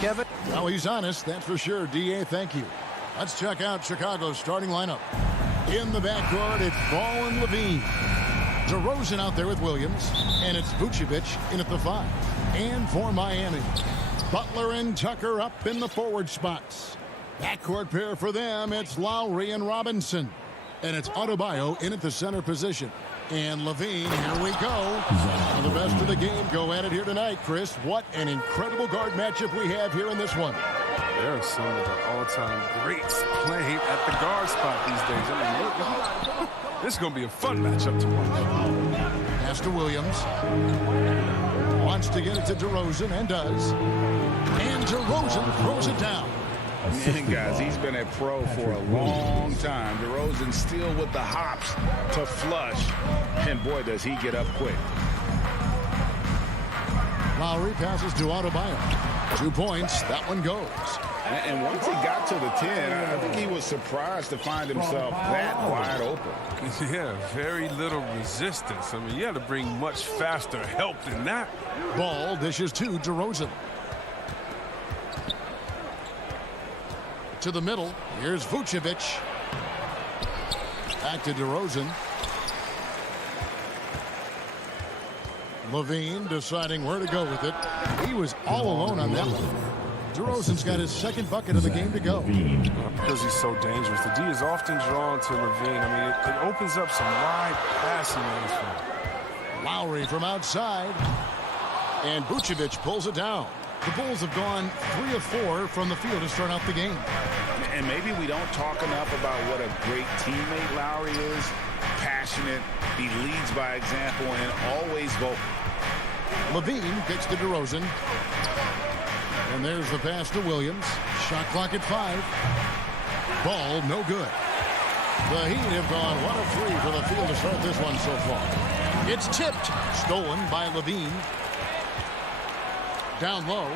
Kevin? Well, he's honest, that's for sure. D.A., thank you. Let's check out Chicago's starting lineup. In the backcourt, it's Ball and Levine. DeRozan out there with Williams. And it's Vucevic in at the 5. And for Miami, Butler and Tucker up in the forward spots. Backcourt pair for them, it's Lowry and Robinson. And it's Adebayo in at the center position. And Levine, here we go. For the best of the game, go at it here tonight, Chris. What an incredible guard matchup we have here in this one. There are some of the all-time greats playing at the guard spot these days. I mean, look, this is going to be a fun matchup to watch. Pass to Williams. Wants to get it to DeRozan, and does. And DeRozan throws it down. And guys, he's been a pro for a long time. DeRozan still with the hops to flush. And boy, does he get up quick. Lowry passes to Adebayo. 2 points. That one goes. And once he got to the 10, I think he was surprised to find himself that wide open. Yeah, very little resistance. I mean, you had to bring much faster help than that. Ball dishes to DeRozan. To the middle. Here's Vucevic. Back to DeRozan. Levine deciding where to go with it. He was all alone on that one. DeRozan's got his second bucket of the game to go. Because he's so dangerous. The D is often drawn to Levine. I mean, it opens up some wide passing lanes for him. Lowry from outside. And Vucevic pulls it down. The Bulls have gone 3 of 4 from the field to start out the game. And maybe we don't talk enough about what a great teammate Lowry is. Passionate, he leads by example, and always vocal. Levine gets to DeRozan. And there's the pass to Williams. Shot clock at 5. Ball no good. The Heat have gone 1 of 3 for the field to start this one so far. It's tipped. Stolen by Levine. Down low.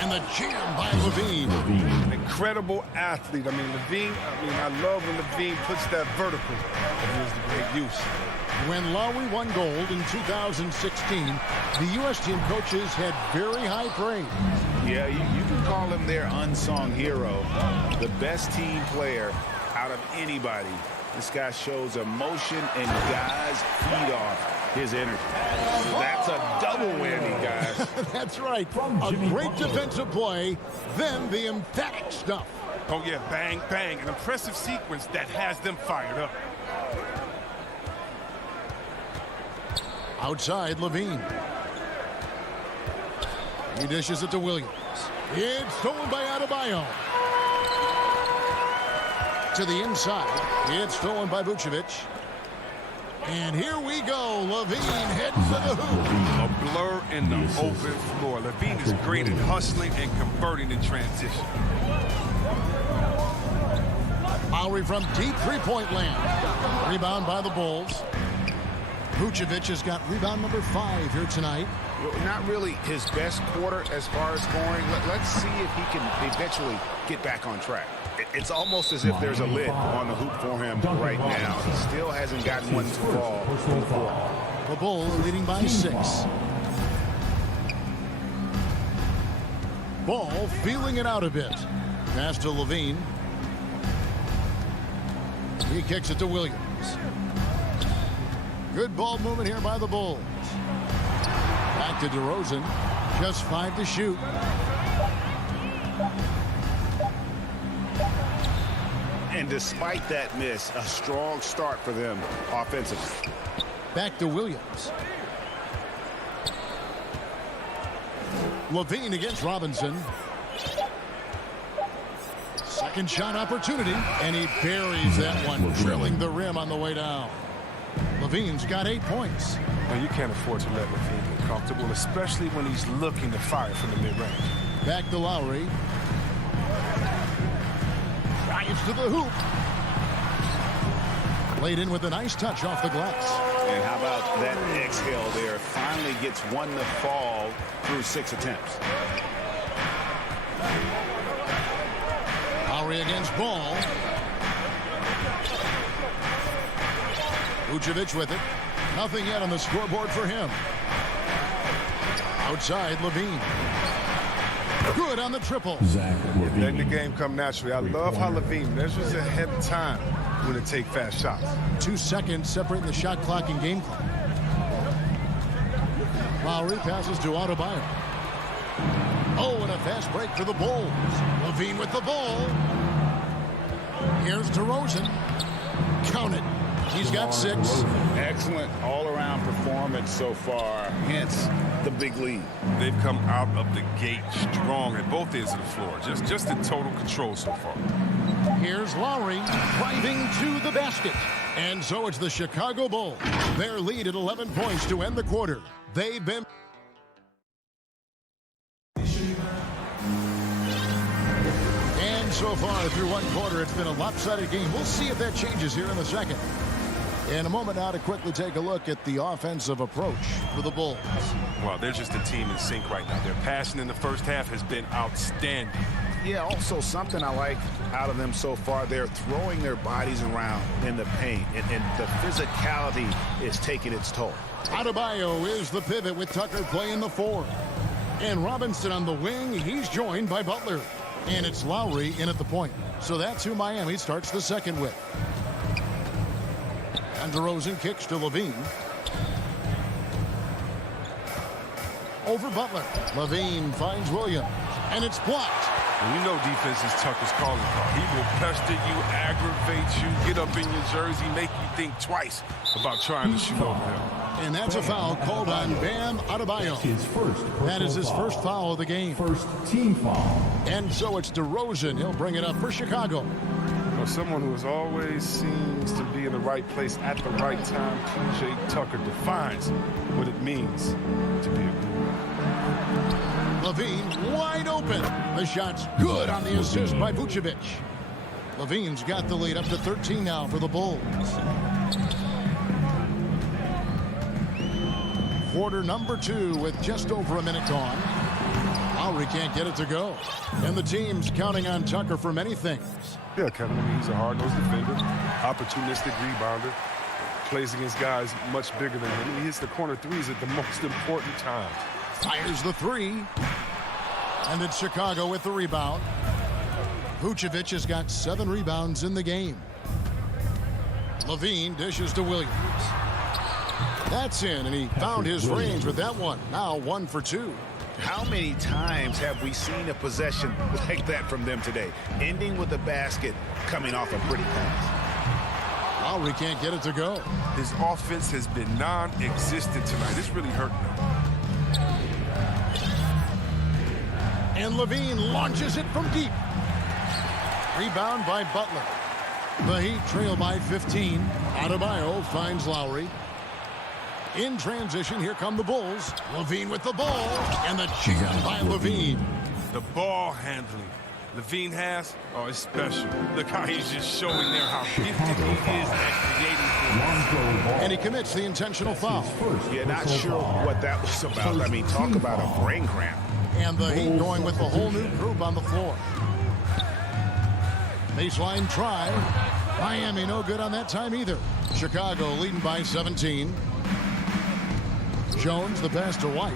And the jam by Levine. An incredible athlete. I mean, Levine, I love when Levine puts that vertical. It is the great use. When Lowry won gold in 2016, the U.S. team coaches had very high praise. Yeah, you can call him their unsung hero. The best team player out of anybody. This guy shows emotion, and guys feed off his energy. That's a double whammy, guys. That's right. A great defensive play, then the emphatic stuff. Oh, yeah, bang, bang. An impressive sequence that has them fired up. Outside, Levine. He dishes it to Williams. It's stolen by Adebayo. To the inside. It's stolen by Vucevic. And here we go. Levine heading for the hoop. A blur in the open floor. Levine is great at hustling and converting in transition. Lowry from deep three-point land. Rebound by the Bulls. Vucevic has got rebound number 5 here tonight. Not really his best quarter as far as scoring. Let's see if he can eventually get back on track. It's almost as if there's a lid on the hoop for him right now. He still hasn't gotten one to fall from the floor. The Bulls leading by 6. Ball feeling it out a bit. Pass to Levine. He kicks it to Williams. Good ball movement here by the Bulls. Back to DeRozan. Just 5 to shoot. And despite that miss, a strong start for them offensively. Back to Williams. Levine against Robinson. Second shot opportunity, and he buries that one, drilling the rim on the way down. Levine's got 8 points. Now, you can't afford to let Levine get comfortable, especially when he's looking to fire from the mid-range. Back to Lowry. Drives to the hoop. Laid in with a nice touch off the glass. And how about that exhale there? Finally gets one to fall through 6 attempts. Lowry against Ball. Vucevic with it. Nothing yet on the scoreboard for him. Outside, Levine. Good on the triple. Letting the game come naturally. I love how Levine measures ahead of time when to take fast shots. 2 seconds separating the shot clock and game clock. Lowry passes to Adebayo. Oh, and a fast break for the Bulls. Levine with the ball. Here's DeRozan. Count it. He's got 6. Excellent all-around performance so far, hence the big lead. They've come out of the gate strong at both ends of the floor. Just in total control so far. Here's Lowry driving to the basket. And so it's the Chicago Bulls. Their lead at 11 points to end the quarter. They've been... And so far through one quarter, it's been a lopsided game. We'll see if that changes here in the second. In a moment now to quickly take a look at the offensive approach for the Bulls. Well, they're just a team in sync right now. Their passing in the first half has been outstanding. Yeah, also something I like out of them so far, they're throwing their bodies around in the paint, and the physicality is taking its toll. Adebayo is the pivot with Tucker playing the 4. And Robinson on the wing, he's joined by Butler. And it's Lowry in at the point. So that's who Miami starts the second with. And DeRozan kicks to Levine. Over Butler. Levine finds Williams. And it's blocked. And you know defense is Tucker's calling card. He will pester you, aggravate you, get up in your jersey, make you think twice about trying to shoot over him. And that's a foul called on Bam Adebayo. That is his first foul of the game. First team foul. And so it's DeRozan. He'll bring it up for Chicago. Well, someone who always seems to be in the right place at the right time, P.J. Tucker defines what it means to be a guru. Levine wide open. The shot's good on the assist by Vucevic. Levine's got the lead up to 13 now for the Bulls. Quarter number 2 with just over a minute gone. Lowry can't get it to go. And the team's counting on Tucker for many things. Yeah, Kevin, I mean, he's a hard-nosed defender, opportunistic rebounder, plays against guys much bigger than him. He hits the corner threes at the most important times. Fires the 3. And it's Chicago with the rebound. Vucevic has got 7 rebounds in the game. Levine dishes to Williams. That's in, and he found his range with that one. Now 1 for 2. How many times have we seen a possession like that from them today, ending with a basket coming off a pretty pass? Lowry can't get it to go. His offense has been non-existent tonight. It's really hurting him. And Levine launches it from deep. Rebound by Butler. The Heat trail by 15. Adebayo finds Lowry. In transition, here come the Bulls. Levine with the ball, and the jam by Levine. The ball handling Levine has, oh, it's special. Look how he's just showing there how gifted he is at creating. And he commits the intentional foul. Yeah, not sure what that was about. I mean, talk about a brain cramp. And the Heat going with the whole new group on the floor. Baseline try. Miami no good on that time either. Chicago leading by 17. Jones, the pass to White.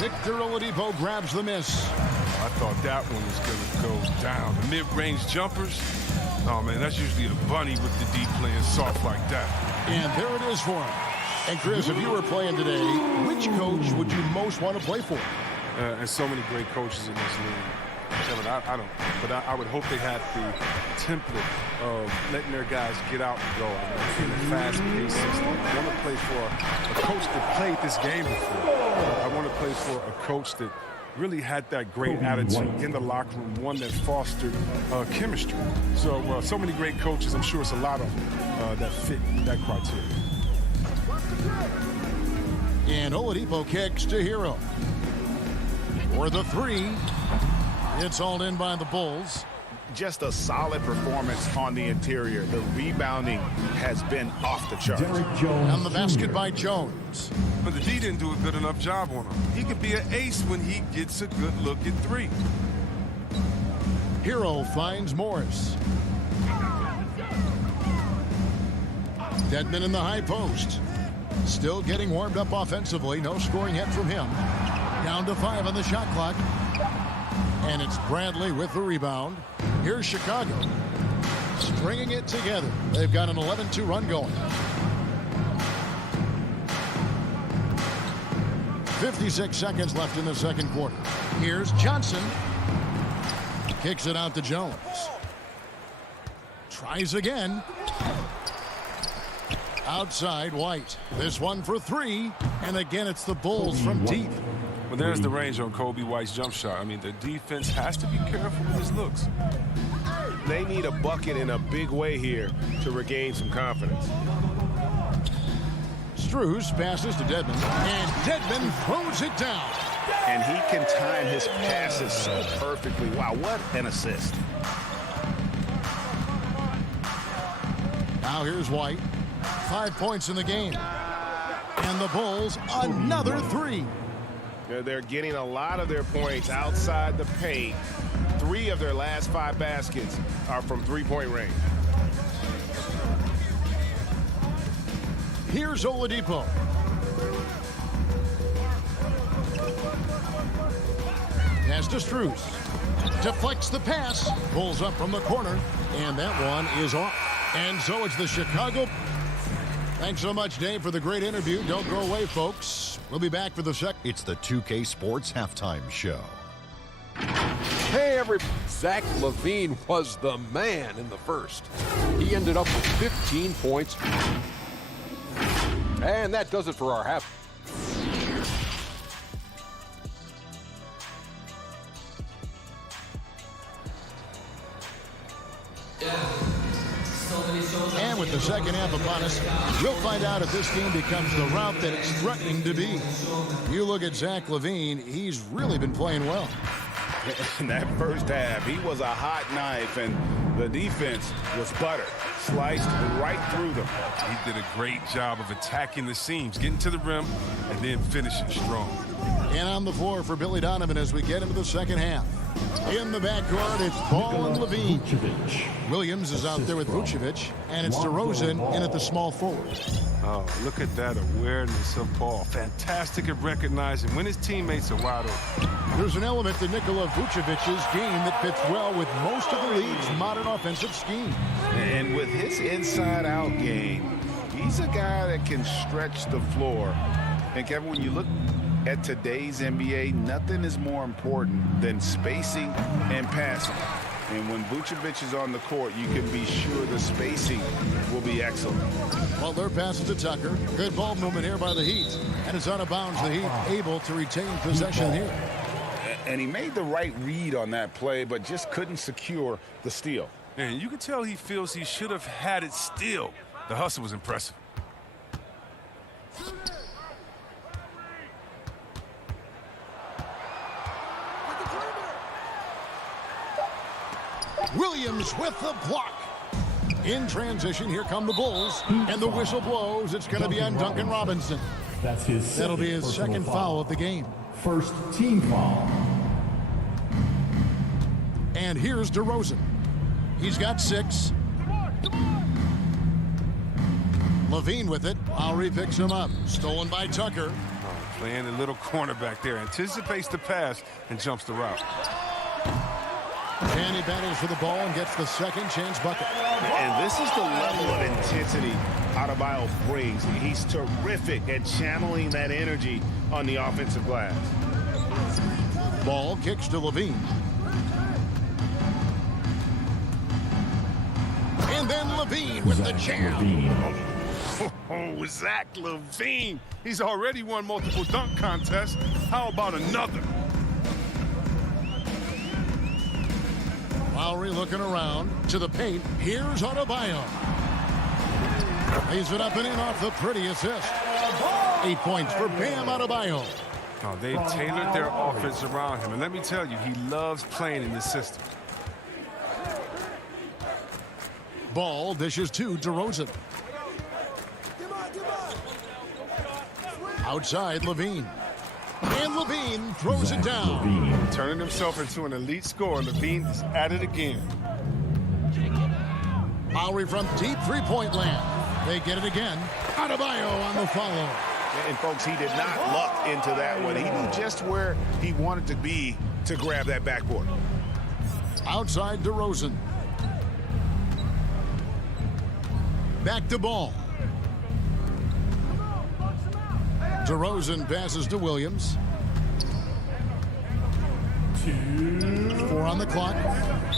Victor Oladipo grabs the miss. I thought that one was going to go down. The mid-range jumpers, oh, man, that's usually a bunny with the deep playing soft like that. And there it is for him. And, Chris, if you were playing today, which coach would you most want to play for? And so many great coaches in this league. Kevin, I don't, but I would hope they had the template of letting their guys get out and go in a fast-paced system. I want to play for a coach that played this game before. I want to play for a coach that really had that great attitude in the locker room, one that fostered chemistry. So, so many great coaches. I'm sure it's a lot of them that fit that criteria. And Oladipo kicks to Hero. For the 3. It's all in by the Bulls. Just a solid performance on the interior. The rebounding has been off the charts. And the basket by Jones. But the D didn't do a good enough job on him. He could be an ace when he gets a good look at 3. Hero finds Morris. Dedmon in the high post. Still getting warmed up offensively. No scoring yet from him. Down to 5 on the shot clock. And it's Bradley with the rebound. Here's Chicago. Stringing it together. They've got an 11-2 run going. 56 seconds left in the second quarter. Here's Johnson. Kicks it out to Jones. Tries again. Outside White. This one for 3. And again, it's the Bulls from deep. Well, there's the range on Kobe White's jump shot. I mean, the defense has to be careful with his looks. They need a bucket in a big way here to regain some confidence. Strus passes to Dedmon, and Dedmon throws it down. And he can time his passes so perfectly. Wow, what an assist. Now here's White. 5 points in the game. And the Bulls, another 3. They're getting a lot of their points outside the paint. 3 of their last 5 baskets are from three-point range. Here's Oladipo. Pass to Strus. Deflects the pass. Pulls up from the corner. And that one is off. And so it's the Chicago. Thanks so much, Dave, for the great interview. Don't go away, folks. We'll be back for the second. It's the 2K Sports Halftime Show. Hey, Zach LaVine was the man in the first. He ended up with 15 points. And that does it for our half. And with the second half upon us, we'll find out if this team becomes the route that it's threatening to be. You look at Zach LaVine, he's really been playing well. In that first half, he was a hot knife, and the defense was butter. Sliced right through them. He did a great job of attacking the seams, getting to the rim, and then finishing strong. And on the floor for Billy Donovan as we get into the second half. In the backcourt, it's Ball and Levine. Williams is out there with Vucevic, and it's DeRozan in at the small forward. Oh, look at that awareness of Ball. Fantastic at recognizing when his teammates are wide open. There's an element to Nikola Vucevic's game that fits well with most of the league's modern offensive scheme. And with his inside-out game, he's a guy that can stretch the floor. And Kevin, when you look at today's NBA, nothing is more important than spacing and passing. And when Vucevic is on the court, you can be sure the spacing will be excellent. Well, their pass to Tucker. Good ball movement here by the Heat. And it's out of bounds. The Heat able to retain possession here. And he made the right read on that play, but just couldn't secure the steal. And you can tell he feels he should have had it still. The hustle was impressive. Williams with the block. In transition, here come the Bulls. And the whistle blows. It's going to be on Duncan Robinson. That'll be his second foul of the game. First team foul. And here's DeRozan. He's got 6. Levine with it. Lowry picks him up. Stolen by Tucker. Playing a little cornerback there. Anticipates the pass and jumps the route. And he battles for the ball and gets the second chance bucket. And this is the level of intensity Adebayo brings. He's terrific at channeling that energy on the offensive glass. Ball kicks to Levine. And then Levine with the jam. Oh, Zach LaVine. He's already won multiple dunk contests. How about another? Lowry looking around to the paint. Here's Adebayo. Lays it up and in off the pretty assist. 8 points for Bam Adebayo. Oh, they've tailored their offense around him. And let me tell you, he loves playing in this system. Ball dishes to DeRozan. Outside Levine. And Levine throws it down. Turning himself into an elite scorer, Levine is at it again. Lowry from deep three-point land. They get it again. Adebayo on the follow. And folks, he did not luck into that one. He knew just where he wanted to be to grab that backboard. Outside DeRozan. Back to ball. DeRozan passes to Williams. 4 on the clock.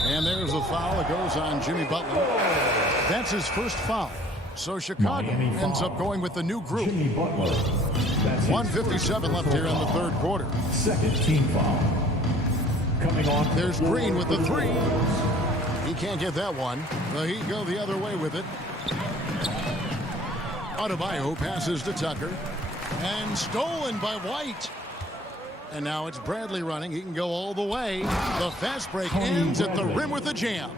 And there's a foul. It goes on Jimmy Butler. That's his first foul. So Chicago ends up going with the new group. 1:57 left here in the third quarter. Second team foul. Coming on. There's Green with the 3. He can't get that one. The Heat go the other way with it. Adebayo passes to Tucker. And stolen by White. And now it's Bradley running. He can go all the way. The fast break ends at the rim with a jam.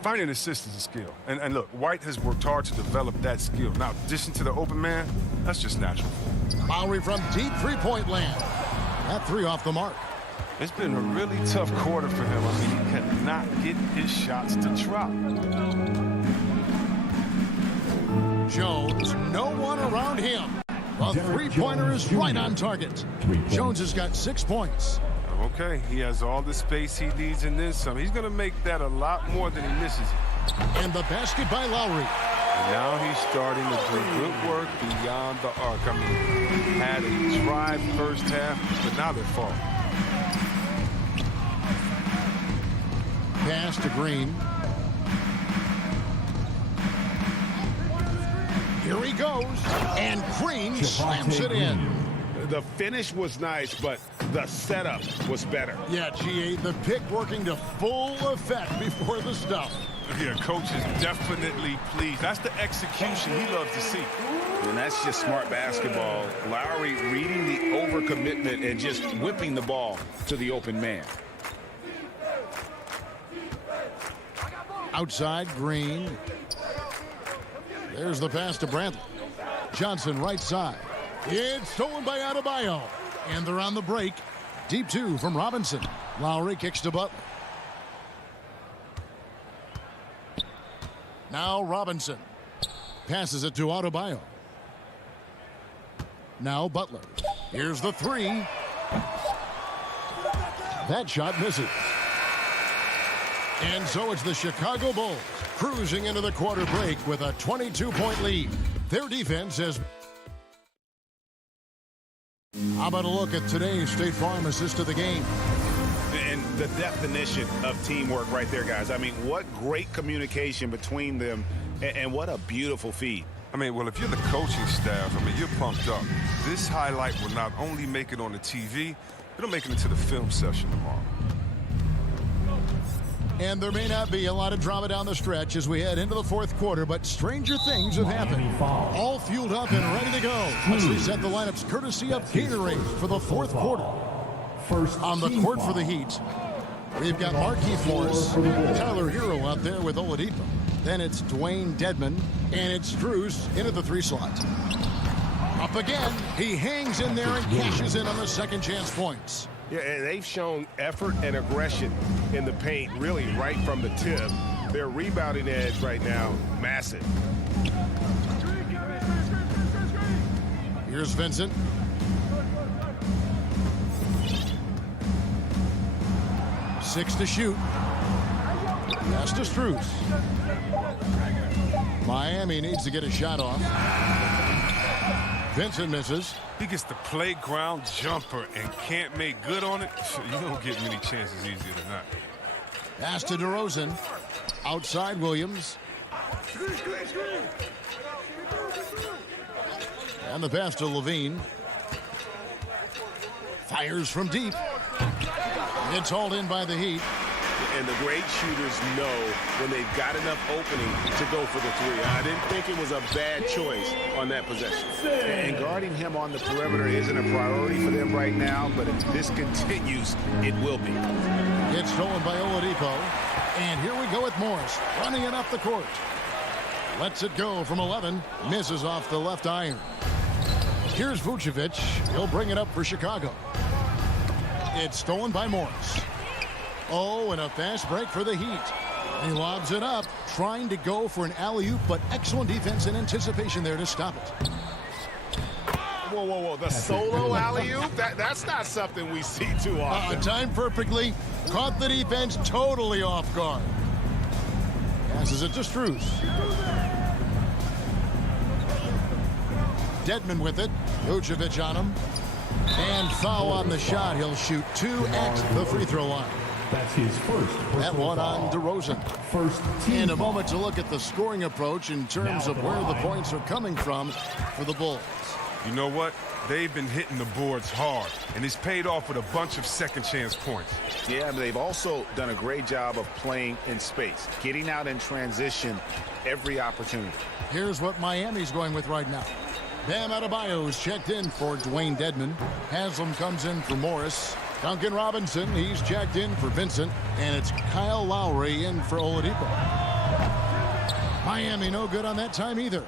Finding assists is a skill. And look, White has worked hard to develop that skill. Now, addition to the open man, that's just natural. Lowry from deep three-point land. That 3 off the mark. It's been a really tough quarter for him. I mean, he cannot get his shots to drop. Jones, no one around him. A three-pointer is right on target. Jones has got 6 points. Okay, he has all the space he needs in this. He's going to make that a lot more than he misses. And the basket by Lowry. And now he's starting to do good work beyond the arc. I mean, had a dry first half, but now they're falling. Pass to Green. Here he goes. And Green slams it in. The finish was nice, but the setup was better. Yeah, GA, the pick working to full effect before the stuff. Yeah, coach is definitely pleased. That's the execution he loves to see. And that's just smart basketball. Lowry reading the overcommitment and just whipping the ball to the open man. Outside, Green. There's the pass to Bradley. Johnson right side. It's stolen by Adebayo. And they're on the break. Deep 2 from Robinson. Lowry kicks to Butler. Now Robinson. Passes it to Adebayo. Now Butler. Here's the 3. That shot misses. And so it's the Chicago Bulls cruising into the quarter break with a 22-point lead. Their defense has... How about a look at today's State Farm assist of the game? And the definition of teamwork right there, guys. I mean, what great communication between them, and what a beautiful feed. I mean, well, if you're the coaching staff, I mean, you're pumped up. This highlight will not only make it on the TV, it'll make it into the film session tomorrow. And there may not be a lot of drama down the stretch as we head into the fourth quarter, but stranger things have happened. All fueled up and ready to go. Let's reset the lineups courtesy of Gatorade for the fourth quarter. First on the court for the Heat, we've got Markieff Morris, Tyler Hero out there with Oladipo. Then it's Dwayne Dedmon, and it's Strus into the 3 slot. Up again, he hangs in there and cashes in on the second chance points. Yeah, and they've shown effort and aggression in the paint, really right from the tip. Their rebounding edge right now, massive. Here's Vincent. Six to shoot. Pass to Strus. Miami needs to get a shot off. Vincent misses. He gets the playground jumper and can't make good on it. You don't get many chances easier than that. Pass to DeRozan. Outside Williams. And the pass to Levine. Fires from deep. It's hauled in by the Heat. And the great shooters know when they've got enough opening to go for the 3. I didn't think it was a bad choice on that possession. And guarding him on the perimeter isn't a priority for them right now, but if this continues, it will be. It's stolen by Oladipo. And here we go with Morris running it up the court. Lets it go from 11. Misses off the left iron. Here's Vucevic. He'll bring it up for Chicago. It's stolen by Morris. Oh, and a fast break for the Heat. He lobs it up, trying to go for an alley-oop, but excellent defense and anticipation there to stop it. whoa. The solo alley-oop? That's not something we see too often. Timed perfectly. Caught the defense totally off guard. Passes it to Strus. Dedmon with it. Vucevic on him. And foul on the shot. He'll shoot 2 at the free throw line. That's his first. That one on DeRozan. First team. In a moment to look at the scoring approach in terms of where the points are coming from for the Bulls. You know what? They've been hitting the boards hard, and it's paid off with a bunch of second-chance points. Yeah, but they've also done a great job of playing in space, getting out in transition every opportunity. Here's what Miami's going with right now. Bam Adebayo's checked in for Dwayne Dedmon. Haslam comes in for Morris. Duncan Robinson, he's checked in for Vincent. And it's Kyle Lowry in for Oladipo. Miami no good on that time either.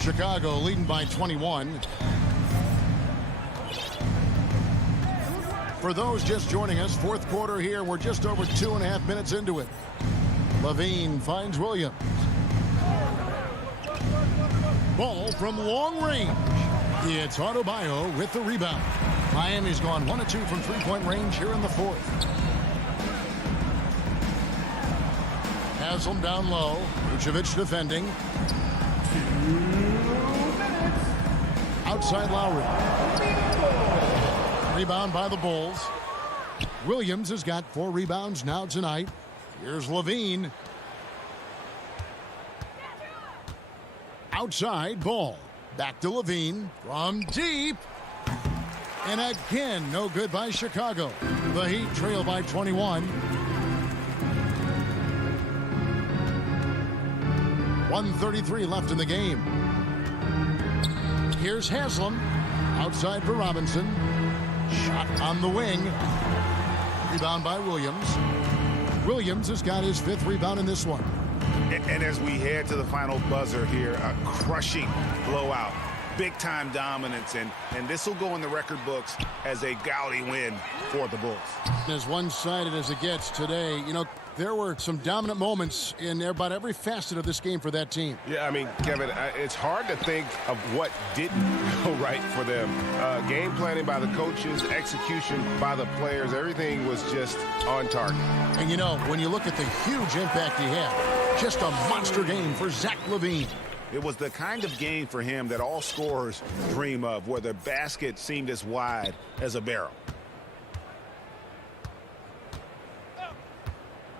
Chicago leading by 21. For those just joining us, fourth quarter here. We're just over 2.5 minutes into it. Levine finds Williams. Ball from long range. It's Adebayo with the rebound. Miami's gone 1 of 2 from three-point range here in the fourth. Haslam down low. Vucevic defending. Outside Lowry. Rebound by the Bulls. Williams has got 4 rebounds now tonight. Here's Levine. Outside Ball. Back to Levine from deep. And again, no good by Chicago. The Heat trail by 21. 1:33 left in the game. Here's Haslam. Outside for Robinson. Shot on the wing. Rebound by Williams. Williams has got his 5th rebound in this one. And as we head to the final buzzer here, a crushing blowout. Big-time dominance, and this will go in the record books as a gaudy win for the Bulls. As one-sided as it gets today, you know, there were some dominant moments in about every facet of this game for that team. Yeah, I mean, Kevin, it's hard to think of what didn't go right for them. Game planning by the coaches, execution by the players, everything was just on target. And, you know, when you look at the huge impact he had, just a monster game for Zach LaVine. It was the kind of game for him that all scorers dream of, where the basket seemed as wide as a barrel.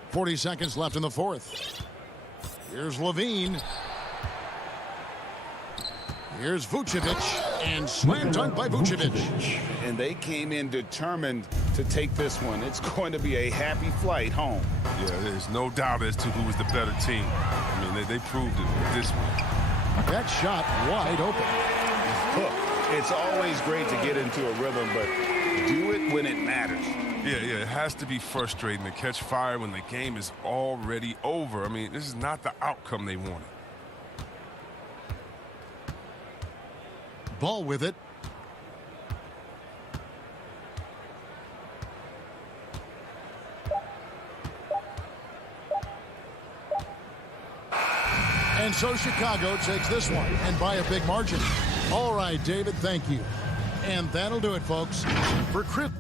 40 seconds left in the fourth. Here's Levine. Here's Vucevic, and slam dunk by Vucevic. And they came in determined to take this one. It's going to be a happy flight home. Yeah, there's no doubt as to who was the better team. I mean, they proved it with this one. That shot wide open. Look, it's always great to get into a rhythm, but do it when it matters. Yeah, it has to be frustrating to catch fire when the game is already over. I mean, this is not the outcome they wanted. Ball with it. And so Chicago takes this one, and by a big margin. All right, David, thank you. And that'll do it, folks, for Chris.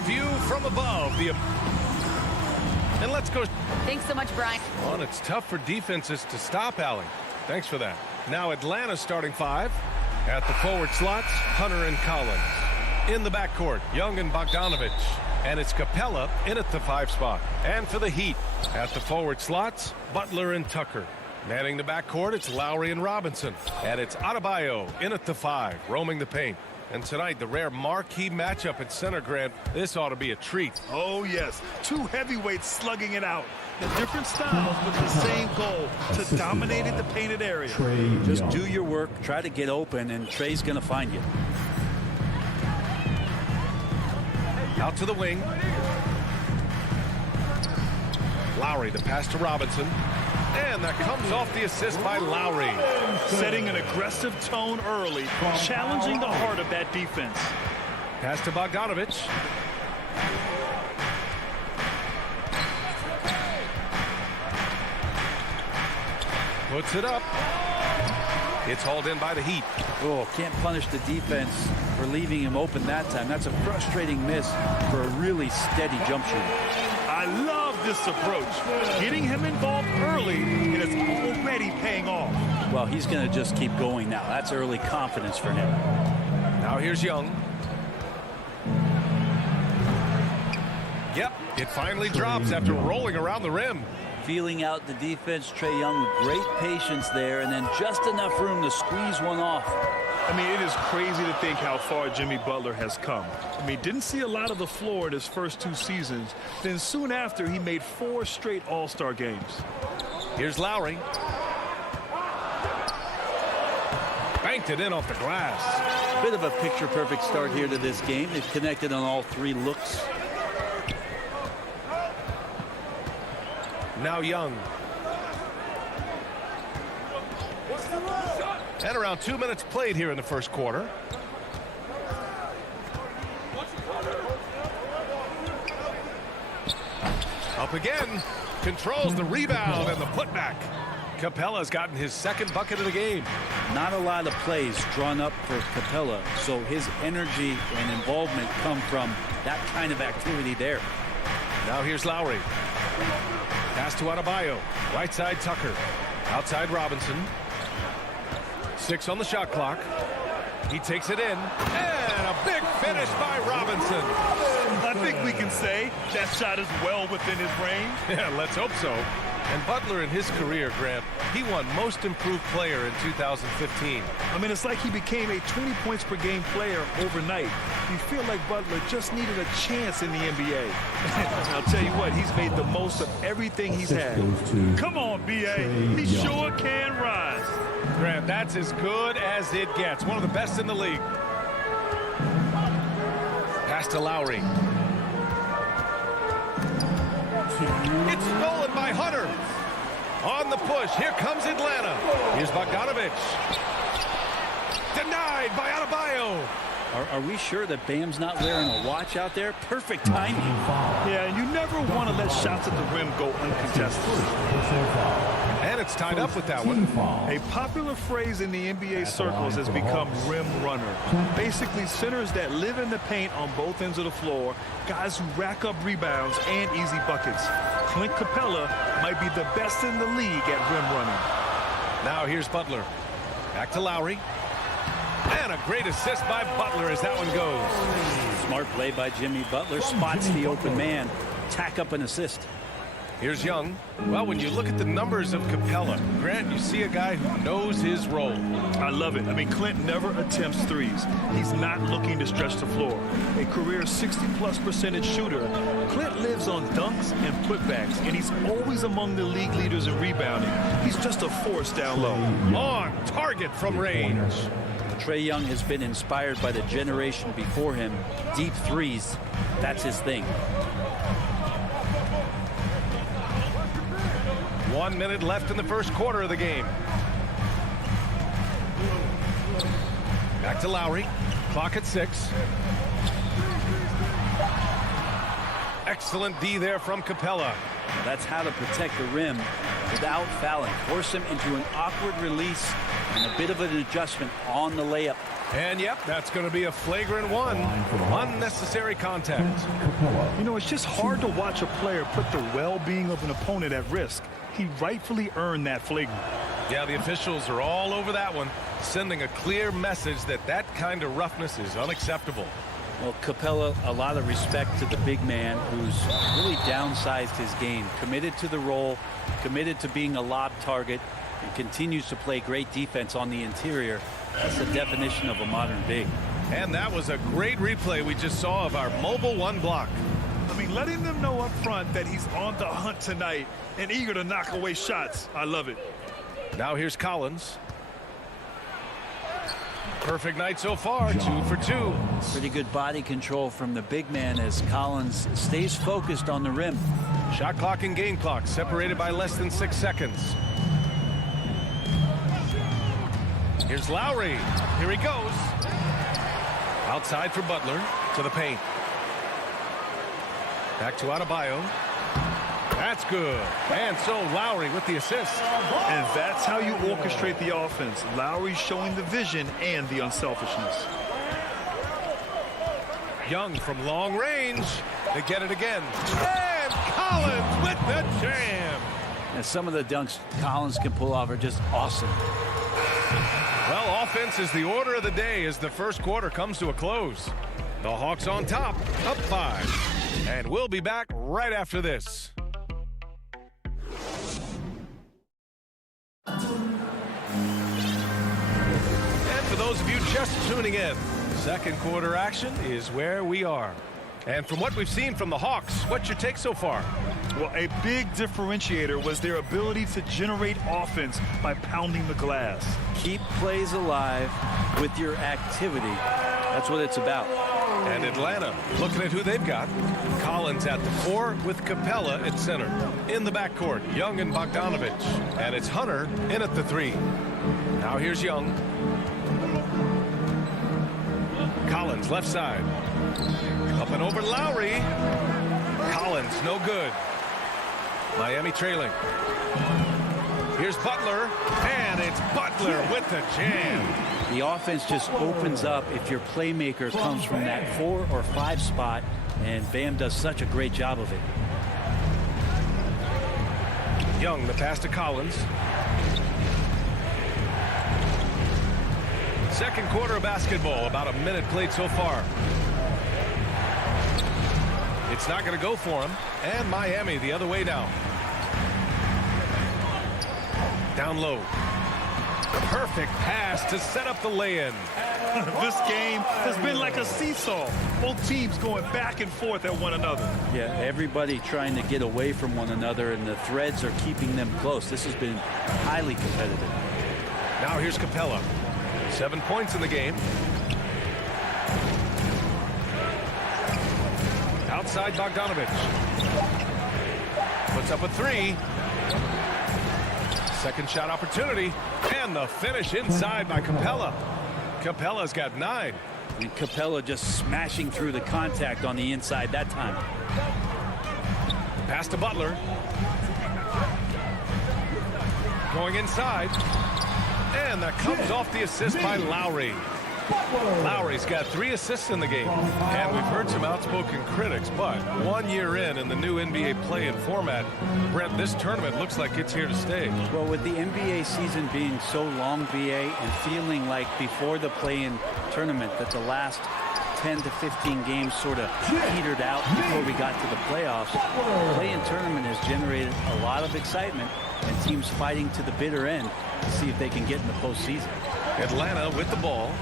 our view from above. And let's go. Thanks so much, Brian. Well, and it's tough for defenses to stop Allen. Thanks for that. Now Atlanta starting 5. At the forward slots, Hunter and Collins. In the backcourt, Young and Bogdanovich. And it's Capella in at the 5 spot. And for the Heat, at the forward slots, Butler and Tucker. Manning the backcourt, it's Lowry and Robinson. And it's Adebayo in at the 5, roaming the paint. And tonight, the rare marquee matchup at center, Grant. This ought to be a treat. Oh, yes. 2 heavyweights slugging it out. The different styles, but the same goal, to dominate in the painted area. Just do your work, try to get open, and Trey's going to find you. Out to the wing. Lowry, the pass to Robinson. And that comes off the assist by Lowry. Setting an aggressive tone early, challenging the heart of that defense. Pass to Bogdanovich. Puts it up. It's hauled in by the Heat. Oh, can't punish the defense for leaving him open that time. That's a frustrating miss for a really steady jump shooter. I love this approach. Getting him involved early, and it's already paying off. Well, he's going to just keep going now. That's early confidence for him. Now here's Young. Yep, it finally drops after rolling around the rim. Feeling out the defense, Trae Young with great patience there, and then just enough room to squeeze one off. I mean, it is crazy to think how far Jimmy Butler has come. I mean, didn't see a lot of the floor in his first 2 seasons. Then soon after, he made 4 straight All-Star games. Here's Lowry. Banked it in off the glass. Bit of a picture-perfect start here to this game. They've connected on all 3 looks. Now Young. And around 2 minutes played here in the first quarter. Up again. Controls the rebound and the putback. Capella's gotten his 2nd bucket of the game. Not a lot of plays drawn up for Capella, so his energy and involvement come from that kind of activity there. Now here's Lowry. Pass to Adebayo. Right side Tucker. Outside Robinson. 6 on the shot clock. He takes it in. And a big finish by Robinson. I think we can say that shot is well within his range. Yeah, let's hope so. And Butler in his career, Grant, he won Most Improved Player in 2015. I mean, it's like he became a 20 points per game player overnight. You feel like Butler just needed a chance in the NBA. I'll tell you what, he's made the most of everything he's had. Come on, B.A. He sure can rise. Grant, that's as good as it gets. One of the best in the league. Pass to Lowry. It's stolen by Hunter. On the push. Here comes Atlanta. Here's Bogdanovich. Denied by Adebayo. Are we sure that Bam's not wearing a watch out there? Perfect timing. Yeah, and you never want to let shots at the rim go uncontested. And it's tied up with that one. A popular phrase in the NBA circles has become rim runner. Basically, centers that live in the paint on both ends of the floor, guys who rack up rebounds and easy buckets. Clint Capella might be the best in the league at rim running. Now here's Butler. Back to Lowry. And a great assist by Butler as that one goes. Smart play by Jimmy Butler. Spots the open man. Tack up an assist. Here's Young. Well, when you look at the numbers of Capella, Grant, you see a guy who knows his role. I love it. I mean, Clint never attempts threes. He's not looking to stretch the floor. A career 60+% shooter, Clint lives on dunks and putbacks, and he's always among the league leaders in rebounding. He's just a force down low. On target from range. Trae Young has been inspired by the generation before him. Deep threes, that's his thing. 1 minute left in the first quarter of the game. Back to Lowry. Clock at 6. Excellent D there from Capella. Now that's how to protect the rim without fouling. Force him into an awkward release and a bit of an adjustment on the layup. And yep, that's going to be a flagrant one. Unnecessary contact. You know, it's just hard to watch a player put the well-being of an opponent at risk. He rightfully earned that flagrant. Yeah, the officials are all over that one, sending a clear message that that kind of roughness is unacceptable. Well, Capella, a lot of respect to the big man who's really downsized his game, committed to the role, committed to being a lob target, and continues to play great defense on the interior. That's the definition of a modern big. And that was a great replay we just saw of our mobile one block. I mean, letting them know up front that he's on the hunt tonight and eager to knock away shots. I love it. Now here's Collins. Perfect night so far, 2 for 2. Pretty good body control from the big man as Collins stays focused on the rim. Shot clock and game clock separated by less than 6 seconds. Here's Lowry. Here he goes. Outside for Butler to the paint. Back to Adebayo. That's good. And so Lowry with the assist. And that's how you orchestrate the offense. Lowry showing the vision and the unselfishness. Young from long range. They get it again. And Collins with the jam. And some of the dunks Collins can pull off are just awesome. Well, offense is the order of the day as the first quarter comes to a close. The Hawks on top, up 5. And we'll be back right after this. And for those of you just tuning in, second quarter action is where we are. And from what we've seen from the Hawks, what's your take so far? Well, a big differentiator was their ability to generate offense by pounding the glass. Keep plays alive with your activity. That's what it's about. And Atlanta, looking at who they've got. Collins at the 4 with Capella at center. In the backcourt, Young and Bogdanovich. And it's Hunter in at the 3. Now here's Young. Collins left side. Up and over Lowry. Collins no good. Miami trailing. Here's Butler. And it's Butler with the jam. The offense just opens up if your playmaker comes from that 4 or 5 spot, and Bam does such a great job of it. Young, the pass to Collins. Second quarter of basketball, about a minute played so far. It's not going to go for him, and Miami the other way now. Down low. Perfect pass to set up the lay-in. This game has been like a seesaw. Both teams going back and forth at one another. Yeah, everybody trying to get away from one another, and the threads are keeping them close. This has been highly competitive. Now here's Capella. 7 points in the game. Outside Bogdanovich. Puts up a 3. Second shot opportunity. And the finish inside by Capella. Capella's got 9. And Capella just smashing through the contact on the inside that time. Pass to Butler. Going inside. And that comes off the assist by Lowry. Lowry's got 3 assists in the game. And we've heard some outspoken critics, but 1 year in the new NBA play-in format, Brent, this tournament looks like it's here to stay. Well, with the NBA season being so long, BA, and feeling like before the play-in tournament that the last 10 to 15 games sort of petered out before we got to the playoffs, the play-in tournament has generated a lot of excitement and teams fighting to the bitter end to see if they can get in the postseason. Atlanta with the ball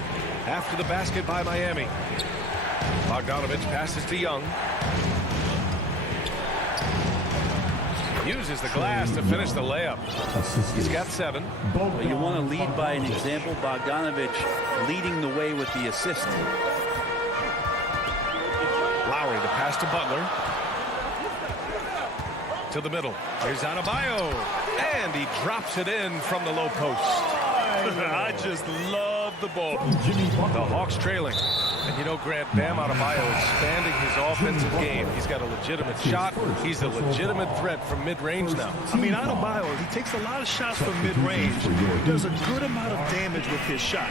after the basket by Miami. Bogdanovich passes to Young. Uses the glass to finish the layup. He's got 7. Well, you want to lead by an example. Bogdanovich leading the way with the assist. Lowry, the pass to Butler. To the middle. Here's Adebayo. And he drops it in from the low post. I just love the ball. The Hawks trailing. And you know, Grant, Bam Adebayo expanding his offensive game. He's got a legitimate shot. He's a legitimate threat from mid-range now. I mean, Adebayo, he takes a lot of shots from mid-range. He does a good amount of damage with his shot.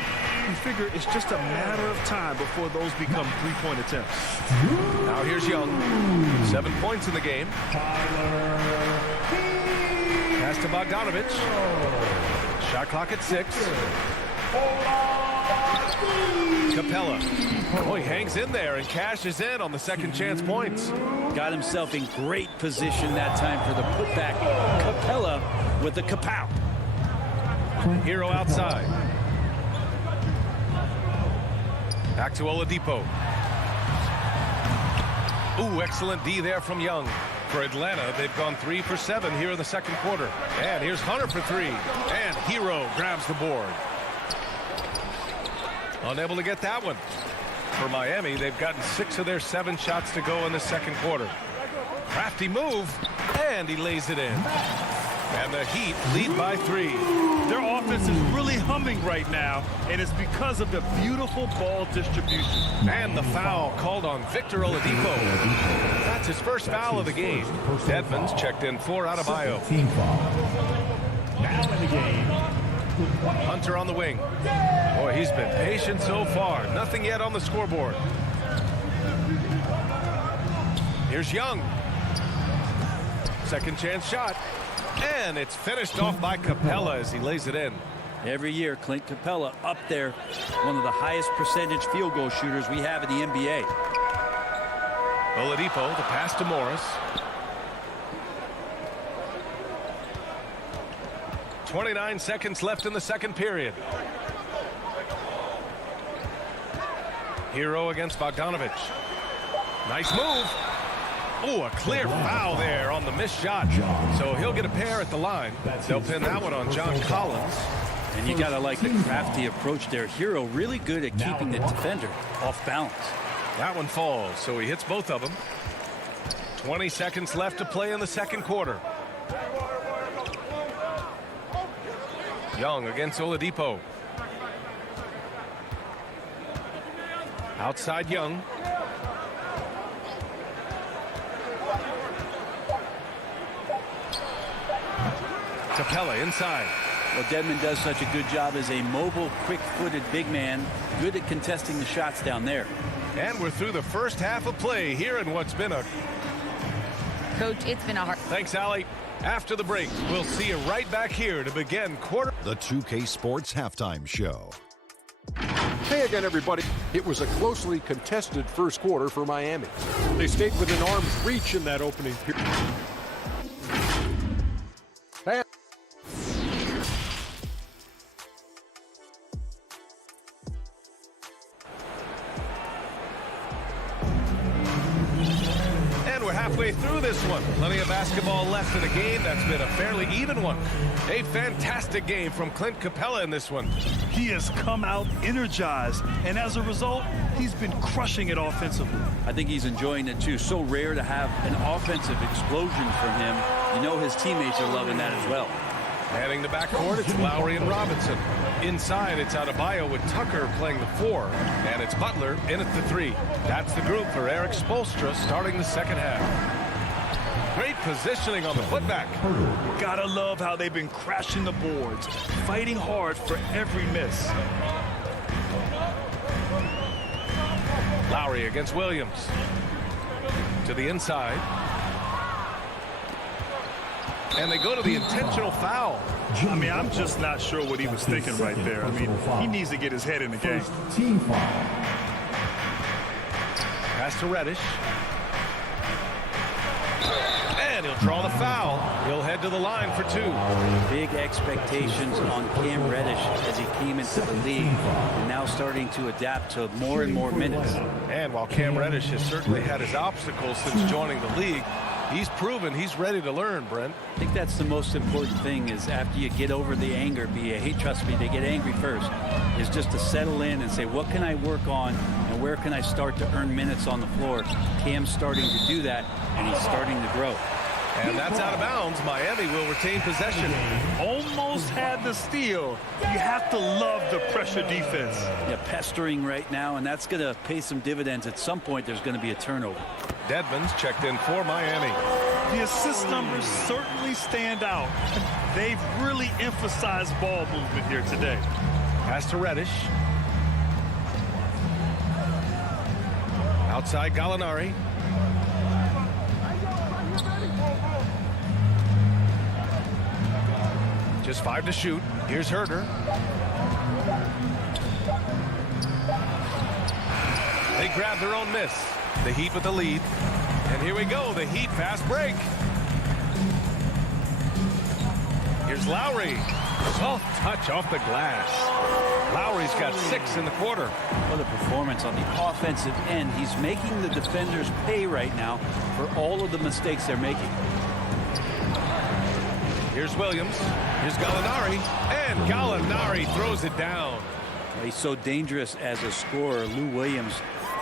You figure it's just a matter of time before those become three-point attempts. Now here's Young. 7 points in the game. Pass to Bogdanovich. Shot clock at 6. Capella. Oh, he hangs in there and cashes in on the second chance points. Got himself in great position that time for the putback. Capella with the kapow. Hero outside. Back to Oladipo. Ooh, excellent D there from Young. For Atlanta, they've gone 3 for 7 here in the second quarter. And here's Hunter for 3. And Hero grabs the board. Unable to get that one. For Miami, they've gotten 6 of their 7 shots to go in the second quarter. Crafty move, and he lays it in. And the Heat lead by 3. Their offense is really humming right now, and it's because of the beautiful ball distribution. And the foul called on Victor Oladipo. That's his first foul of the game. Edmonds checked in for Adebayo. Team foul. Now in the game. Hunter on the wing. Boy, he's been patient so far. Nothing yet on the scoreboard. Here's Young. Second chance shot. And it's finished off by Capella as he lays it in. Every year, Clint Capella up there, one of the highest percentage field goal shooters we have in the NBA. Oladipo, the pass to Morris. 29 seconds left in the second period. Hero against Bogdanovich. Nice move. Oh, a clear foul there on the missed shot. So he'll get a pair at the line. They'll pin that one on John Collins. And you got to like the crafty approach there. Hero really good at keeping the defender off balance. That one falls, so he hits both of them. 20 seconds left to play in the second quarter. Young against Oladipo. Outside Young. Capella inside. Well, Dedmon does such a good job as a mobile, quick-footed big man. Good at contesting the shots down there. And we're through the first half of play here in what's been a... Coach, it's been a hard... Thanks, Allie. After the break, we'll see you right back here to begin quarter... The 2K Sports Halftime Show. Hey again, everybody. It was a closely contested first quarter for Miami. They stayed within arm's reach in that opening period. Halfway through this one. Plenty of basketball left in a game that's been a fairly even one. A fantastic game from Clint Capella in this one. He has come out energized, and as a result, he's been crushing it offensively. I think he's enjoying it too. So rare to have an offensive explosion from him. You know his teammates are loving that as well. Heading to backcourt, it's Lowry and Robinson. Inside, it's Adebayo with Tucker playing the 4. And it's Butler in at the 3. That's the group for Eric Spoelstra starting the second half. Great positioning on the putback. Gotta love how they've been crashing the boards, fighting hard for every miss. Lowry against Williams. To the inside. And they go to the intentional foul. I mean, I'm just not sure what he was thinking right there. I mean, he needs to get his head in the game. Team foul. Pass to Reddish. And he'll draw the foul. He'll head to the line for 2. Big expectations on Cam Reddish as he came into the league and now starting to adapt to more and more minutes. And while Cam Reddish has certainly had his obstacles since joining the league, he's proven he's ready to learn, Brent. I think that's the most important thing is after you get over the anger, hey, trust me, they get angry first, is just to settle in and say, what can I work on and where can I start to earn minutes on the floor? Cam's starting to do that, and he's starting to grow. And that's out of bounds. Miami will retain possession. Almost had the steal. You have to love the pressure defense. Yeah, pestering right now, and that's going to pay some dividends. At some point, there's going to be a turnover. Dedmon's checked in for Miami. The assist numbers certainly stand out. They've really emphasized ball movement here today. Pass to Reddish. Outside Gallinari. Just 5 to shoot. Here's Herder. They grab their own miss. The Heat with the lead. And here we go. The Heat fast break. Here's Lowry. Soft touch off the glass. Lowry's got 6 in the quarter. What a performance on the offensive end. He's making the defenders pay right now for all of the mistakes they're making. Here's Williams. Here's Gallinari. And Gallinari throws it down. He's so dangerous as a scorer. Lou Williams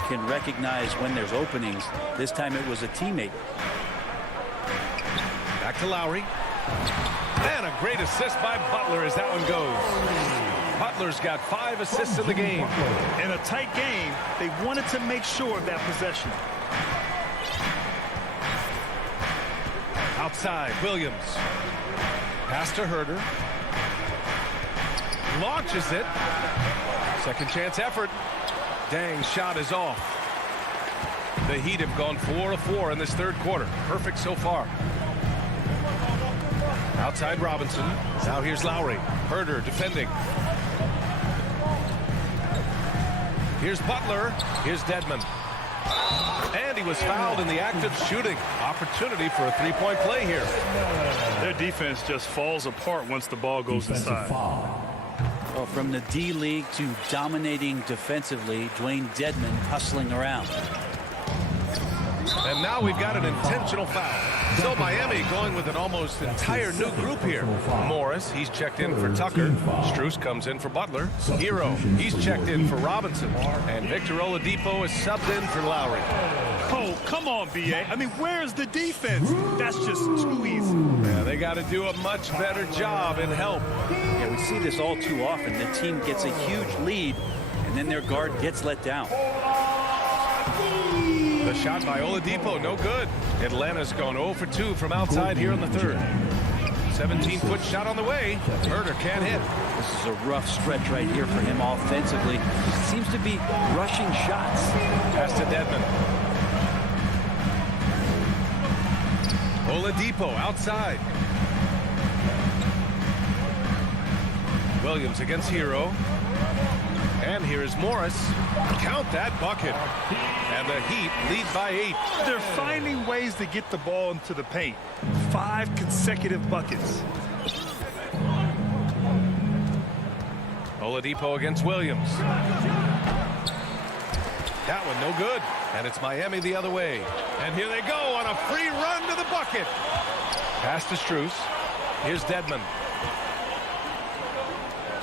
can recognize when there's openings. This time it was a teammate. Back to Lowry. And a great assist by Butler as that one goes. Butler's got 5 assists in the game. In a tight game, they wanted to make sure of that possession. Outside, Williams. Pass to Herder. Launches it. Second chance effort. Dang, shot is off. The Heat have gone 4 of 4 in this third quarter. Perfect so far. Outside Robinson. Now here's Lowry. Herder defending. Here's Butler. Here's Dedmon. And he was fouled in the act of shooting. Opportunity for a three-point play here. Their defense just falls apart once the ball goes inside. Well, from the D-League to dominating defensively, Dwayne Dedmon hustling around. And now we've got an intentional foul. So Miami going with an almost entire new group here. Morris, he's checked in for Tucker. Strus comes in for Butler. Hero, he's checked in for Robinson. And Victor Oladipo is subbed in for Lowry. Oh, come on, B.A. I mean, where's the defense? That's just too easy. Yeah, they got to do a much better job in help. Yeah, we see this all too often. The team gets a huge lead, and then their guard gets let down. The shot by Oladipo, no good. Atlanta's gone 0 for 2 from outside here in the third. 17-foot shot on the way. Herder can't hit. This is a rough stretch right here for him offensively. Seems to be rushing shots. Pass to Dedmon. Oladipo outside. Williams against Hero. And here is Morris. Count that bucket. And the Heat lead by 8. They're finding ways to get the ball into the paint. 5 consecutive buckets. Oladipo against Williams. That one no good. And it's Miami the other way. And here they go on a free run to the bucket. Pass to Strus. Here's Dedmon.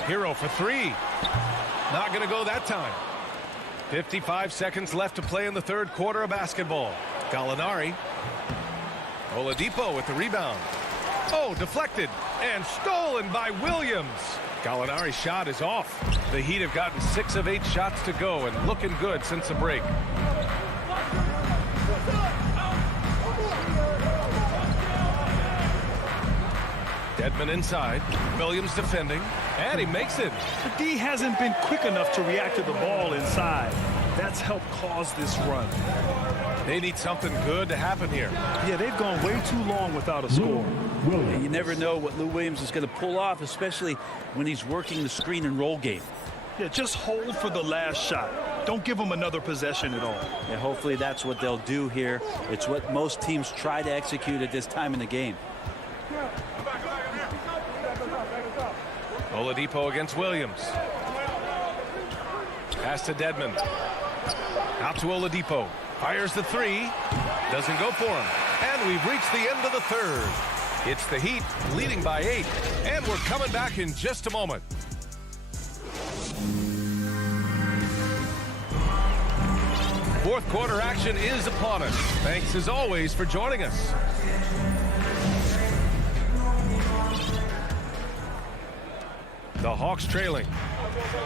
Hero for 3. Not going to go that time. 55 seconds left to play in the third quarter of basketball. Gallinari. Oladipo with the rebound. Oh, deflected and stolen by Williams. Gallinari's shot is off. The Heat have gotten 6 of 8 shots to go and looking good since the break. Dedmon inside. Williams defending. And he makes it. The D hasn't been quick enough to react to the ball inside. That's helped cause this run. They need something good to happen here. Yeah, they've gone way too long without a score. You never know what Lou Williams is going to pull off, especially when he's working the screen and roll game. Yeah, just hold for the last shot. Don't give them another possession at all. Yeah, hopefully that's what they'll do here. It's what most teams try to execute at this time in the game. Oladipo against Williams. Pass to Dedmon. Out to Oladipo. Fires the 3. Doesn't go for him. And we've reached the end of the third. It's the Heat leading by 8. And we're coming back in just a moment. Fourth quarter action is upon us. Thanks as always for joining us. The Hawks trailing.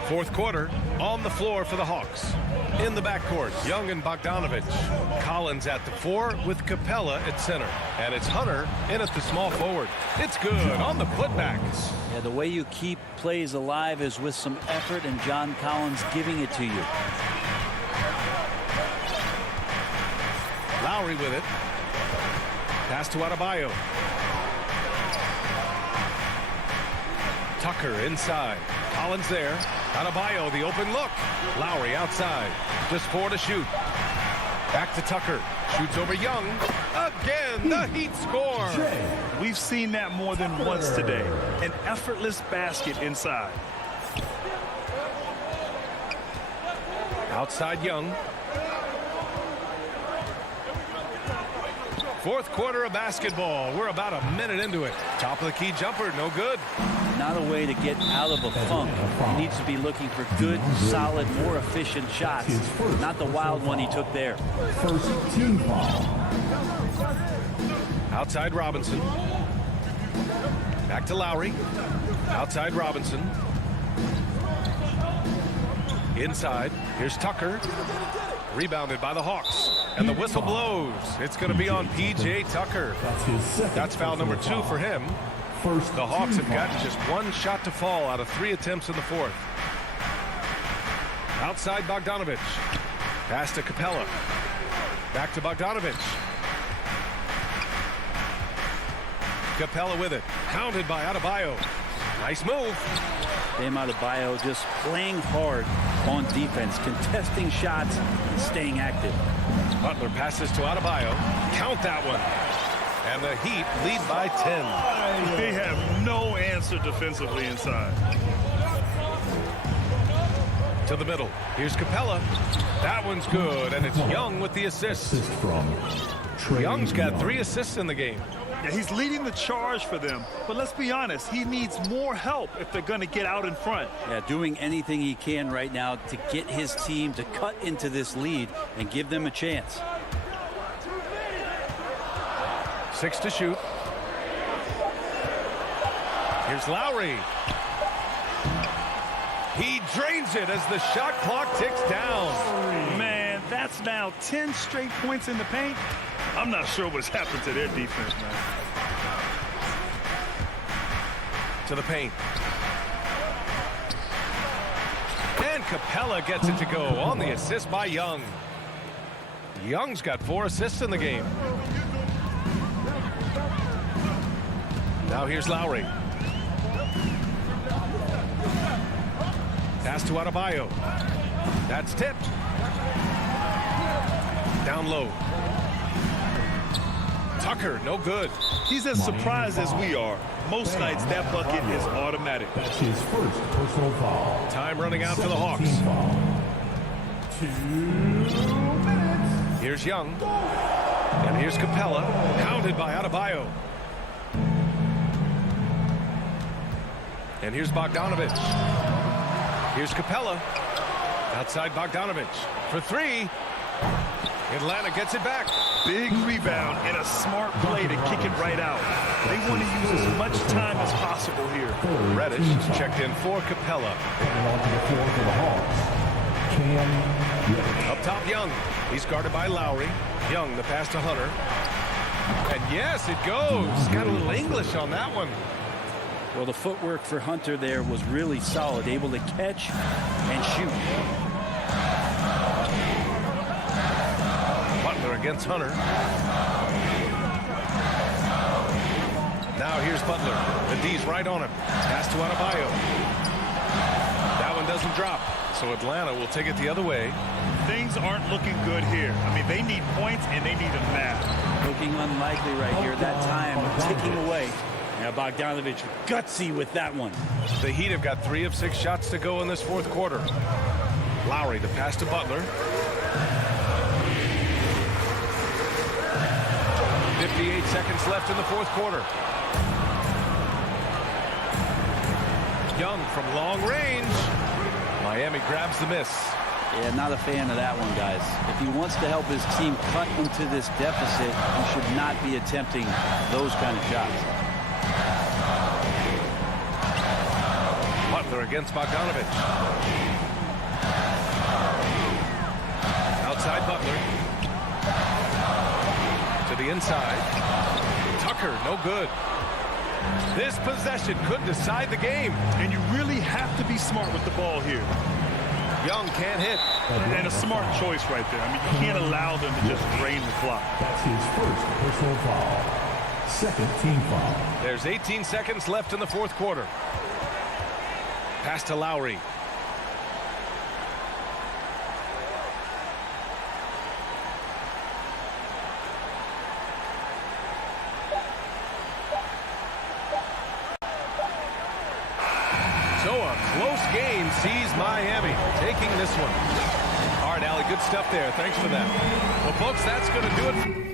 Fourth quarter on the floor for the Hawks. In the backcourt, Young and Bogdanovich. Collins at the 4 with Capella at center. And it's Hunter in at the small forward. It's good on the putbacks. Yeah, the way you keep plays alive is with some effort and John Collins giving it to you. Lowry with it. Pass to Adebayo. Tucker inside. Collins there. Adebayo, the open look. Lowry outside. Just 4 to shoot. Back to Tucker. Shoots over Young. Again, the Heat score. We've seen that more than once today. An effortless basket inside. Outside Young. Fourth quarter of basketball. We're about a minute into it. Top of the key jumper, no good. Not a way to get out of a funk. He needs to be looking for good, solid, more efficient shots. Not the wild one he took there. First team foul. Outside Robinson. Back to Lowry. Outside Robinson. Inside. Here's Tucker. Rebounded by the Hawks. And the whistle blows. It's going to be on P.J. Tucker. That's foul number 2 for him. The Hawks have gotten just 1 shot to fall out of 3 attempts in the fourth. Outside Bogdanovich. Pass to Capella. Back to Bogdanovich. Capella with it. Counted by Adebayo. Nice move. Bam Adebayo just playing hard on defense, contesting shots, and staying active. Butler passes to Adebayo. Count that one. And the Heat lead by 10. They have no answer defensively inside. To the middle. Here's Capella. That one's good, and it's Young with the assist. Young's got 3 assists in the game. Yeah, he's leading the charge for them, but let's be honest, he needs more help if they're going to get out in front. Yeah, doing anything he can right now to get his team to cut into this lead and give them a chance. 6 to shoot. Here's Lowry. He drains it as the shot clock ticks down. Man, that's now 10 straight points in the paint. I'm not sure what's happened to their defense, man. To the paint. And Capella gets it to go on the assist by Young. Young's got 4 assists in the game. Now here's Lowry. Pass to Adebayo. That's tipped. Down low. Tucker, no good. He's as surprised as we are. Most nights that bucket is automatic. That's his first personal foul. Time running out for the Hawks. 2 minutes. Here's Young. And here's Capella. Counted by Adebayo. And here's Bogdanovich. Here's Capella. Outside Bogdanovich. For 3. Atlanta gets it back. Big rebound and a smart play to kick it right out. They want to use as much time as possible here. Reddish checked in for Capella. Onto the floor for the Hawks. Up top, Young. He's guarded by Lowry. Young, the pass to Hunter. And yes, it goes. Got a little English on that one. Well, the footwork for Hunter there was really solid, able to catch and shoot. Butler against Hunter. Now here's Butler. The D's right on him. Pass to Adebayo. That one doesn't drop. So Atlanta will take it the other way. Things aren't looking good here. I mean, they need points and they need them now. Looking unlikely right here. That time ticking away. Now Bogdanovich gutsy with that one. The Heat have got 3 of 6 shots to go in this fourth quarter. Lowry, the pass to Butler. 58 seconds left in the fourth quarter. Young from long range. Miami grabs the miss. Yeah, not a fan of that one, guys. If he wants to help his team cut into this deficit, he should not be attempting those kind of shots. Butler against Bogdanovich. Outside Butler. To the inside. Tucker, no good. This possession could decide the game. And you really have to be smart with the ball here. Young can't hit. And a smart choice right there. I mean, you can't allow them to just drain the clock. That's his first personal foul. Second team foul. There's 18 seconds left in the fourth quarter. Pass to Lowry. So a close game sees Miami taking this one. All right, Allie, good stuff there. Thanks for that. Well, folks, that's going to do it.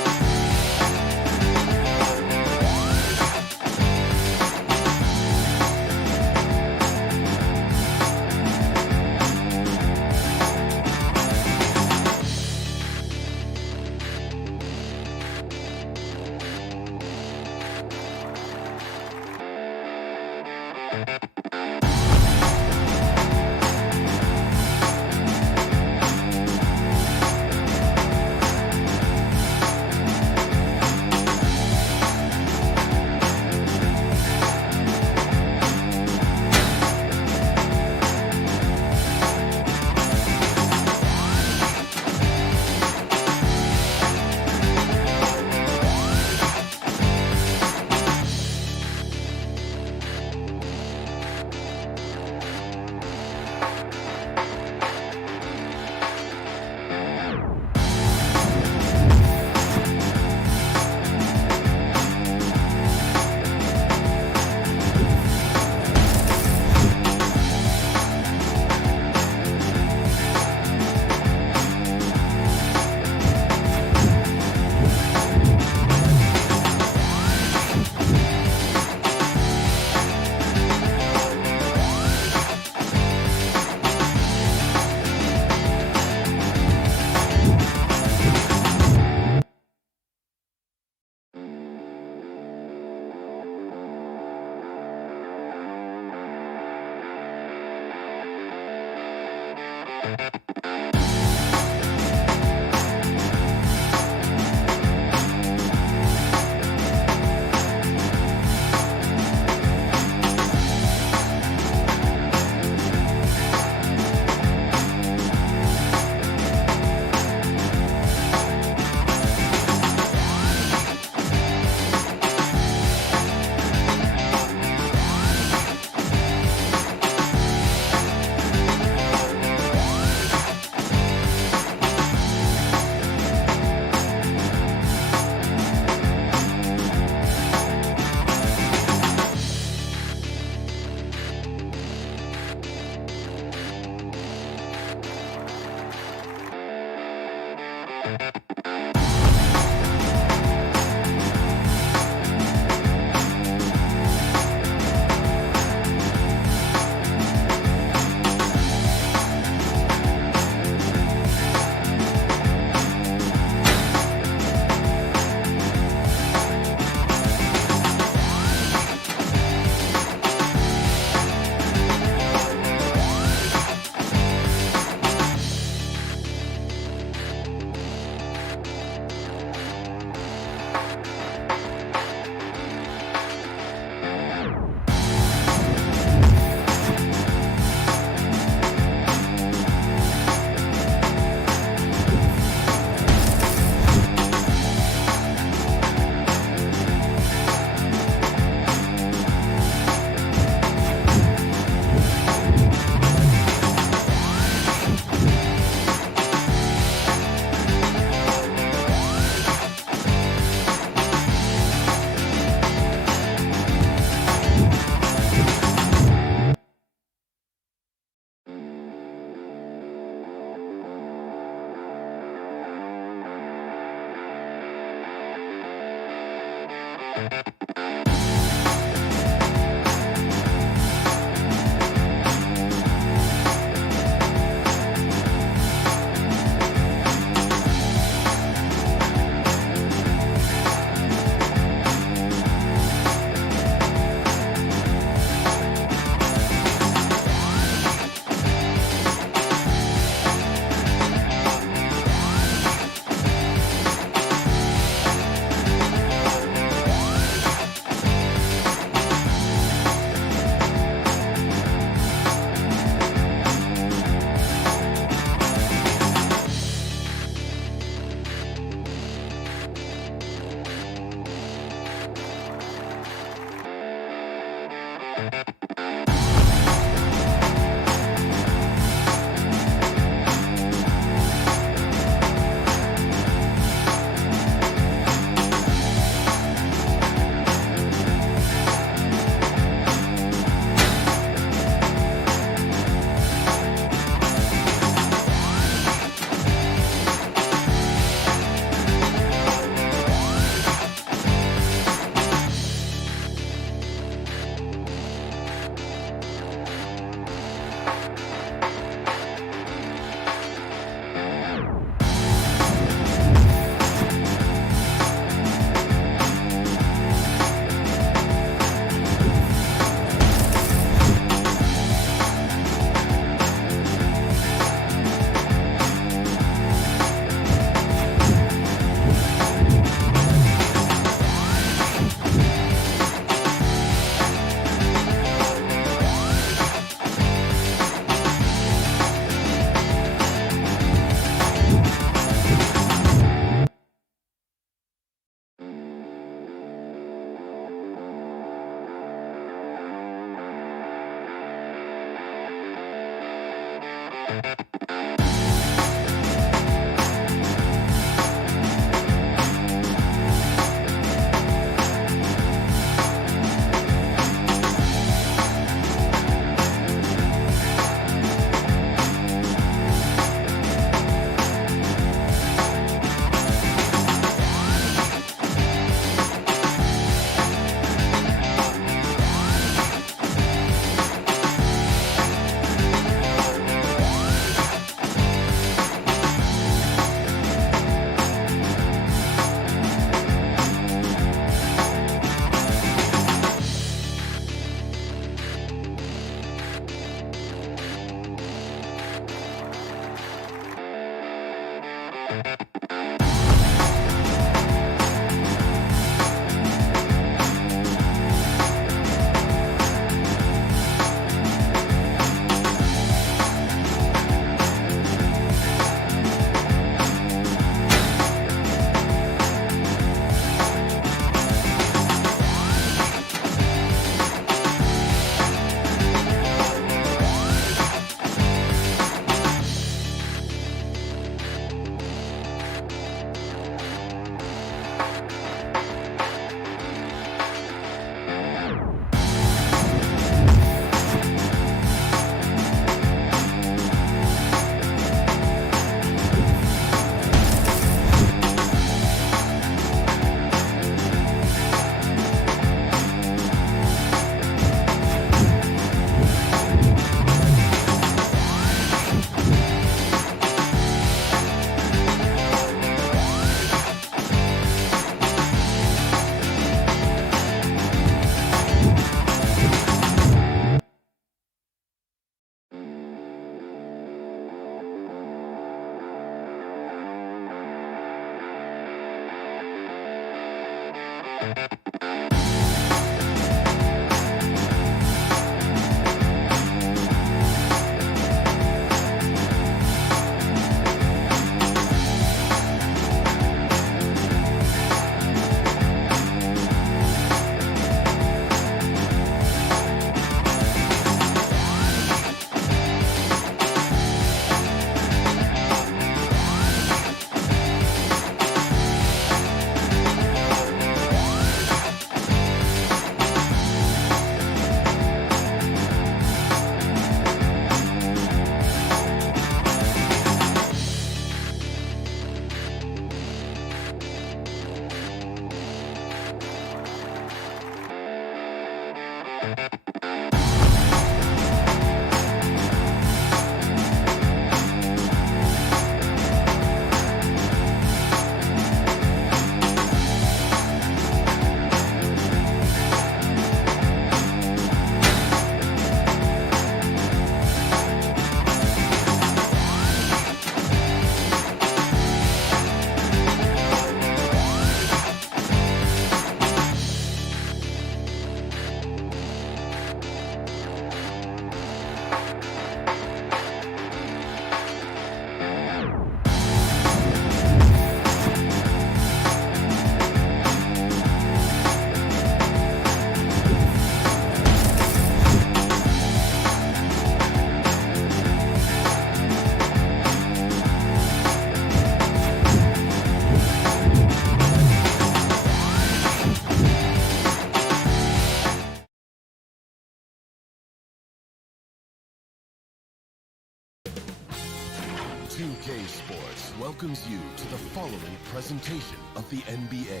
2K Sports welcomes you to the following presentation of the NBA.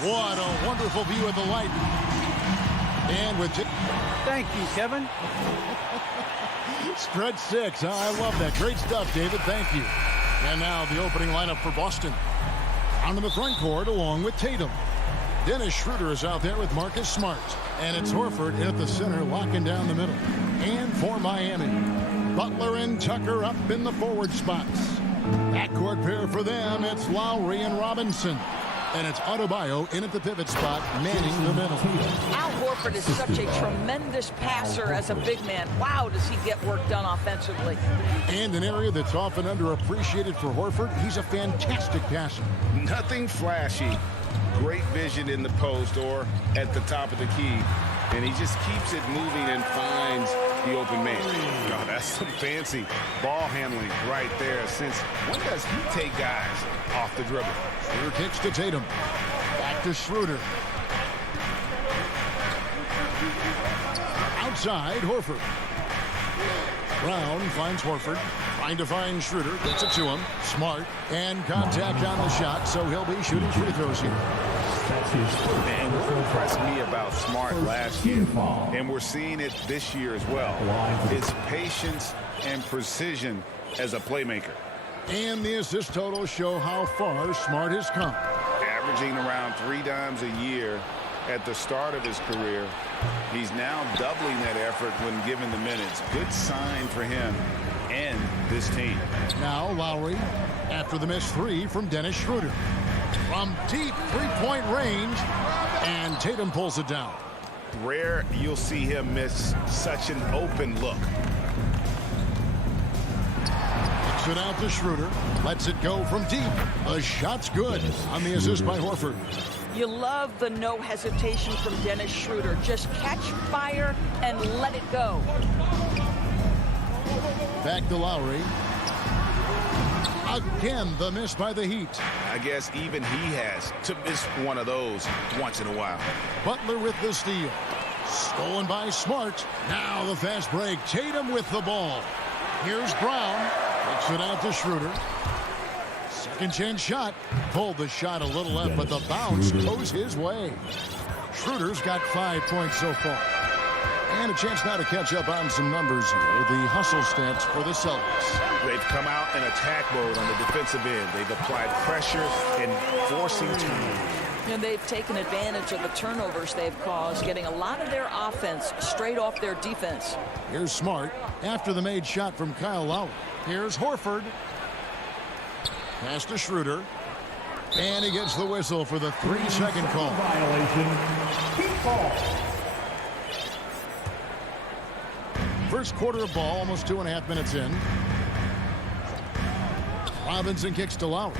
What a wonderful view of the light. And with... Thank you, Kevin. Spread 6. I love that. Great stuff, David. Thank you. And now the opening lineup for Boston. Out in the front court along with Tatum. Dennis Schroeder is out there with Marcus Smart. And it's Horford in at the center, locking down the middle. And for Miami, Butler and Tucker up in the forward spots. Backcourt pair for them, it's Lowry and Robinson. And it's Adebayo in at the pivot spot, manning the middle. Al Horford is such a tremendous passer as a big man. Wow, does he get work done offensively. And an area that's often underappreciated for Horford, he's a fantastic passer. Nothing flashy. Great vision in the post or at the top of the key. And he just keeps it moving and finds the open man. Oh, that's some fancy ball handling right there. Since when does he take guys off the dribble? Schroeder kicks to Tatum. Back to Schroeder. Outside, Horford. Brown finds Horford. Trying to find Schroeder. Gets it to him. Smart. And contact on the shot, so he'll be shooting free throws here. And what impressed me about Smart last year, and we're seeing it this year as well, is patience and precision as a playmaker. And the assist totals show how far Smart has come. Averaging around 3 dimes a year at the start of his career. He's now doubling that effort when given the minutes. Good sign for him and this team. Now Lowry after the missed 3 from Dennis Schroeder. From deep three-point range, and Tatum pulls it down. Rare you'll see him miss such an open look. Kicks it out to Schroeder. Lets it go from deep. The shot's good on the assist by Horford. You love the no hesitation from Dennis Schroeder. Just catch fire and let it go. Back to Lowry. Again, the miss by the Heat. I guess even he has to miss one of those once in a while. Butler with the steal. Stolen by Smart. Now the fast break. Tatum with the ball. Here's Brown. Kicks it out to Schroeder. Second chance shot. Pulled the shot a little left, but the bounce goes his way. Schroeder's got 5 points so far. And a chance now to catch up on some numbers here. The hustle stats for the Celtics. They've come out in attack mode on the defensive end. They've applied pressure and forcing turnovers. And they've taken advantage of the turnovers they've caused, getting a lot of their offense straight off their defense. Here's Smart after the made shot from Kyle Lowry. Here's Horford. Pass to Schroeder. And he gets the whistle for the 3-second call. Violation. Heat ball. First quarter of ball, almost 2.5 minutes in. Robinson kicks to Lowry.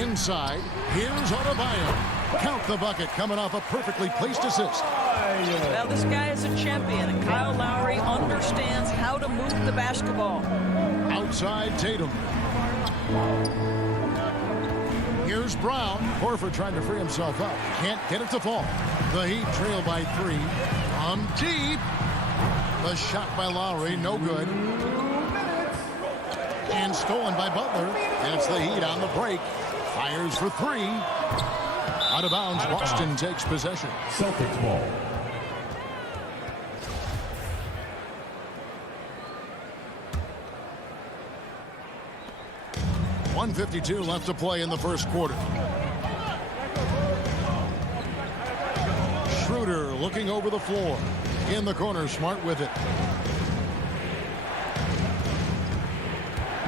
Inside, here's Adebayo. Count the bucket, coming off a perfectly placed assist. Well, this guy is a champion, and Kyle Lowry understands how to move the basketball. Outside, Tatum. Here's Brown. Horford trying to free himself up. Can't get it to fall. The Heat trail by 3. From deep. The shot by Lowry, no good. And stolen by Butler. And it's the Heat on the break. Fires for three. Out of bounds. Boston takes possession. Celtics ball. .152 left to play in the first quarter. Schroeder looking over the floor. In the corner, Smart with it.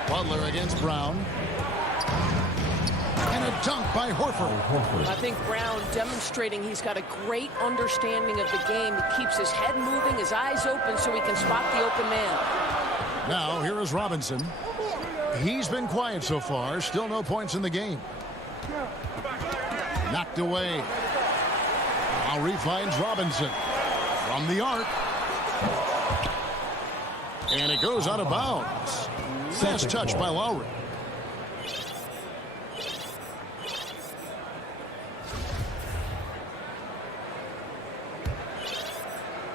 Butler against Brown. And a dunk by Horford. I think Brown demonstrating he's got a great understanding of the game. He keeps his head moving, his eyes open so he can spot the open man. Now here is Robinson. He's been quiet so far. Still no points in the game. Knocked away. Lowry finds Robinson from the arc. And it goes out of bounds. Fast touch by Lowry.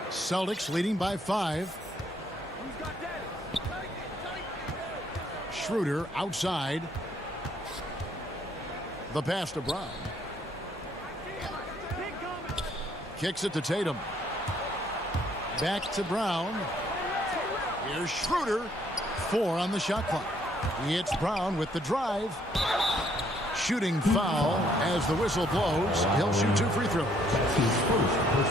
Celtics leading by 5. Schroeder outside. The pass to Brown. Kicks it to Tatum. Back to Brown. Here's Schroeder. 4 on the shot clock. It's Brown with the drive. Shooting foul as the whistle blows. He'll shoot 2 free throws.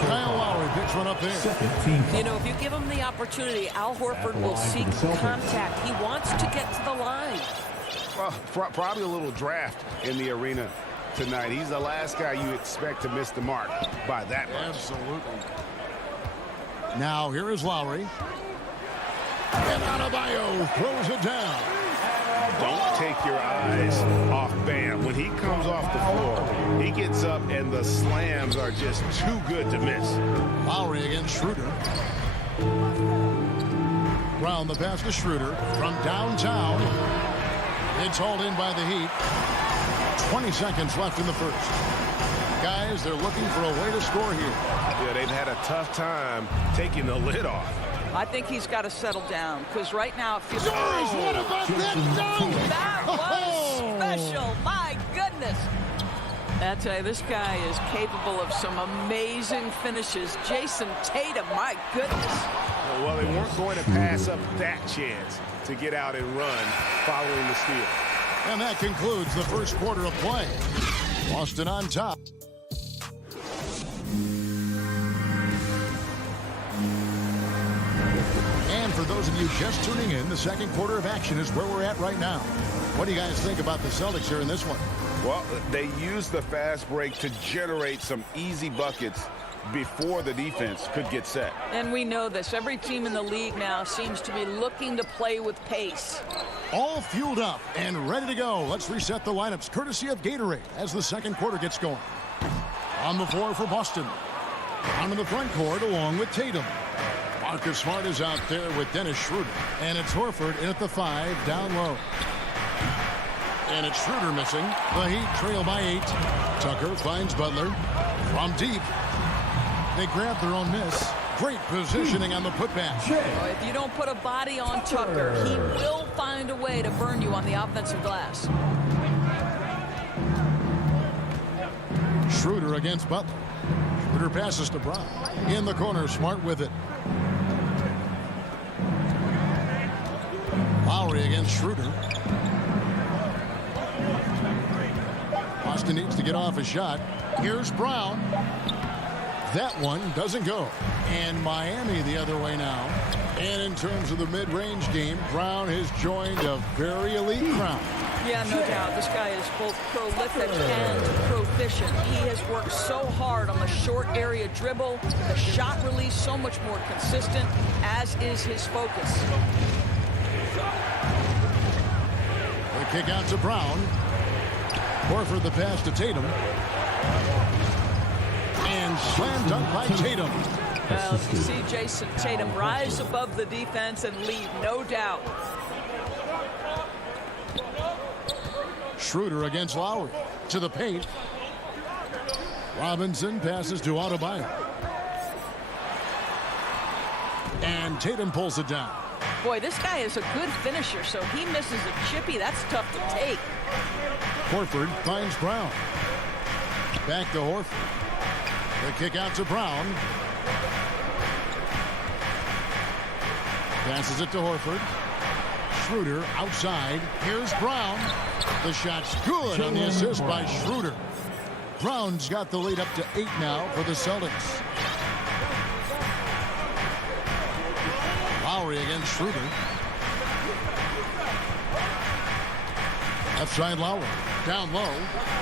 Kyle Lowry picks one up there. You know, if you give him the opportunity, Al Horford will seek contact. He wants to get to the line. Well, probably a little draft in the arena tonight. He's the last guy you expect to miss the mark by that much. Absolutely. Now here is Lowry. And Adebayo throws it down. Don't take your eyes off Bam. When he comes off the floor, he gets up and the slams are just too good to miss. Lowry against Schroeder. Brown the pass to Schroeder from downtown. It's hauled in by the Heat. 20 seconds left in the first. Guys, they're looking for a way to score here. Yeah, they've had a tough time taking the lid off. I think he's got to settle down because right now it feels. What about that dunk? That was special. My goodness. I tell you, this guy is capable of some amazing finishes. Jason Tatum, my goodness. Well, they weren't going to pass up that chance to get out and run following the steal. And that concludes the first quarter of play. Boston on top. And for those of you just tuning in, the second quarter of action is where we're at right now. What do you guys think about the Celtics here in this one? Well, they used the fast break to generate some easy buckets before the defense could get set. And we know this. Every team in the league now seems to be looking to play with pace. All fueled up and ready to go. Let's reset the lineups courtesy of Gatorade as the second quarter gets going. On the floor for Boston. Down in the front court along with Tatum. Marcus Smart is out there with Dennis Schroeder. And it's Horford in at the 5 down low. And it's Schroeder missing. The Heat trail by 8. Tucker finds Butler from deep. They grab their own miss. Great positioning on the putback. If you don't put a body on Tucker, he will find a way to burn you on the offensive glass. Schroeder against Butler. Schroeder passes to Brown. In the corner, Smart with it. Lowry against Schroeder. Boston needs to get off a shot. Here's Brown. That one doesn't go. And Miami the other way now. And in terms of the mid-range game, Brown has joined a very elite crowd. Yeah, no doubt. This guy is both prolific and proficient. He has worked so hard on the short area dribble, the shot release so much more consistent, as is his focus. The kick out to Brown. Horford the pass to Tatum. And slam dunk by Tatum. Well, you see Jason Tatum rise above the defense and lead, no doubt. Schroeder against Lowry. To the paint. Robinson passes to Adebayo. And Tatum pulls it down. Boy, this guy is a good finisher, so he misses a chippy. That's tough to take. Horford finds Brown. Back to Horford. The kick out to Brown. Passes it to Horford. Schroeder outside. Here's Brown. The shot's good on the assist by Schroeder. Brown's got the lead up to 8 now for the Celtics. Lowry against Schroeder. Left side Lowry. Down low.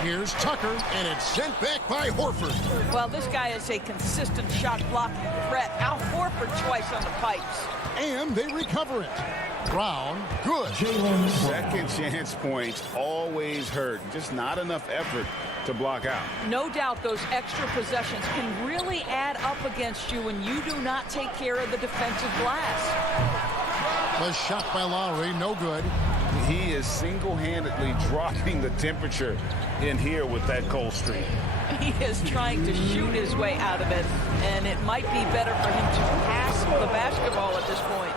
Here's Tucker, and it's sent back by Horford. Well, this guy is a consistent shot blocking threat. Al Horford twice on the pipes. And they recover it. Brown, good. Second chance points always hurt. Just not enough effort to block out. No doubt those extra possessions can really add up against you when you do not take care of the defensive glass. The shot by Lowry, no good. He is single-handedly dropping the temperature in here with that cold streak. He is trying to shoot his way out of it, and it might be better for him to pass the basketball at this point.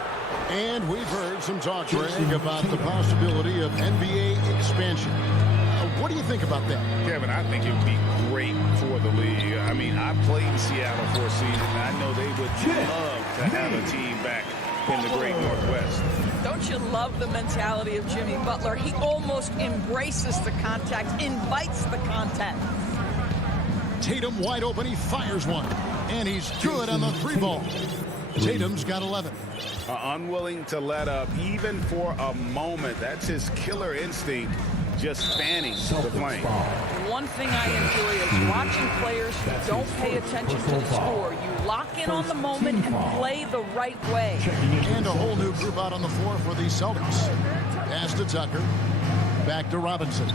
And we've heard some talk, Greg, about the possibility of NBA expansion. What do you think about that? Kevin, I think it would be great for the league. I mean, I played in Seattle for a season, and I know they would love to have a team back in the great Northwest. Don't you love the mentality of Jimmy Butler? He almost embraces the contact, invites the contact. Tatum wide open, he fires one. And he's good on the 3-ball. Tatum's got 11. Unwilling to let up, even for a moment. That's his killer instinct, just fanning the flame. One thing I enjoy is watching players who don't pay attention to the score. You lock in on the moment and play the right way. And a whole new group out on the floor for the Celtics. Pass to Tucker. Back to Robinson.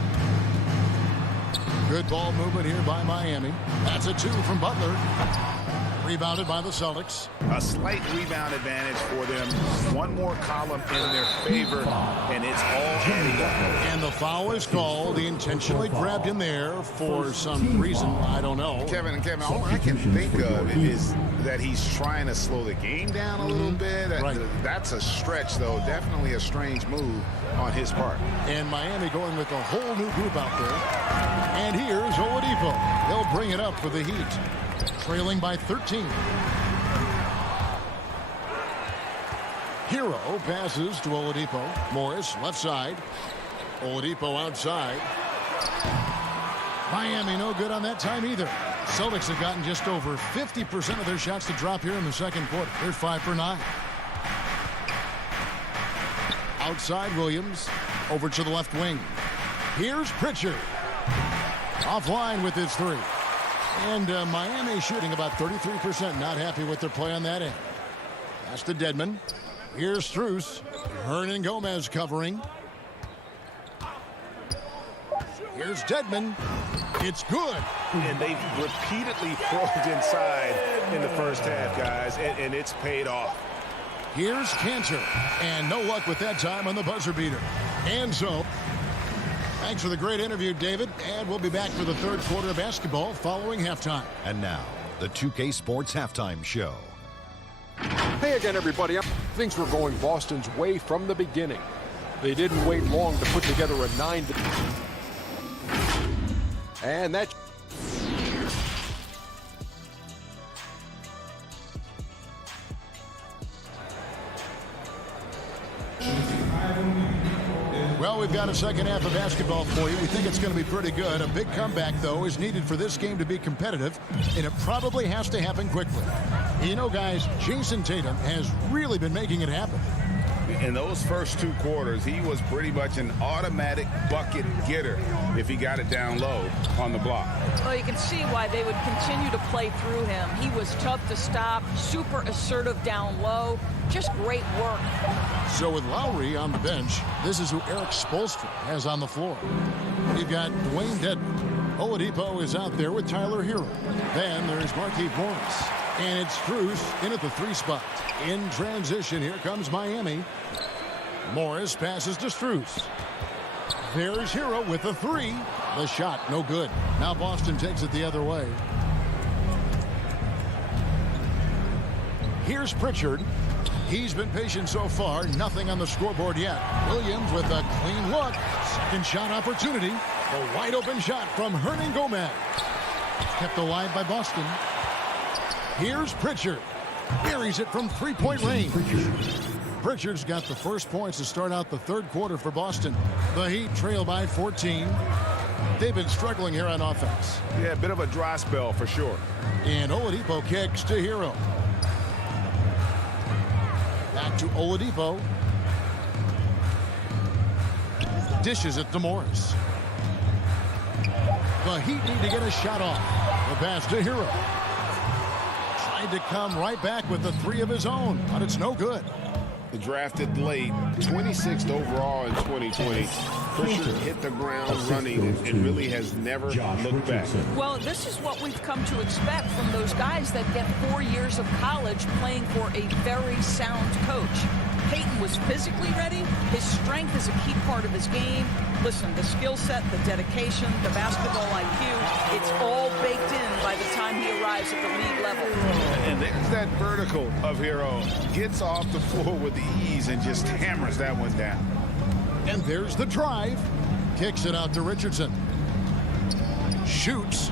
Good ball movement here by Miami. That's a 2 from Butler. Rebounded by the Celtics. A slight rebound advantage for them. One more column in their favor, and it's all adding up. And the foul is called. He intentionally grabbed him there for some reason. I don't know. Kevin, all I can think of is that he's trying to slow the game down a little bit. Right. That's a stretch, though. Definitely a strange move on his part. And Miami going with a whole new group out there. And here's Oladipo. They'll bring it up for the Heat. Trailing by 13. Hero passes to Oladipo. Morris left side. Oladipo outside. Miami no good on that time either. Celtics have gotten just over 50% of their shots to drop here in the second quarter. They're 5 for 9. Outside Williams. Over to the left wing. Here's Pritchard. Offline with his 3. And Miami shooting about 33%. Not happy with their play on that end. Pass to Dedmon. Here's Strus. Hernan Gomez covering. Here's Dedmon. It's good. And they've repeatedly probed inside in the first half, guys, and it's paid off. Here's Cantor. And no luck with that time on the buzzer beater. And so, thanks for the great interview, David. And we'll be back for the third quarter of basketball following halftime. And now, the 2K Sports Halftime Show. Hey again, everybody. Things were going Boston's way from the beginning. They didn't wait long to put together a 9. And that... Well, we've got a second half of basketball for you. We think it's going to be pretty good. A big comeback, though, is needed for this game to be competitive, and it probably has to happen quickly. You know, guys, Jason Tatum has really been making it happen. In those first 2 quarters, he was pretty much an automatic bucket getter if he got it down low on the block. Well, you can see why they would continue to play through him. He was tough to stop, super assertive down low. Just great work. So with Lowry on the bench, this is who Eric Spoelstra has on the floor. You've got Dwayne Dedmon. Oladipo is out there with Tyler Hero. Then there's Markieff Morris. And it's Strus in at the 3 spot. In transition, here comes Miami. Morris passes to Strus. There's Hero with a 3. The shot, no good. Now Boston takes it the other way. Here's Pritchard. He's been patient so far. Nothing on the scoreboard yet. Williams with a clean look. Second shot opportunity. The wide open shot from Hernan Gomez. Kept alive by Boston. Here's Pritchard. Buries it from three-point range. Pritchard's got the first points to start out the third quarter for Boston. The Heat trail by 14. They've been struggling here on offense. Yeah, a bit of a dry spell for sure. And Oladipo kicks to Hero. Back to Oladipo. Dishes it to Morris. The Heat need to get a shot off. The pass to Hero. Tried to come right back with the three of his own, but it's no good. Drafted late, 26th overall in 2020. Pritchard hit the ground running and really has never looked back. Well, this is what we've come to expect from those guys that get 4 years of college playing for a very sound coach. Peyton was physically ready. His strength is a key part of his game. Listen, the skill set, the dedication, the basketball IQ, it's all baked in by the time he arrives at the league level. And there's that vertical of Hero. Gets off the floor with ease and just hammers that one down. And there's the drive. Kicks it out to Richardson. Shoots.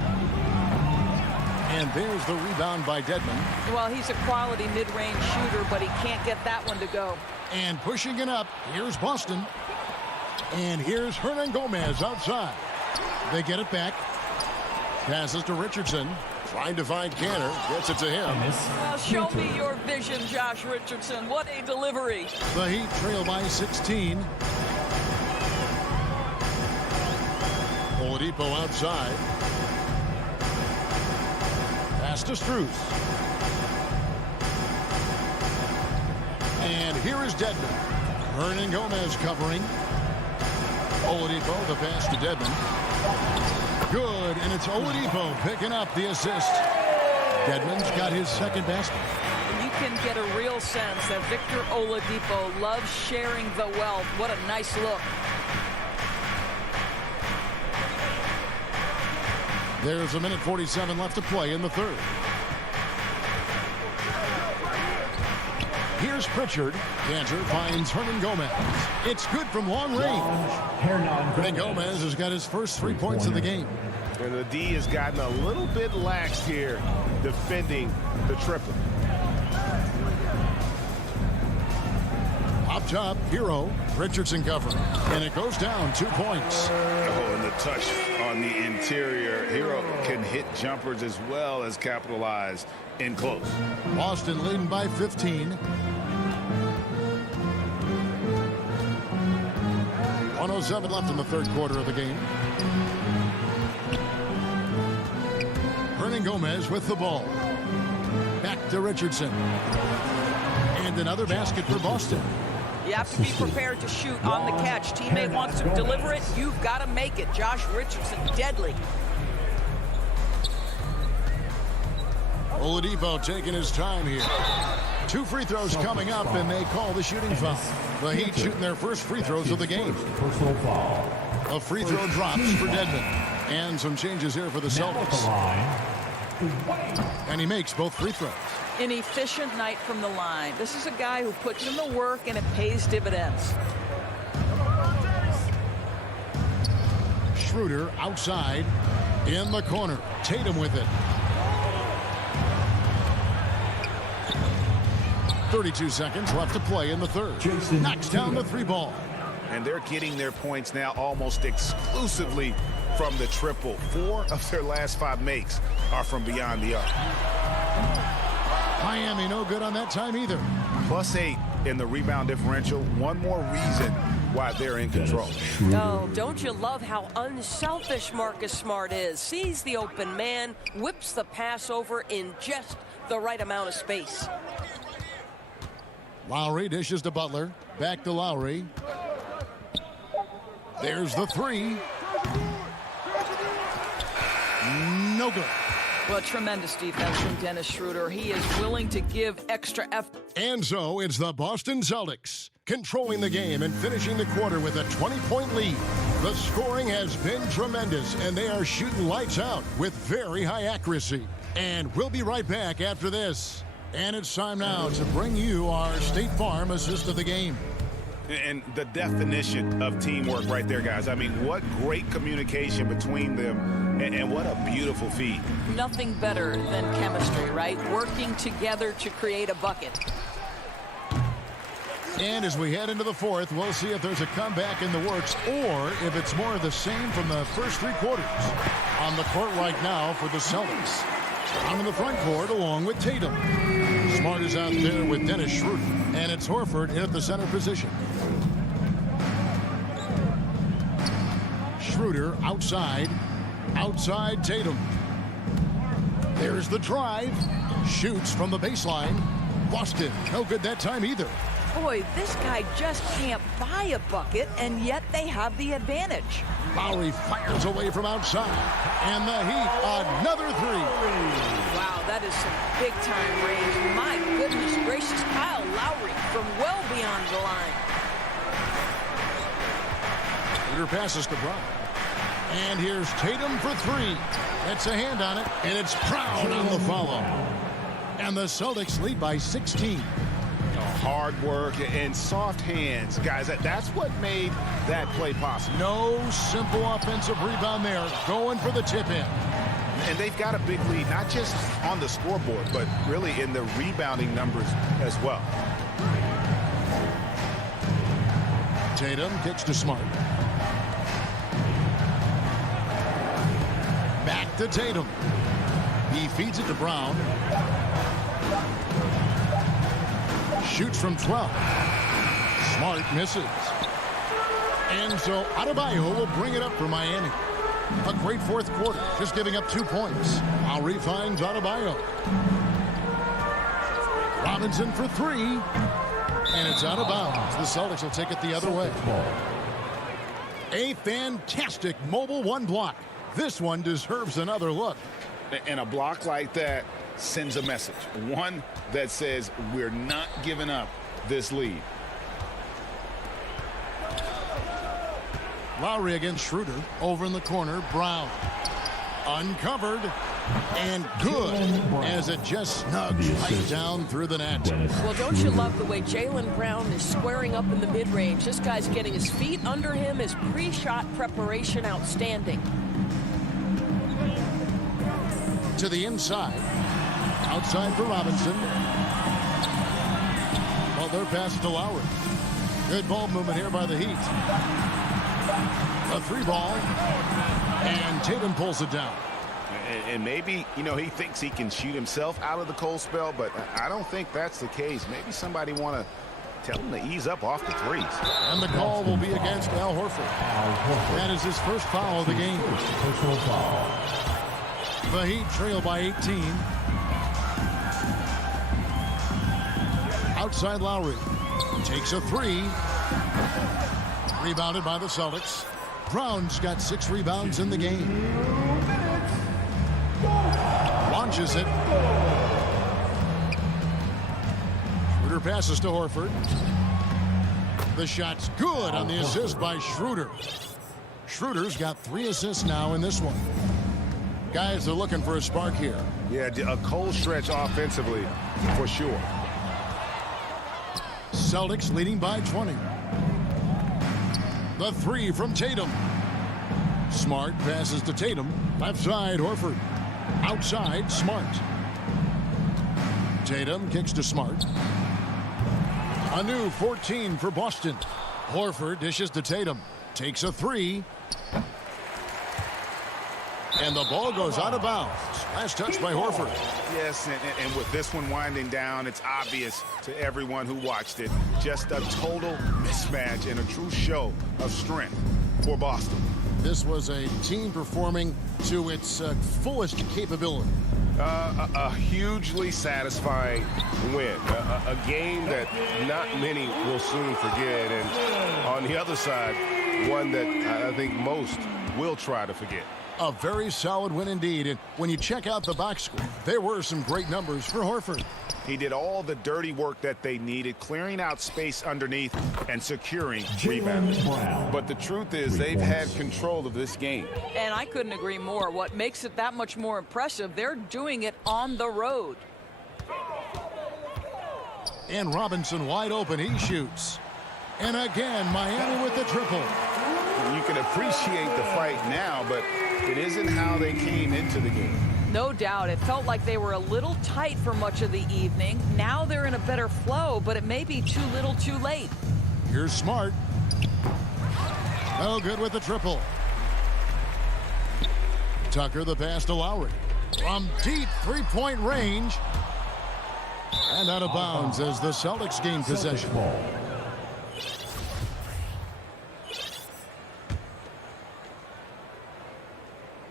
And there's the rebound by Dedmon. Well, he's a quality mid-range shooter, but he can't get that one to go. And pushing it up, here's Boston. And here's Hernan Gomez outside. They get it back. Passes to Richardson. Trying to find Canner. Gets it to him. Well, show me your vision, Josh Richardson. What a delivery. The Heat trail by 16. Oladipo outside. Pass to Strus. And here is Dedmon. Hernan Gomez covering. Oladipo, the pass to Dedmon. Good, and it's Oladipo picking up the assist. Dedmon's got his second basket. You can get a real sense that Victor Oladipo loves sharing the wealth. What a nice look. There's 1:47 left to play in the third. Here's Pritchard. Cantor finds Hernan Gomez. It's good from long range. Hernan Gomez has got his first 3 points of the game. And the D has gotten a little bit lax here defending the triple. Up top, Hero. Richardson covering. And it goes down 2 points. Oh, and the touch on the interior. Hero can hit jumpers as well as capitalize in close. Boston leading by 15. 1:07 left in the third quarter of the game. Hernan Gomez with the ball. Back to Richardson. And another basket for Boston. You have to be prepared to shoot on the catch. Teammate wants to deliver it. You've got to make it. Josh Richardson, deadly. Oladipo taking his time here. 2 free throws coming up, and they call the shooting foul. The Heat shooting their first free throws of the game. A free throw drops for Dedmon. And some changes here for the Celtics. And he makes both free throws. An efficient night from the line. This is a guy who puts in the work, and it pays dividends. Schroeder outside in the corner. Tatum with it. 32 seconds left to play in the third. Knocks down the 3 ball. And they're getting their points now almost exclusively from the triple. 4 of their last 5 makes are from beyond the arc. Miami no good on that time either. +8 in the rebound differential. One more reason why they're in control. Oh, don't you love how unselfish Marcus Smart is? Sees the open man, whips the pass over in just the right amount of space. Lowry dishes to Butler. Back to Lowry. There's the 3. No good. Well, tremendous defense from Dennis Schroeder. He is willing to give extra effort. And so it's the Boston Celtics controlling the game and finishing the quarter with a 20-point lead. The scoring has been tremendous, and they are shooting lights out with very high accuracy. And we'll be right back after this. And it's time now to bring you our State Farm assist of the game. And the definition of teamwork right there, guys. I mean, what great communication between them, and what a beautiful feed. Nothing better than chemistry, right? Working together to create a bucket. And as we head into the fourth, we'll see if there's a comeback in the works or if it's more of the same from the first three quarters. On the court right now for the Celtics. I'm in the front court along with Tatum. Smart is out there with Dennis Schroeder. And it's Horford in at the center position. Schroeder outside. Outside Tatum. There's the drive. Shoots from the baseline. Boston. No good that time either. Boy, this guy just can't buy a bucket, and yet they have the advantage. Lowry fires away from outside. And the Heat, another three. Wow, that is some big-time range. My goodness gracious, Kyle Lowry from well beyond the line. Shooter passes to Brown. And here's Tatum for three. That's a hand on it, and it's Brown on the follow. And the Celtics lead by 16. Hard work and soft hands, guys. That's what made that play possible. No simple offensive rebound there. Going for the tip in. And they've got a big lead, not just on the scoreboard, but really in the rebounding numbers as well. Tatum kicks to Smart. Back to Tatum. He feeds it to Brown. Shoots from 12. Smart misses. And so Adebayo will bring it up for Miami. A great fourth quarter, just giving up 2 points. Lowry finds Adebayo. Robinson for three. And it's out of bounds. The Celtics will take it the other way. A fantastic mobile one block. This one deserves another look. And a block like that sends a message. One that says we're not giving up this lead. Lowry against Schroeder. Over in the corner, Brown. Uncovered. And good as it just snugs right down through the net. Well, don't you love the way Jaylen Brown is squaring up in the mid-range? This guy's getting his feet under him. His pre-shot preparation outstanding. To the inside. Outside for Robinson. Well, their pass to Lowry. Good ball movement here by the Heat. A three ball. And Tatum pulls it down. And maybe, you know, he thinks he can shoot himself out of the cold spell, but I don't think that's the case. Maybe somebody want to tell him to ease up off the threes. And the call will be against Al Horford. That is his first foul of the game. The Heat trail by 18. Outside Lowry. Takes a three. Rebounded by the Celtics. Brown's got 6 rebounds in the game. Launches it. Schroeder passes to Horford. The shot's good on the assist by Schroeder. Schroeder's got 3 assists now in this one. Guys are looking for a spark here. Yeah, a cold stretch offensively for sure. Celtics leading by 20. The three from Tatum. Smart passes to Tatum. Left side, Horford. Outside, Smart. Tatum kicks to Smart. A new 14 for Boston. Horford dishes to Tatum. Takes a three. And the ball goes out of bounds. Last touch by Horford. Yes, and with this one winding down, it's obvious to everyone who watched it. Just a total mismatch and a true show of strength for Boston. This was a team performing to its fullest capability. A hugely satisfying win. A game that not many will soon forget. And on the other side, one that I think most will try to forget. A very solid win indeed. And when you check out the box score, there were some great numbers for Horford. He did all the dirty work that they needed, clearing out space underneath and securing rebounds. But the truth is they've had control of this game. And I couldn't agree more. What makes it that much more impressive, they're doing it on the road. And Robinson wide open. He shoots. And again, Miami with the triple. You can appreciate the fight now, but it isn't how they came into the game. No doubt. It felt like they were a little tight for much of the evening. Now they're in a better flow, but it may be too little too late. Here's Smart. No good with the triple. Tucker the pass to Lowry. From deep three-point range. And out of bounds as the Celtics gain possession.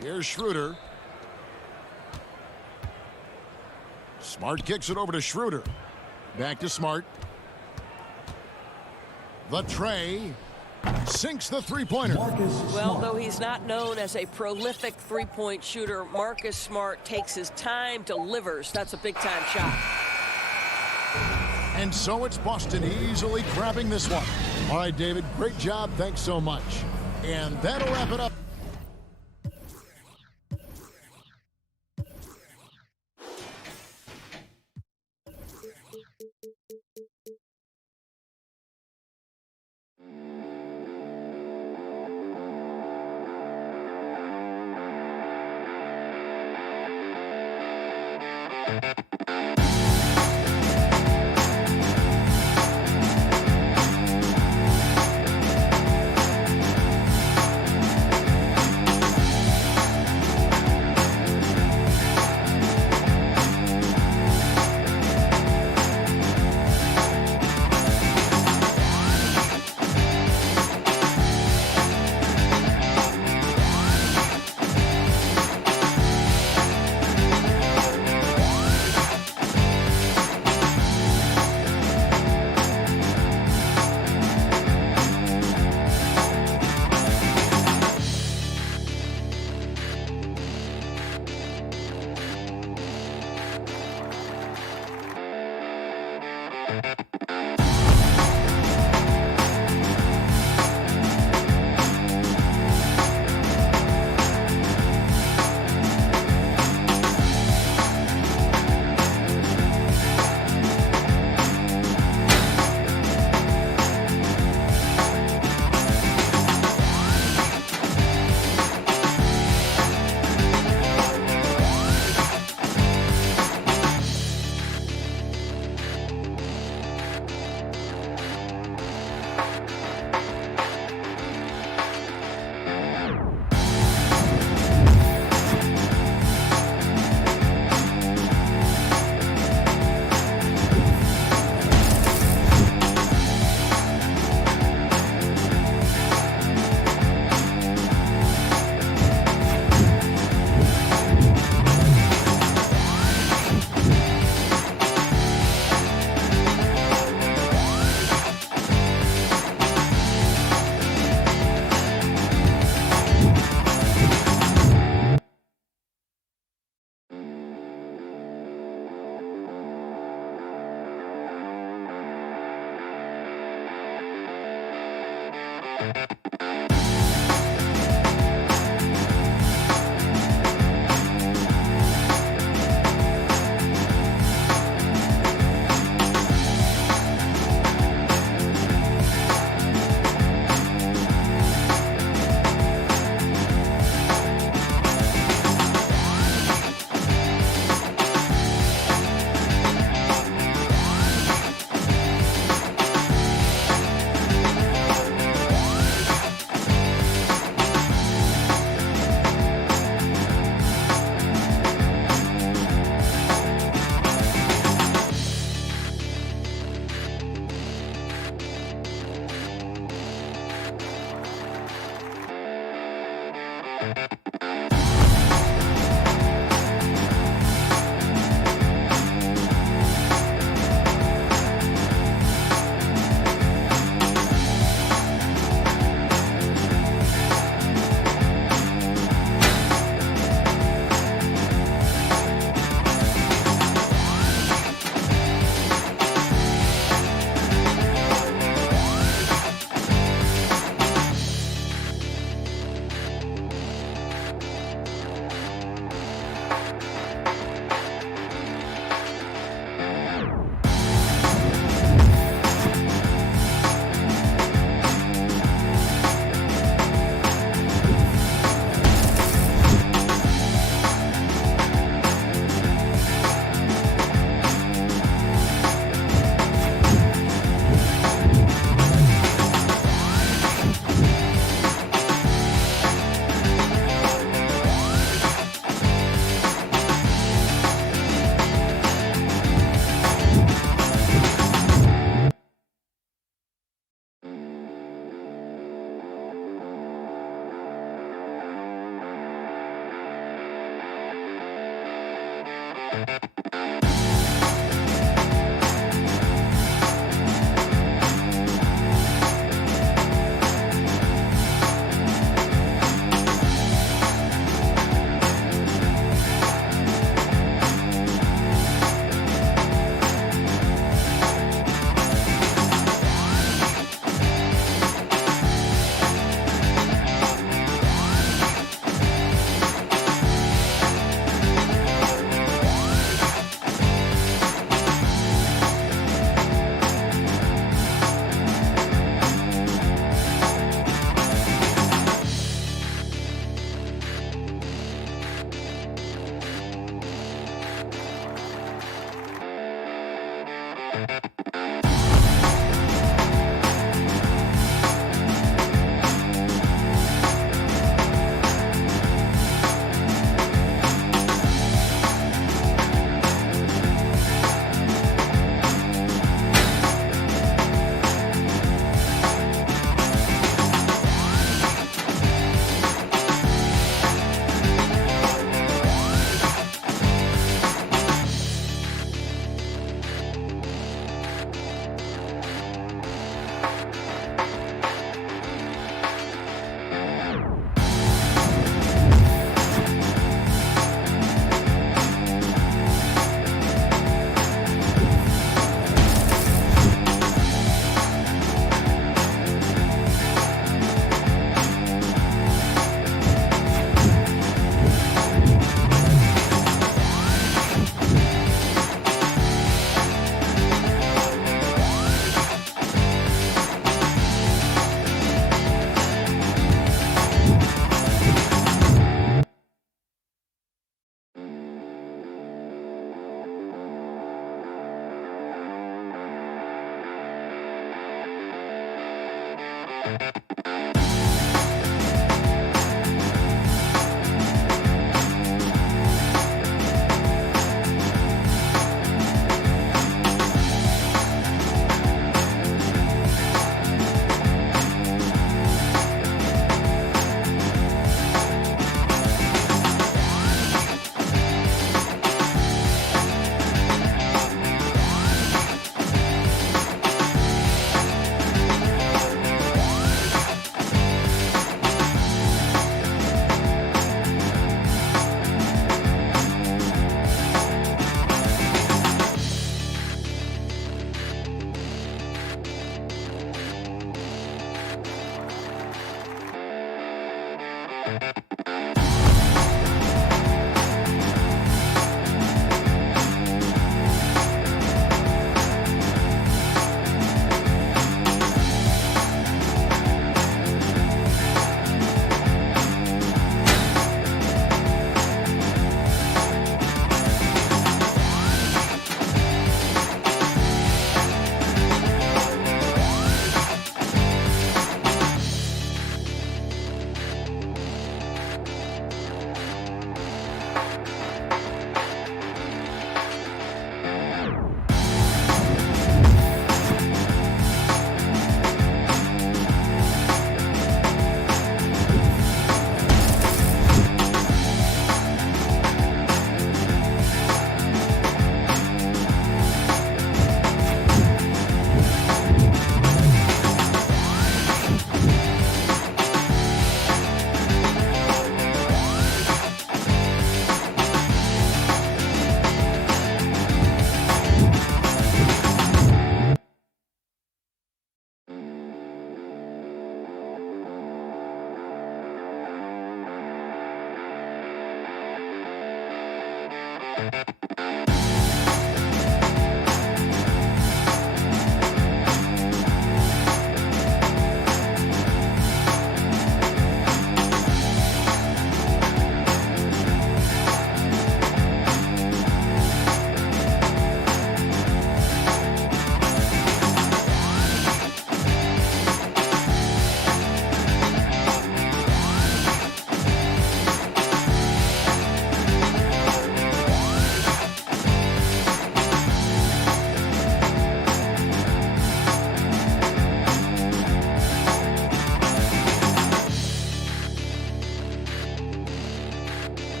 Here's Schroeder. Smart kicks it over to Schroeder. Back to Smart. The tray. Sinks the three-pointer. Well, though he's not known as a prolific three-point shooter, Marcus Smart takes his time, delivers. That's a big-time shot. And so it's Boston easily grabbing this one. All right, David, great job. Thanks so much. And that'll wrap it up.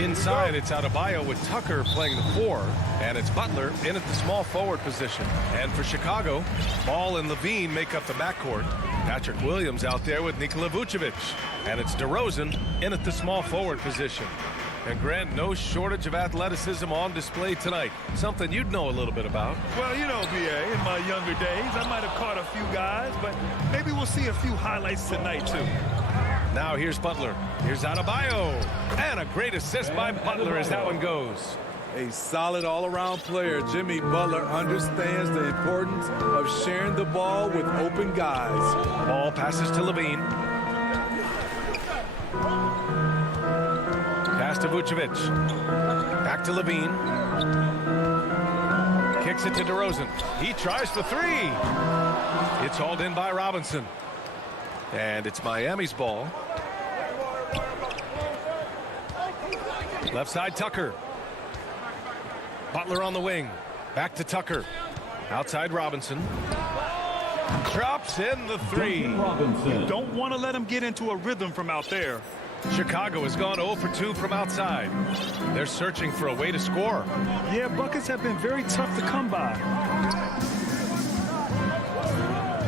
Inside, it's Adebayo with Tucker playing the 4, and it's Butler in at the small forward position. And for Chicago, Ball and Levine make up the backcourt. Patrick Williams out there with Nikola Vucevic, and it's DeRozan in at the small forward position. And Grant, no shortage of athleticism on display tonight. Something you'd know a little bit about. Well, you know, B.A., in my younger days, I might have caught a few guys, but maybe we'll see a few highlights tonight, too. Now here's Butler. Here's Adebayo. And a great assist by Butler as that one goes. A solid all-around player. Jimmy Butler understands the importance of sharing the ball with open guys. Ball passes to Levine. Pass to Vucevic. Back to Levine. Kicks it to DeRozan. He tries for 3. It's hauled in by Robinson. And it's Miami's ball. Left side, Tucker. Butler on the wing. Back to Tucker. Outside, Robinson. Drops in the 3. You don't want to let him get into a rhythm from out there. Chicago has gone 0 for 2 from outside. They're searching for a way to score. Yeah, buckets have been very tough to come by.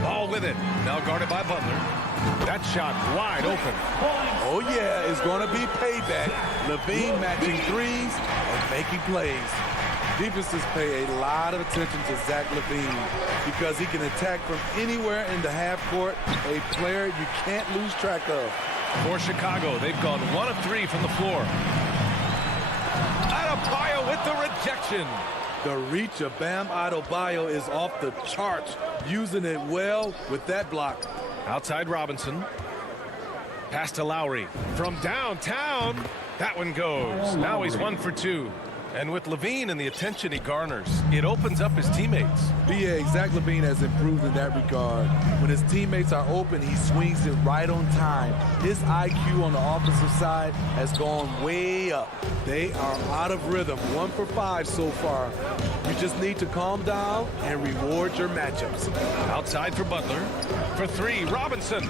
Ball with it. Now guarded by Butler. That shot wide open. Oh, yeah, it's going to be payback. Levine matching threes and making plays. Defenses pay a lot of attention to Zach Levine because he can attack from anywhere in the half court, a player you can't lose track of. For Chicago, they've gone 1 of 3 from the floor. Adebayo with the rejection. The reach of Bam Adebayo is off the charts, using it well with that block. Outside Robinson. Pass to Lowry. From downtown, that one goes. Now he's 1 for 2. And with Levine and the attention he garners, it opens up his teammates. B.A. Zach Levine has improved in that regard. When his teammates are open, he swings it right on time. His IQ on the offensive side has gone way up. They are out of rhythm, 1 for 5 so far. You just need to calm down and reward your matchups. Outside for Butler. For 3, Robinson.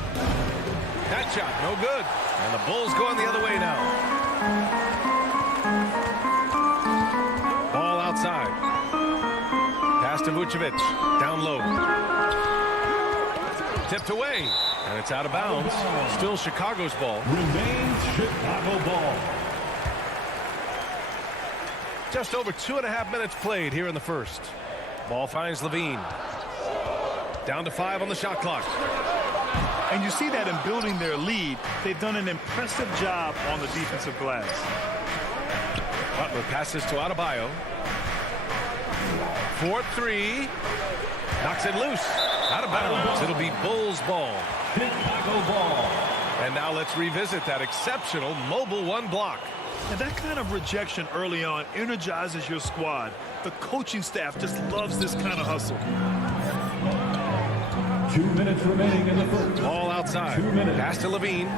That shot, no good. And the Bulls going the other way now. Ball outside. Pass to Vucevic. Down low. Tipped away. And it's out of bounds. Still Chicago's ball. Remains Chicago ball. Just over 2.5 minutes played here in the first. Ball finds Levine. Down to 5 on the shot clock. And you see that in building their lead, they've done an impressive job on the defensive glass. Butler passes to Adebayo. 4-3. Knocks it loose. Out of bounds. It'll be Bulls ball. Chicago ball. And now let's revisit that exceptional mobile 1 block. And that kind of rejection early on energizes your squad. The coaching staff just loves this kind of hustle. 2 minutes remaining in the first. Ball outside. 2 minutes. Pass to Levine.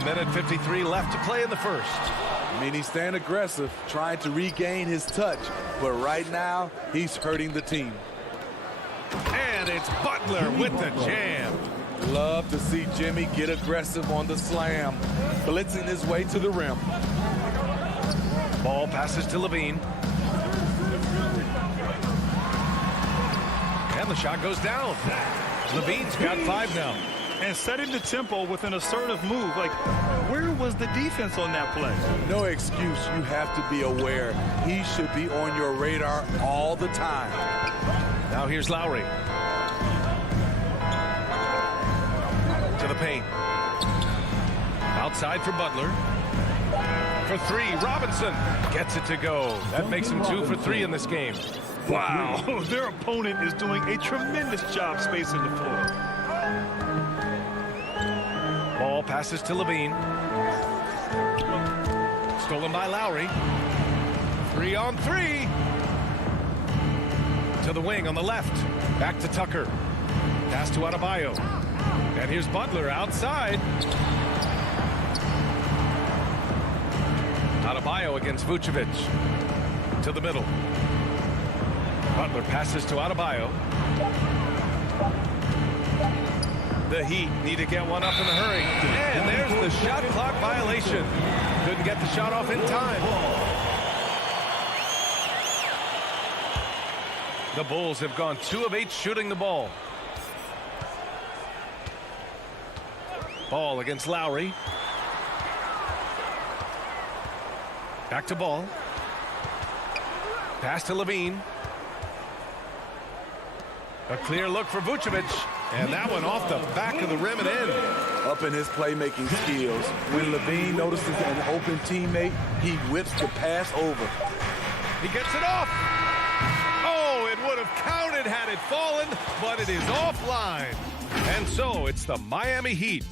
1:53 left to play in the first. I mean, he's staying aggressive, trying to regain his touch. But right now, he's hurting the team. And it's Butler with the jam. Love to see Jimmy get aggressive on the slam, blitzing his way to the rim. Ball passes to Levine. And the shot goes down. Levine's got 5 now. And setting the tempo with an assertive move. Like, where was the defense on that play? No excuse. You have to be aware. He should be on your radar all the time. Now here's Lowry. To the paint. Outside for Butler. For 3, Robinson gets it to go. That makes him 2 for 3 in this game. Wow, their opponent is doing a tremendous job spacing the floor. Ball passes to Levine. Stolen by Lowry. 3-on-3. To the wing on the left. Back to Tucker. Pass to Adebayo. And here's Butler outside. Adebayo against Vucevic. To the middle. Butler passes to Adebayo. The Heat need to get one up in a hurry. And there's the shot clock violation. Couldn't get the shot off in time. The Bulls have gone 2 of 8 shooting the ball. Ball against Lowry. Back to Ball. Pass to Levine. A clear look for Vucevic. And that one off the back of the rim and in. Up in his playmaking skills. When Levine notices an open teammate, he whips the pass over. He gets it off. Oh, it would have counted had it fallen, but it is offline. And so it's the Miami Heat.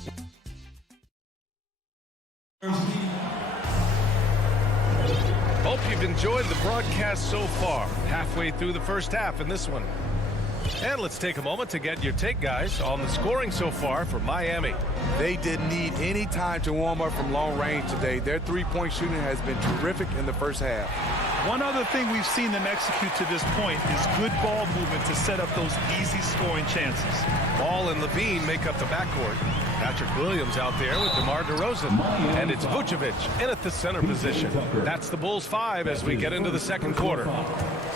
Hope you've enjoyed the broadcast so far. Halfway through the first half in this one. And let's take a moment to get your take, guys, on the scoring so far for Miami. They didn't need any time to warm up from long range today. Their three-point shooting has been terrific in the first half. One other thing we've seen them execute to this point is good ball movement to set up those easy scoring chances. Ball and Levine make up the backcourt. Patrick Williams out there with DeMar DeRozan. And it's Vucevic in at the center position. That's the Bulls 5 as we get into the second quarter.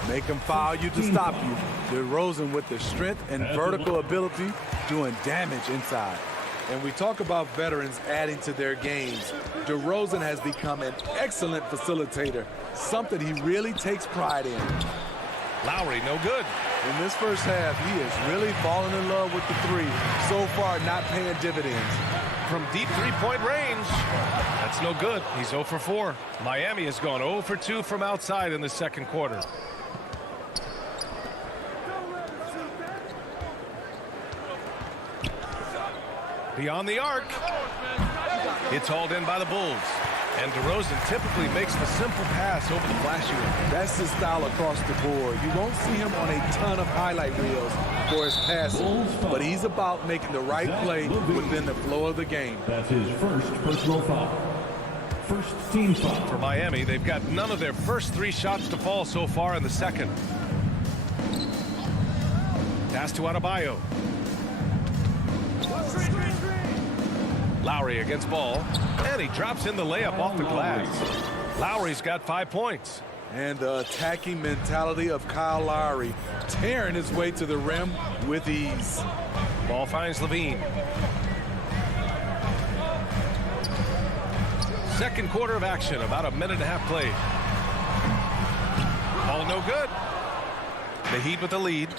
Make them foul you to stop you. DeRozan with the strength and vertical ability doing damage inside. And we talk about veterans adding to their games. DeRozan has become an excellent facilitator, something he really takes pride in. Lowry, no good. In this first half, he is really falling in love with the three. So far, not paying dividends. From deep three-point range, that's no good. He's 0 for 4. Miami has gone 0 for 2 from outside in the second quarter. Beyond the arc. It's hauled in by the Bulls. And DeRozan typically makes the simple pass over the flashy one. That's his style across the board. You won't see him on a ton of highlight reels for his passing, but he's about making the right play within the flow of the game. That's his first personal foul. First team foul. For Miami, they've got none of their first 3 shots to fall so far in the second. Pass to Adebayo. Lowry against Ball, and he drops in the layup off the glass. Lowry's got 5 points. And the attacking mentality of Kyle Lowry, tearing his way to the rim with ease. Ball finds Levine. Second quarter of action, about a minute and a half played. Ball no good. The Heat with the lead.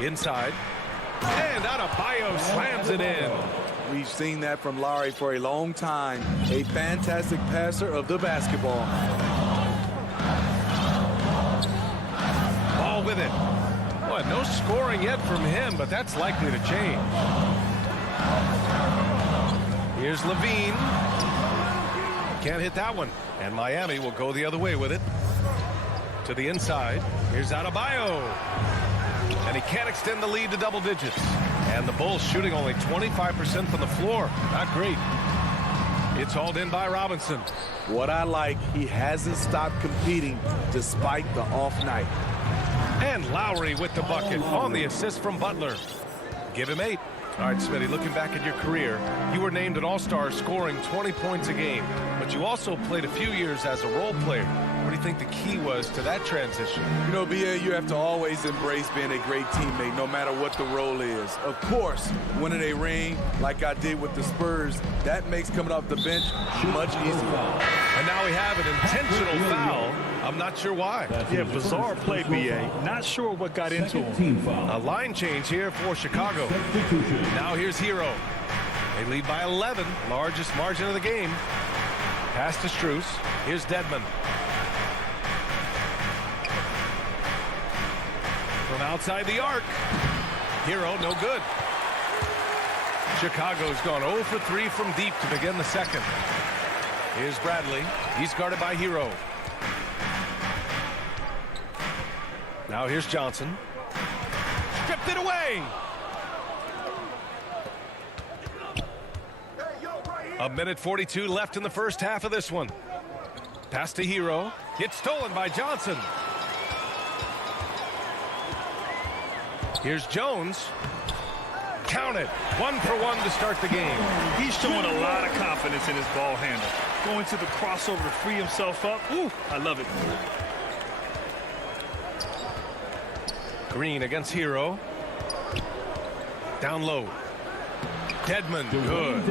Inside. And Adebayo slams it in. We've seen that from Lowry for a long time. A fantastic passer of the basketball. Ball with it. Boy, no scoring yet from him, but that's likely to change. Here's Levine. Can't hit that one. And Miami will go the other way with it. To the inside. Here's Adebayo. And he can't extend the lead to double digits. And the Bulls shooting only 25% from the floor. Not great. It's hauled in by Robinson. What I like, he hasn't stopped competing despite the off night. And Lowry with the bucket on the assist from Butler. Give him 8. All right, Smitty, looking back at your career, you were named an all-star scoring 20 points a game, but you also played a few years as a role player. What do you think the key was to that transition? You know, B.A., you have to always embrace being a great teammate, no matter what the role is. Of course, winning a ring like I did with the Spurs, that makes coming off the bench much easier. And now we have an intentional foul. I'm not sure why. Yeah, bizarre play, B.A. Not sure what got into him. A line change here for Chicago. Now here's Hero. They lead by 11, largest margin of the game. Pass to Strus. Here's Dedmon. From outside the arc. Hero, no good. Chicago's gone 0 for 3 from deep to begin the second. Here's Bradley. He's guarded by Hero. Now here's Johnson. Stripped it away. A minute 42 left in the first half of this one. Pass to Hero. It's stolen by Johnson. Here's Jones. Count it. 1 for 1 to start the game. He's showing a lot of confidence in his ball handle. Going to the crossover to free himself up. Ooh, I love it. Green against Hero. Down low. Dedmon, good.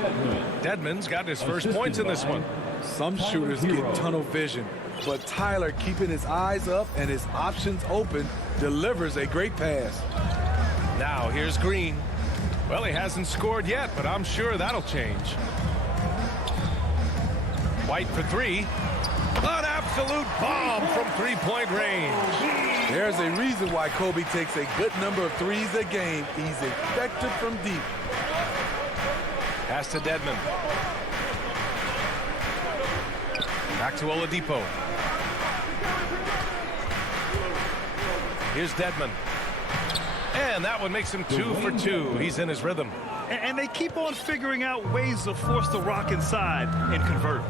Dedmon's got his first points in this one. Some shooters get tunnel vision, but Tyler, keeping his eyes up and his options open, delivers a great pass. Now here's Green. Well, he hasn't scored yet, but I'm sure that'll change. White for three. An absolute bomb from three-point range. There's a reason why Kobe takes a good number of threes a game. He's effective from deep. Pass to Dedmon. Back to Oladipo. Here's Dedmon. And that one makes him 2 for 2. He's in his rhythm. And they keep on figuring out ways to force the rock inside and convert.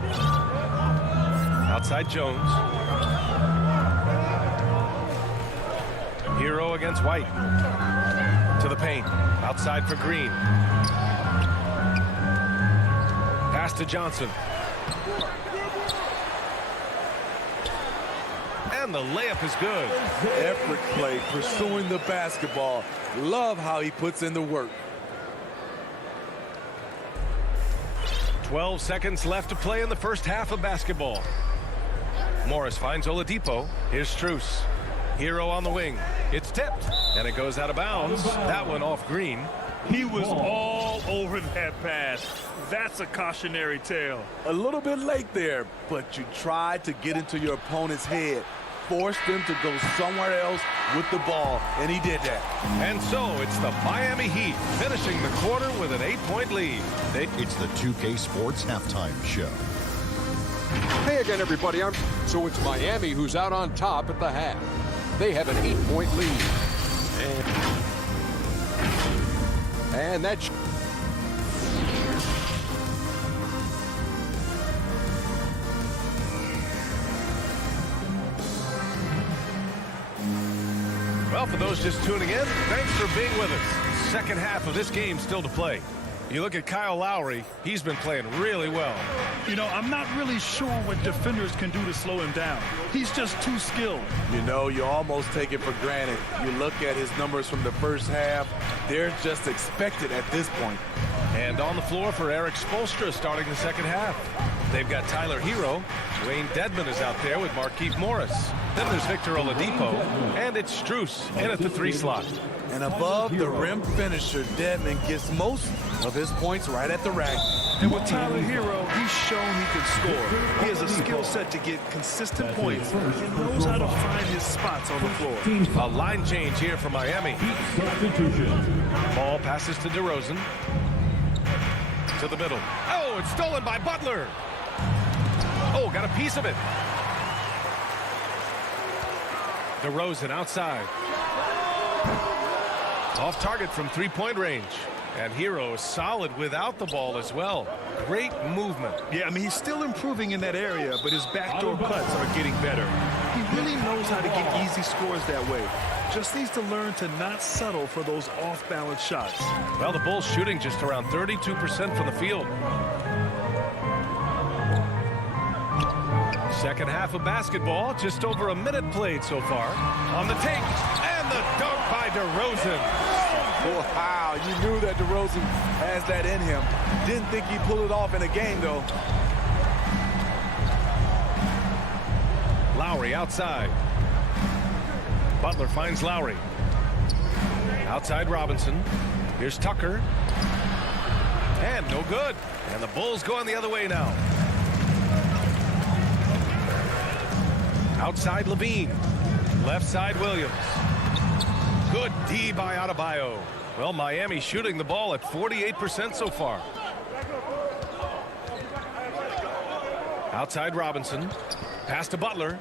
Outside Jones. Hero against White. To the paint. Outside for Green. Pass to Johnson. And the layup is good. Effort play, pursuing the basketball. Love how he puts in the work. 12 seconds left to play in the first half of basketball. Morris finds Oladipo. Here's Strus. Hero on the wing. It's tipped, and it goes out of bounds. That one off Green. He was all over that pass. That's a cautionary tale. A little bit late there, but you tried to get into your opponent's head. Forced them to go somewhere else with the ball, and he did that. And so it's the Miami Heat finishing the quarter with an 8-point lead. It's the 2K Sports Halftime Show. Hey again, everybody. So it's Miami who's out on top at the half. They have an 8-point lead. And that's... Well, for those just tuning in, thanks for being with us. Second half of this game still to play. You look at Kyle Lowry, he's been playing really well. You know, I'm not really sure what defenders can do to slow him down. He's just too skilled. You know, you almost take it for granted. You look at his numbers from the first half, they're just expected at this point. And on the floor for Eric Spoelstra starting the second half. They've got Tyler Hero. Wayne Dedmon is out there with Markieff Morris. Then there's Victor Oladipo. And it's Strus in at the 3 slot. And above the rim finisher, Dedmon gets most of his points right at the rack. And with Tyler Hero, he's shown he can score. He has a skill set to get consistent points and knows how to find his spots on the floor. A line change here for Miami. Ball passes to DeRozan. To the middle. Oh, it's stolen by Butler. Oh, got a piece of it. DeRozan outside. Off target from three-point range. And Hero is solid without the ball as well. Great movement. Yeah, I mean, he's still improving in that area, but his backdoor cuts are getting better. He really knows how to get easy scores that way. Just needs to learn to not settle for those off-balance shots. Well, the Bulls shooting just around 32% from the field. Second half of basketball, just over a minute played so far. On the take, and the dunk by DeRozan. Wow, you knew that DeRozan has that in him. Didn't think he'd pull it off in a game, though. Lowry outside. Butler finds Lowry. Outside Robinson. Here's Tucker. And no good. And the Bulls going the other way now. Outside Levine. Left side Williams. Good D by Adebayo. Well, Miami shooting the ball at 48% so far. Outside Robinson. Pass to Butler.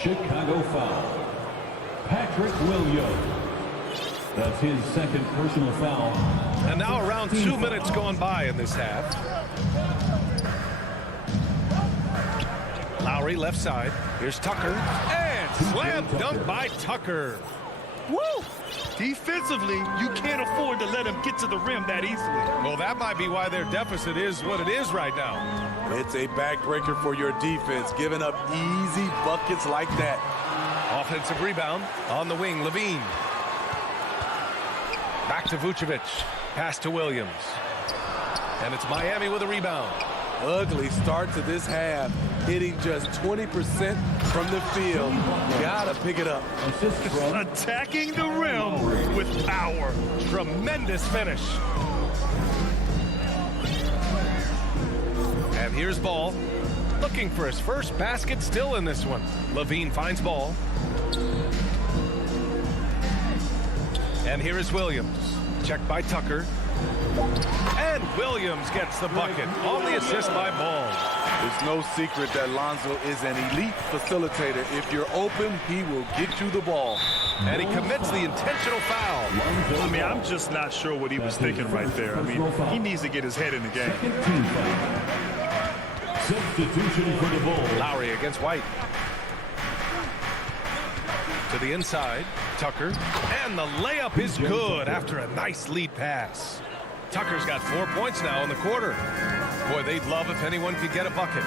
Chicago foul. Patrick Williams. That's his second personal foul. And now around 2 minutes gone by in this half. Lowry left side. Here's Tucker. And slam dunk by Tucker. Woo! Defensively, you can't afford to let him get to the rim that easily. Well, that might be why their deficit is what it is right now. It's a backbreaker for your defense, giving up easy buckets like that. Offensive rebound on the wing, Levine. Back to Vucevic. Pass to Williams. And it's Miami with a rebound. Ugly start to this half, hitting just 20% from the field. Gotta pick it up. Attacking the rim with power. Tremendous finish. And here's Ball. Looking for his first basket still in this one. Levine finds Ball. And here is Williams. Checked by Tucker. And Williams gets the bucket on the assist by Ball. It's no secret that Lonzo is an elite facilitator. If you're open, he will get you the ball. And he commits the intentional foul. I mean, I'm just not sure what he was thinking right there. I mean, he needs to get his head in the game. Substitution for the Bulls. Lowry against White. To the inside, Tucker. And the layup is good after a nice lead pass. Tucker's got 4 points now in the quarter. Boy, they'd love if anyone could get a bucket.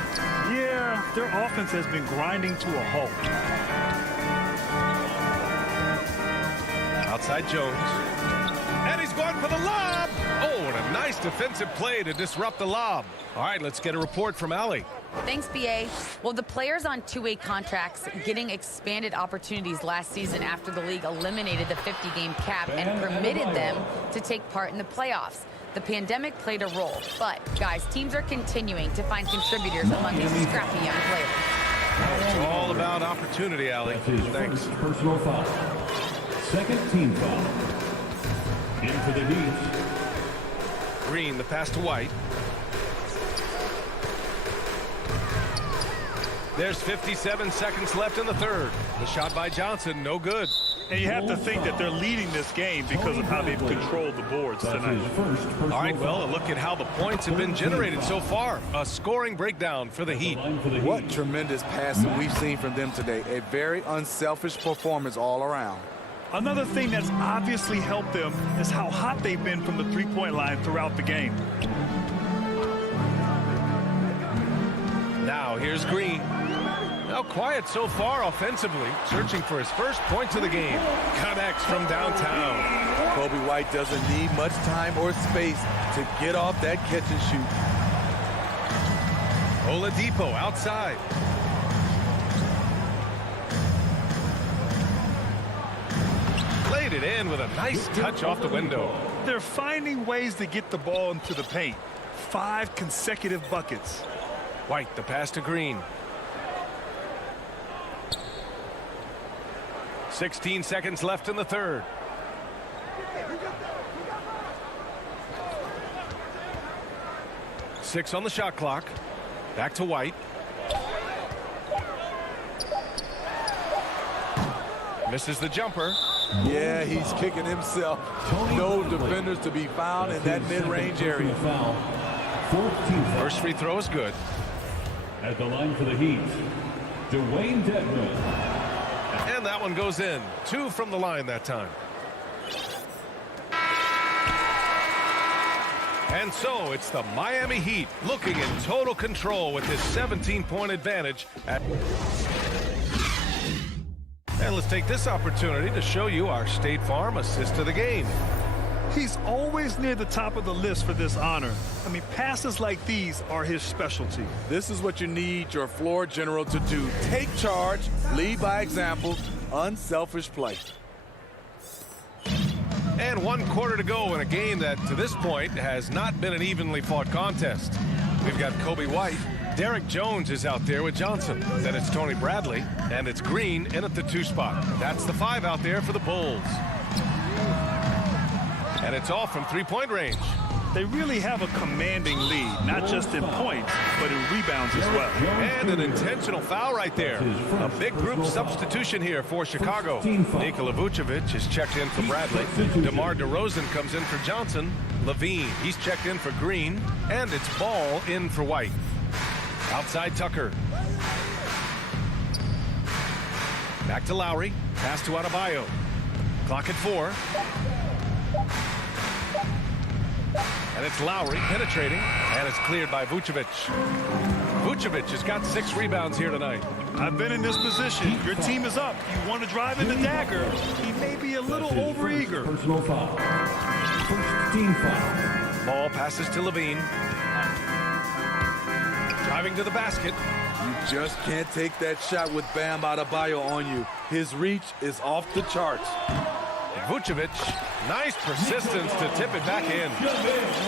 Yeah, their offense has been grinding to a halt. Outside Jones. And he's going for the lob. Oh, and a nice defensive play to disrupt the lob. All right, let's get a report from Allie. Thanks, BA. Well, the players on two-way contracts getting expanded opportunities last season after the league eliminated the 50-game cap and permitted them to take part in the playoffs. The pandemic played a role, but, guys, teams are continuing to find contributors among these scrappy young players. It's all about opportunity, Allie. Thanks. Personal foul. Second team foul. In for the Heat. Green, the pass to White. There's 57 seconds left in the third. The shot by Johnson, no good. And you have to think that they're leading this game because of how they've controlled the boards tonight. All right, well, a look at how the points have been generated so far. A scoring breakdown for the Heat. What tremendous passing we've seen from them today. A very unselfish performance all around. Another thing that's obviously helped them is how hot they've been from the three-point line throughout the game. Now here's Green. Now quiet so far offensively, searching for his first points of the game. Connects from downtown. Kobe White doesn't need much time or space to get off that catch and shoot. Oladipo outside. Played it in with a nice touch off the window. They're finding ways to get the ball into the paint. 5 consecutive buckets. White, the pass to Green. 16 seconds left in the third. Six on the shot clock. Back to White. Misses the jumper. Yeah, he's kicking himself. No defenders to be found in that mid-range area. First free throw is good. At the line for the Heat, Dwayne Dedmon. And that one goes in. 2 from the line that time. And so it's the Miami Heat looking in total control with this 17-point advantage. And let's take this opportunity to show you our State Farm assist of the game. He's always near the top of the list for this honor. I mean, passes like these are his specialty. This is what you need your floor general to do. Take charge, lead by example, unselfish play. And 1 quarter to go in a game that, to this point, has not been an evenly fought contest. We've got Kobe White. Derek Jones is out there with Johnson. Then it's Tony Bradley. And it's Green in at the 2 spot. That's the 5 out there for the Bulls. And it's all from three-point range. They really have a commanding lead, not just in points, but in rebounds as well. And an intentional foul right there. A big group substitution here for Chicago. Nikola Vucevic is checked in for Bradley. DeMar DeRozan comes in for Johnson. Levine, he's checked in for Green. And it's Ball in for White. Outside Tucker. Back to Lowry. Pass to Adebayo. Clock at 4. And it's Lowry penetrating, and it's cleared by Vucevic. Vucevic has got 6 rebounds here tonight. I've been in this position. Your team is up. You want to drive in the dagger. He may be a little overeager. Personal foul. First team foul. Ball passes to Levine. Driving to the basket. You just can't take that shot with Bam Adebayo on you. His reach is off the charts. Vucevic, nice persistence to tip it back in.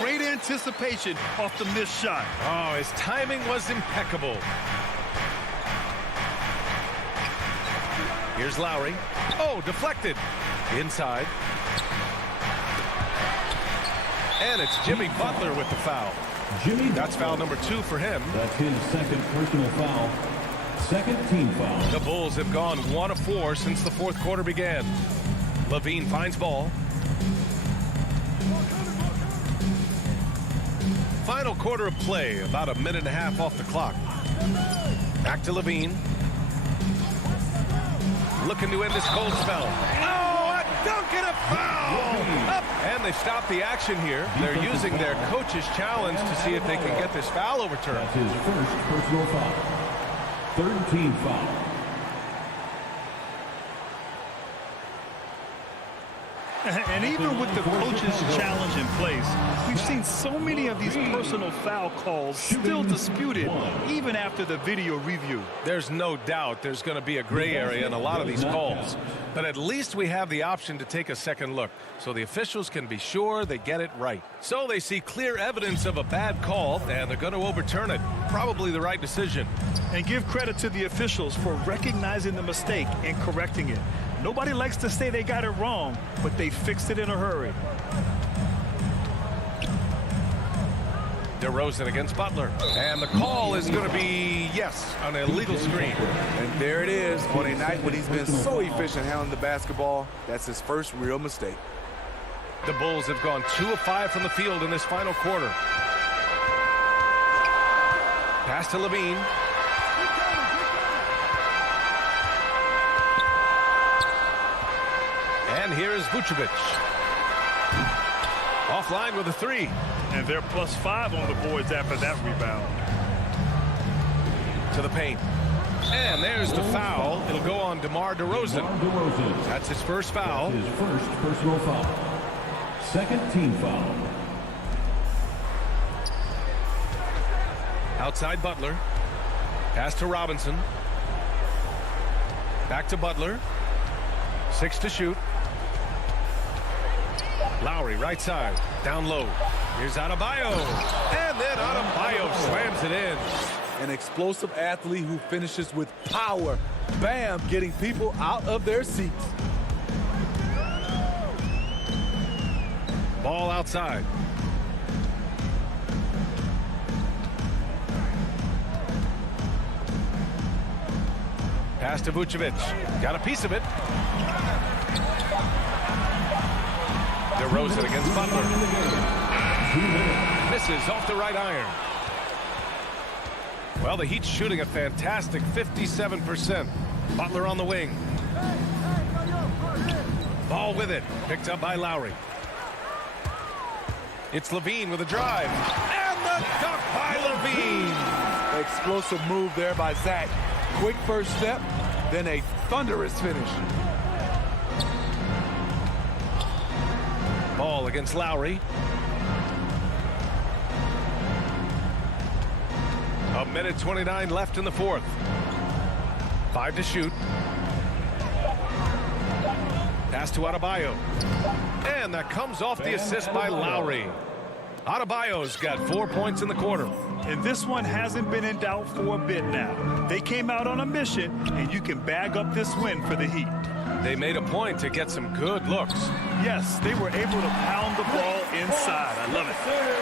Great anticipation off the missed shot. Oh, his timing was impeccable. Here's Lowry. Oh, deflected. Inside. And it's Jimmy Butler with the foul. That's foul number 2 for him. That's his second personal foul. Second team foul. The Bulls have gone 1 of 4 since the 4th quarter began. Levine finds ball. Final quarter of play, about a minute and a half off the clock. Back to Levine. Looking to end this cold spell. Oh, a dunk and a foul! Up, and they stop the action here. They're using their coach's challenge to see if they can get this foul overturned. That's his first personal foul. Third team foul. And even with the coach's challenge in place, we've seen so many of these personal foul calls still disputed, even after the video review. There's no doubt there's going to be a gray area in a lot of these calls. But at least we have the option to take a second look, so the officials can be sure they get it right. So they see clear evidence of a bad call, and they're going to overturn it. Probably the right decision. And give credit to the officials for recognizing the mistake and correcting it. Nobody likes to say they got it wrong, but they fixed it in a hurry. DeRozan against Butler. And the call is going to be, yes, an illegal screen. And there it is. On a night when he's been so efficient handling the basketball, that's his first real mistake. The Bulls have gone 2 of 5 from the field in this final quarter. Pass to Levine. And here's Vucevic. Offline with a 3. And they're +5 on the boards after that rebound. To the paint. And there's the foul. It'll go on DeMar DeRozan. That's his first foul. That's his first personal foul. Second team foul. Outside Butler. Pass to Robinson. Back to Butler. 6 to shoot. Lowry right side. Down low. Here's Adebayo. And then Adebayo slams it in. An explosive athlete who finishes with power. Bam, getting people out of their seats. Ball outside. Pass to Vucevic. Got a piece of it. DeRozan against Butler. Misses off the right iron. Well, the Heat's shooting a fantastic 57%. Butler on the wing. Ball with it. Picked up by Lowry. It's Levine with a drive. And the dunk by Levine. Explosive move there by Zach. Quick first step, then a thunderous finish. Ball against Lowry. A minute 29 left in the 4th. 5 to shoot. Pass to Adebayo. And that comes off the assist by Lowry. Adebayo's got 4 points in the quarter. And this one hasn't been in doubt for a bit now. They came out on a mission, and you can bag up this win for the Heat. They made a point to get some good looks. Yes, they were able to pound the ball inside. I love it.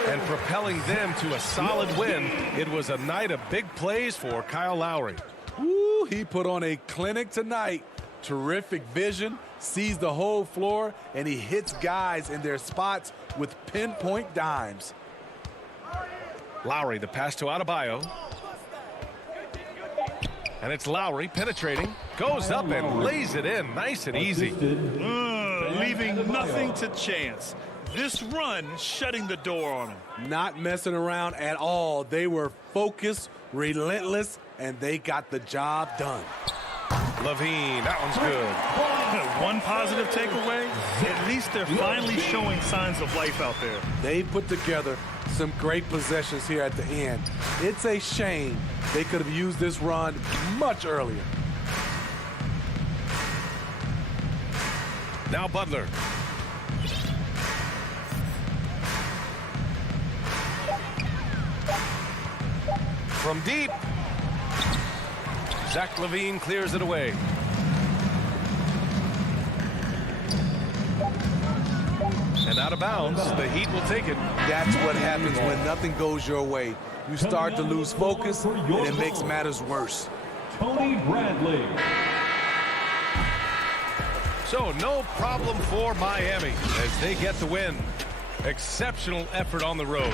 And propelling them to a solid win, it was a night of big plays for Kyle Lowry. Woo, he put on a clinic tonight. Terrific vision, sees the whole floor, and he hits guys in their spots with pinpoint dimes. Lowry, the pass to Adebayo. And it's Lowry penetrating. Goes up and lays it in. Nice and easy. leaving nothing to chance. This run shutting the door on him. Not messing around at all. They were focused, relentless, and they got the job done. Levine, that one's good. One positive takeaway, at least they're finally showing signs of life out there. They put together some great possessions here at the end. It's a shame they could have used this run much earlier. Now Butler. From deep. Zach LaVine clears it away. And out of bounds, the Heat will take it. That's what happens when nothing goes your way. You start to lose focus, and it makes matters worse. Tony Bradley. So no problem for Miami as they get the win. Exceptional effort on the road.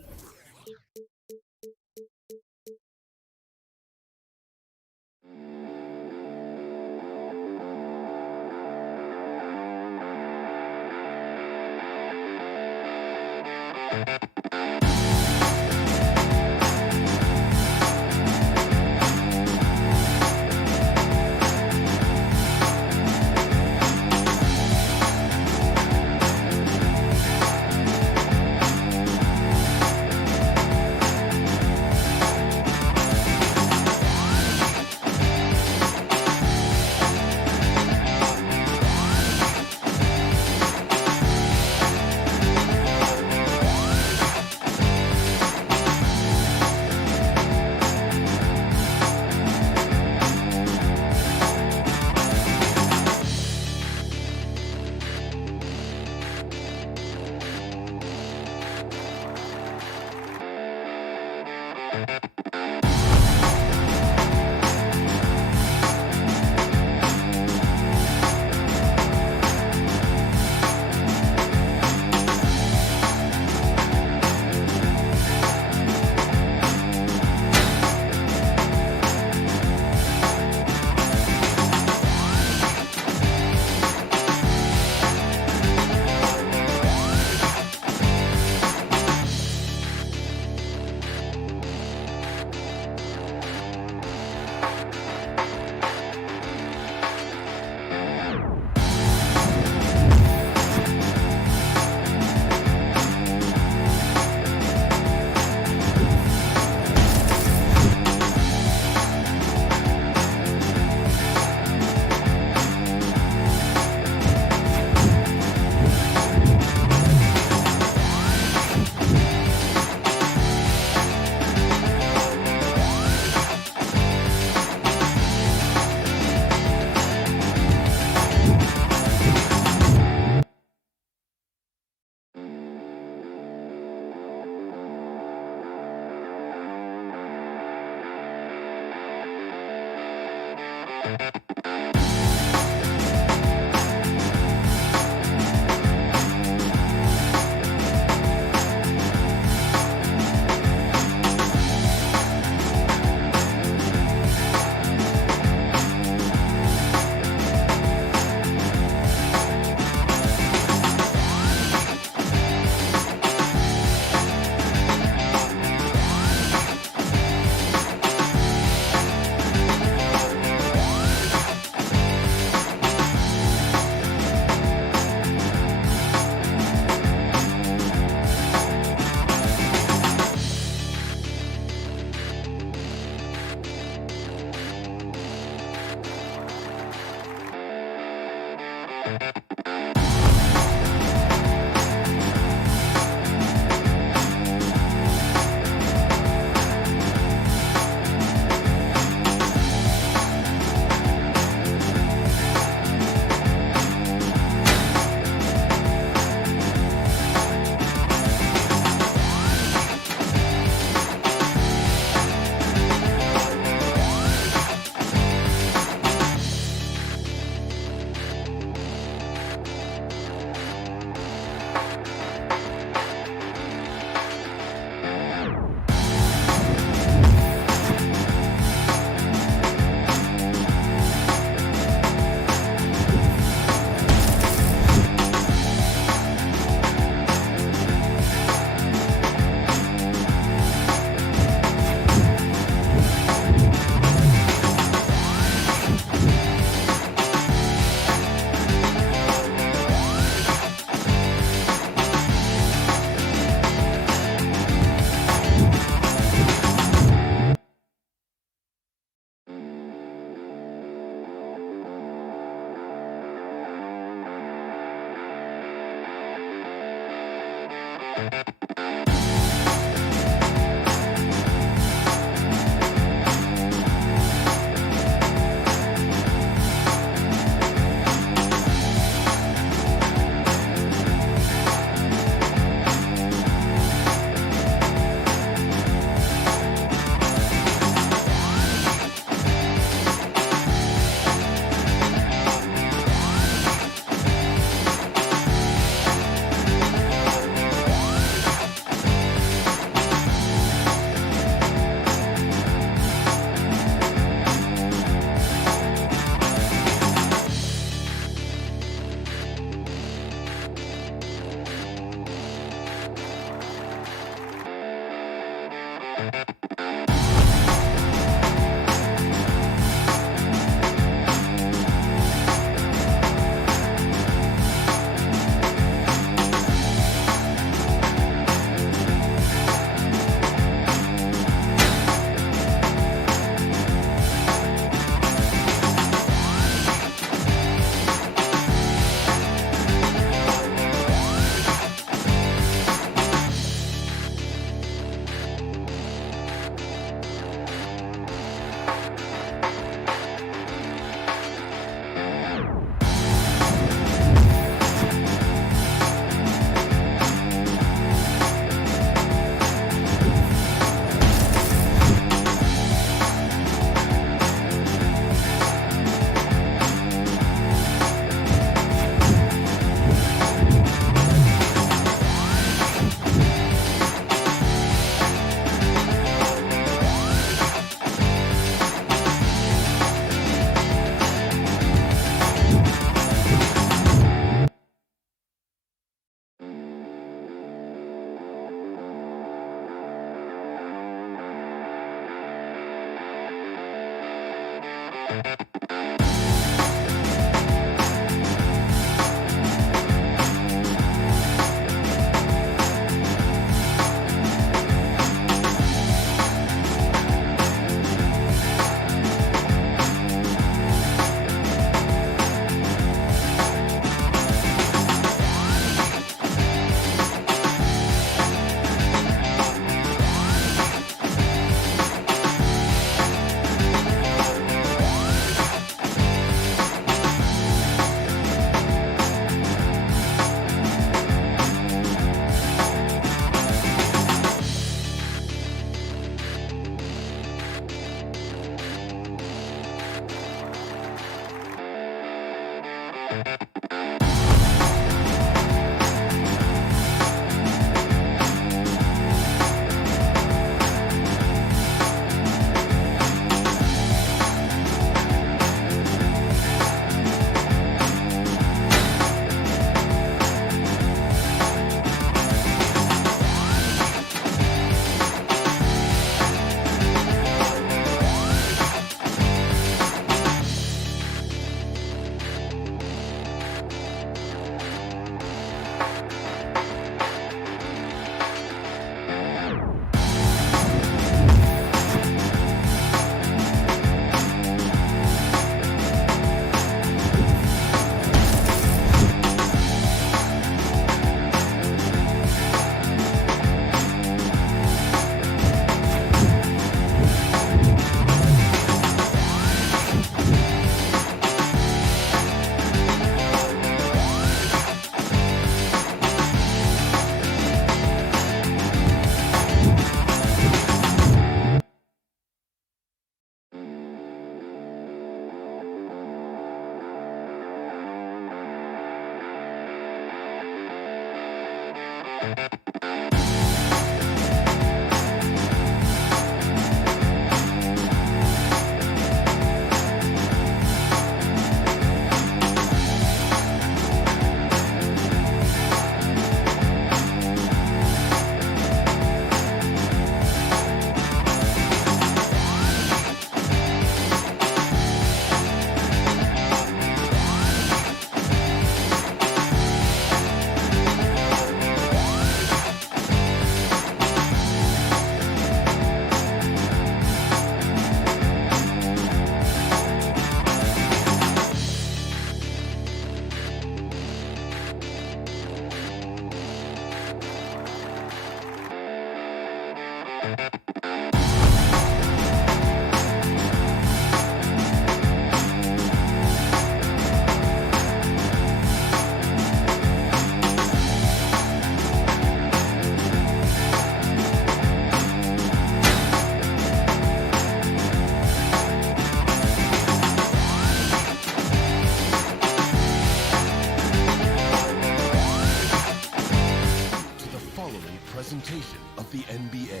Presentation of the NBA.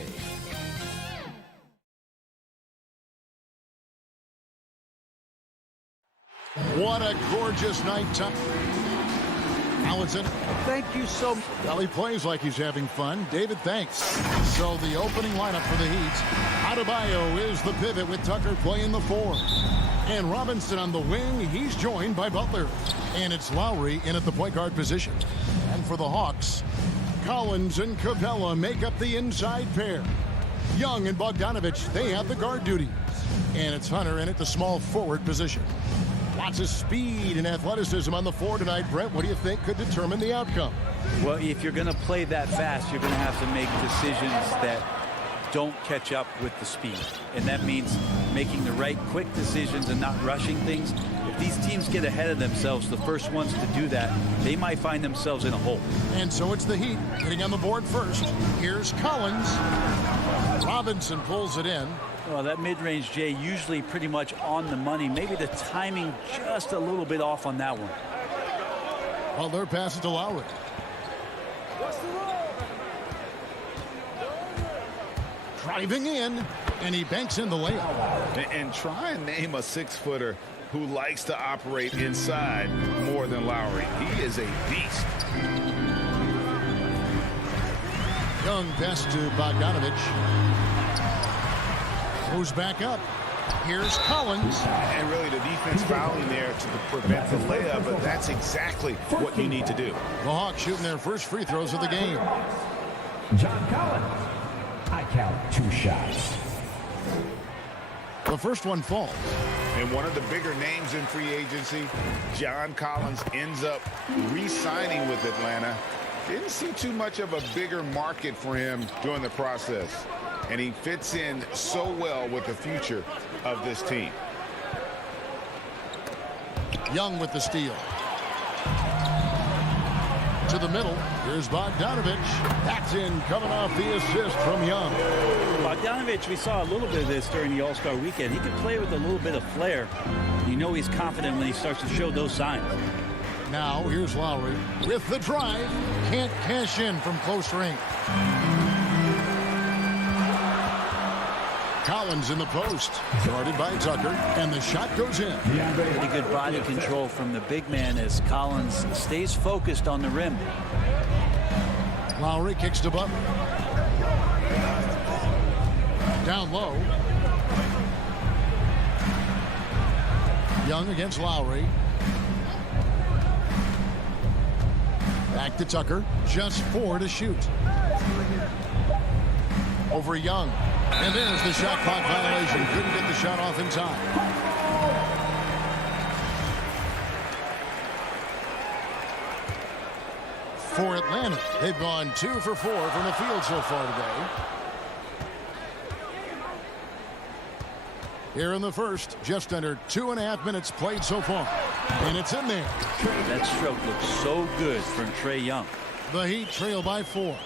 What a gorgeous night. Allison, thank you so much. Well, he plays like he's having fun. David, thanks. So the opening lineup for the Heat. Adebayo is the pivot with Tucker playing the 4. And Robinson on the wing. He's joined by Butler. And it's Lowry in at the point guard position. And for the Hawks, Collins and Capella make up the inside pair. Young and Bogdanovich, they have the guard duties. And it's Hunter in at the small forward position. Lots of speed and athleticism on the floor tonight. Brett, what do you think could determine the outcome? Well, if you're going to play that fast, you're going to have to make decisions that don't catch up with the speed. And that means making the right quick decisions and not rushing things. If these teams get ahead of themselves, the first ones to do that, they might find themselves in a hole. And so it's the Heat getting on the board first. Here's Collins. Robinson pulls it in. Well, that mid-range, Jay, usually pretty much on the money. Maybe the timing just a little bit off on that one. Well, their pass it to Lowry. Driving in, and he banks in the layup. And try and name a 6-footer who likes to operate inside more than Lowry. He is a beast. Young pass to Bogdanovich. Goes back up. Here's Collins. And really the defense fouling there to prevent the layup, but that's exactly what you need to do. The Hawks shooting their first free throws of the game. John Collins. I count 2 shots. The first one falls. And one of the bigger names in free agency, John Collins, ends up re-signing with Atlanta. Didn't see too much of a bigger market for him during the process. And he fits in so well with the future of this team. Young with the steal. To the middle. Here's Bogdanovich. That's in, coming off the assist from Young. Bogdanovich, we saw a little bit of this during the All-Star weekend. He can play with a little bit of flair. You know he's confident when he starts to show those signs. Now, here's Lowry with the drive. Can't cash in from close range. Collins in the post. Guarded by Tucker. And the shot goes in. Pretty good body control from the big man as Collins stays focused on the rim. Lowry kicks to Butler. Down low. Young against Lowry. Back to Tucker. Just 4 to shoot. Over Young. And there's the shot clock violation. Couldn't get the shot off in time. For Atlanta, they've gone 2 for 4 from the field so far today. Here in the first, just under 2.5 minutes played so far. And it's in there. That stroke looks so good from Trae Young. The Heat trail by 4.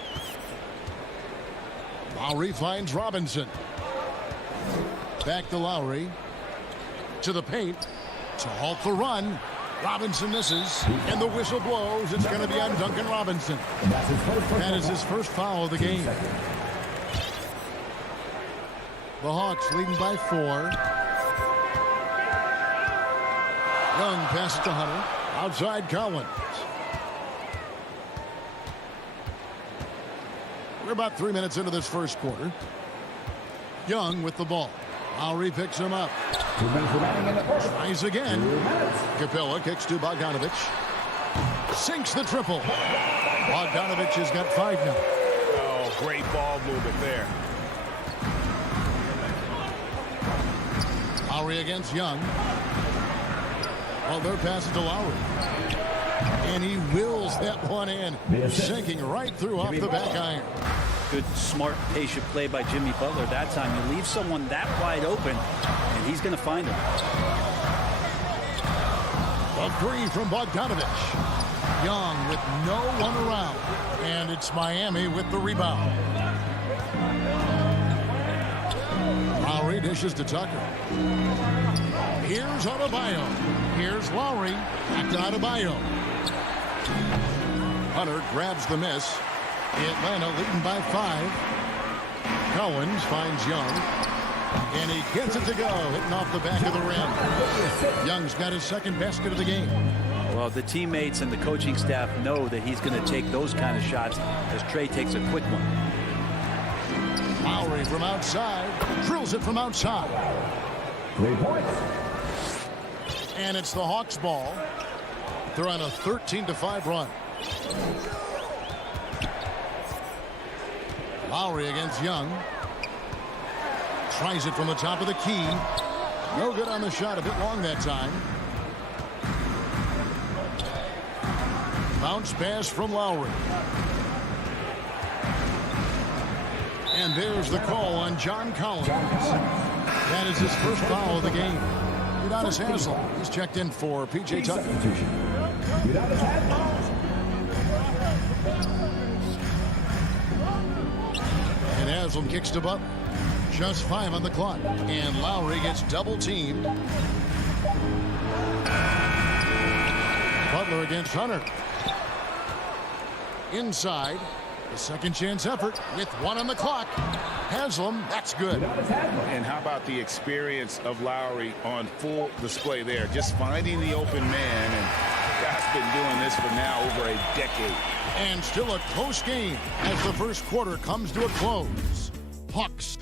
Lowry finds Robinson. Back to Lowry. To the paint. To halt the run. Robinson misses. And the whistle blows. It's going to be on Duncan Robinson. That is his first foul of the game. The Hawks leading by 4. Young passes to Hunter. Outside Collins. We're about 3 minutes into this first quarter. Young with the ball. Lowry picks him up. Tries again. Capella kicks to Bogdanovich. Sinks the triple. Bogdanovich has got 5 now. Oh, great ball movement there. Lowry against Young. Well, they're passing to Lowry. And he wills that one in. Sinking right through off the back iron. Good, smart, patient play by Jimmy Butler that time. You leave someone that wide open, and he's going to find him. A three from Bogdanovich. Young with no one around. And it's Miami with the rebound. Lowry dishes to Tucker. Here's Adebayo. Here's Lowry. Back to Adebayo. Hunter grabs the miss. Atlanta leading by 5. Collins finds Young. And he gets it to go, hitting off the back of the rim. Young's got his second basket of the game. Well, the teammates and the coaching staff know that he's going to take those kind of shots as Trey takes a quick one. Lowry from outside, drills it from outside. 3 points. And it's the Hawks ball. They're on a 13-5 run. Lowry against Young. Tries it from the top of the key. No good on the shot, a bit long that time. Bounce pass from Lowry. And there's the call on John Collins. That is his first foul of the game. Udonis Haslem. He's checked in for P.J. Tucker. And Haslem kicks to Butler. Just 5 on the clock. And Lowry gets double teamed. Butler against Hunter. Inside. The second chance effort with 1 on the clock. Haslem, that's good. And how about the experience of Lowry on full display there? Just finding the open man, and guy's been doing this for now over a decade. And still a close game as the first quarter comes to a close. Hawks.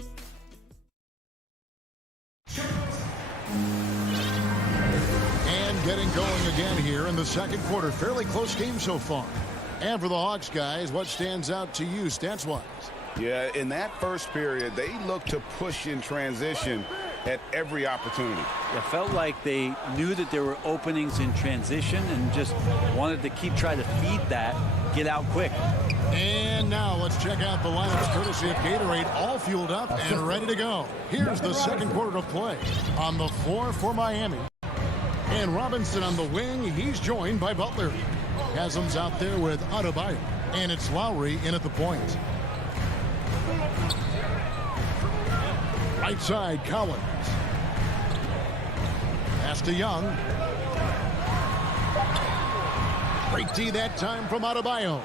And getting going again here in the second quarter. Fairly close game so far. And for the Hawks guys, what stands out to you stats-wise? Yeah, in that first period, they looked to push in transition at every opportunity. It felt like they knew that there were openings in transition and just wanted to keep trying to feed that, get out quick. And now let's check out the lineups courtesy of Gatorade, all fueled up and ready to go. Here's the second quarter of play. On the floor for Miami. And Robinson on the wing, he's joined by Butler. Haslam's out there with Adebayo. And it's Lowry in at the point. Right side, Collins. Pass to Young. Great D that time from Adebayo.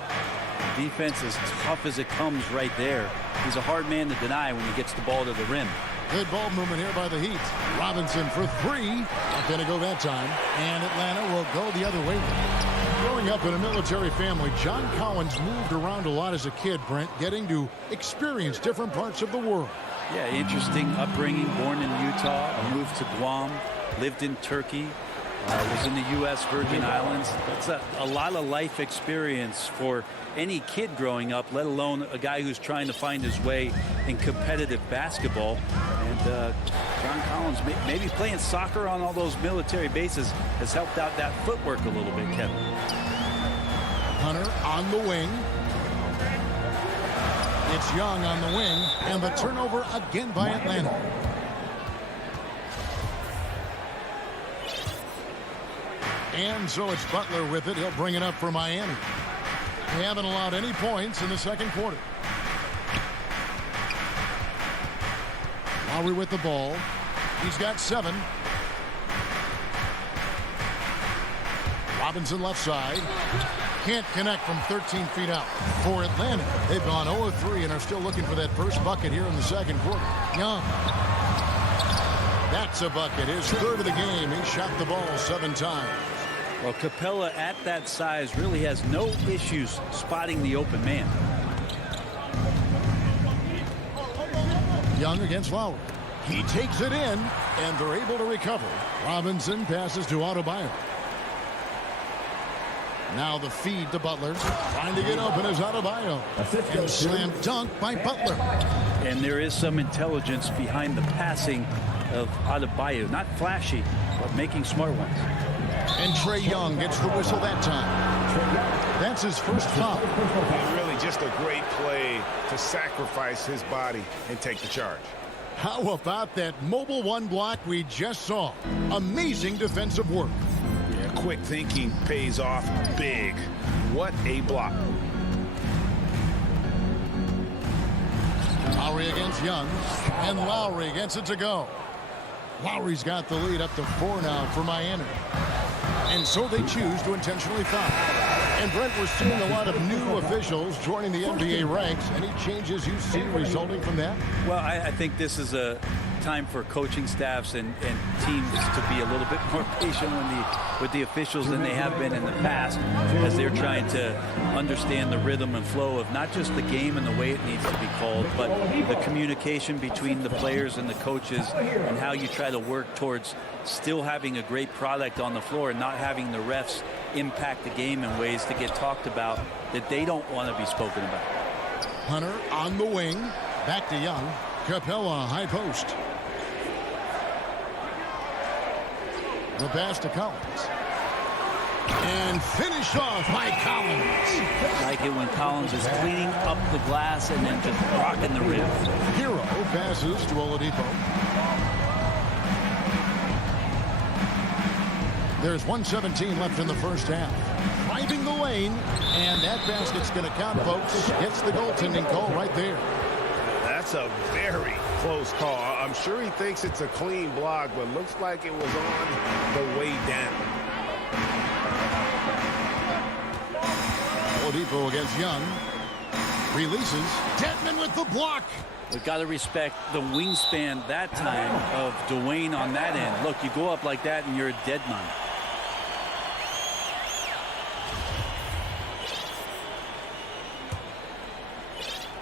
Defense is tough as it comes right there. He's a hard man to deny when he gets the ball to the rim. Good ball movement here by the Heat. Robinson for 3. Not going to go that time. And Atlanta will go the other way. Growing up in a military family, John Collins moved around a lot as a kid, Brent, getting to experience different parts of the world. Yeah, interesting upbringing. Born in Utah, moved to Guam, lived in Turkey, was in the U.S. Virgin Islands. That's a lot of life experience for any kid growing up, let alone a guy who's trying to find his way in competitive basketball. And John Collins, maybe playing soccer on all those military bases has helped out that footwork a little bit, Kevin. Hunter on the wing. It's Young on the wing, and the turnover again by Atlanta. And so it's Butler with it. He'll bring it up for Miami. They haven't allowed any points in the second quarter. Lowry with the ball. He's got 7. Robinson left side. Can't connect from 13 feet out. For Atlanta, they've gone 0-3 and are still looking for that first bucket here in the second quarter. Young. That's a bucket. His third of the game. He shot the ball 7 times. Well, Capella at that size really has no issues spotting the open man. Young against Lowry. He takes it in, and they're able to recover. Robinson passes to Adebayo. Now the feed to Butler. Trying to get open is Adebayo. And slam dunk by Butler. And there is some intelligence behind the passing of Adebayo. Not flashy, but making smart ones. And Trae Young gets the whistle that time. That's his first foul. And really just a great play to sacrifice his body and take the charge. How about that mobile one block we just saw? Amazing defensive work. Yeah, quick thinking pays off big. What a block. Lowry against Young, and Lowry gets it to go. Lowry's got the lead up to 4 now for Miami. And so they choose to intentionally foul. And Brent, we're seeing a lot of new officials joining the NBA ranks. Any changes you see resulting from that? Well, I think this is a time for coaching staffs and teams to be a little bit more patient with the officials than they have been in the past, as they're trying to understand the rhythm and flow of not just the game and the way it needs to be called, but the communication between the players and the coaches, and how you try to work towards still having a great product on the floor and not having the refs impact the game in ways to get talked about that they don't want to be spoken about. Hunter on the wing. Back to Young. Capella high post. The pass to Collins. And finished off by Collins. I like it when Collins is cleaning up the glass and then just rocking the rim. Hero passes to Oladipo. There's 1:17 left in the first half. Driving the lane, and that basket's going to count, folks. Gets the goaltending call right there. That's a very close call. I'm sure he thinks it's a clean block, but looks like it was on the way down. Oladipo against Young. Releases. Dedmon with the block. We've got to respect the wingspan that time of Dwayne on that end. Look, you go up like that and you're a dead man.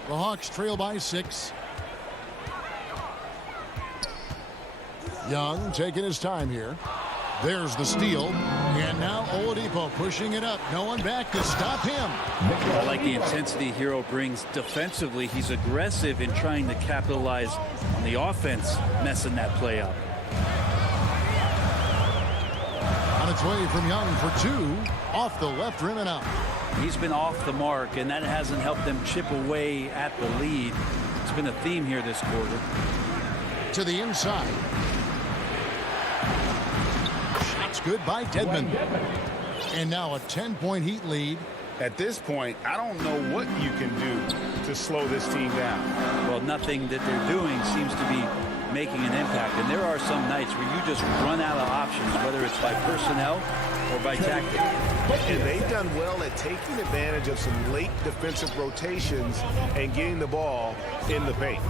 The Hawks trail by 6. Young taking his time here. There's the steal. And now Oladipo pushing it up. No one back to stop him. I like the intensity Hero brings defensively. He's aggressive in trying to capitalize on the offense, messing that play up. On its way from Young for 2. Off the left rim and out. He's been off the mark, and that hasn't helped them chip away at the lead. It's been a theme here this quarter. To the inside. Shots good by Dedmon. And now a 10-point Heat lead. At this point, I don't know what you can do to slow this team down. Well, nothing that they're doing seems to be making an impact. And there are some nights where you just run out of options, whether it's by personnel or by tactic. And they've done well at taking advantage of some late defensive rotations and getting the ball in the paint.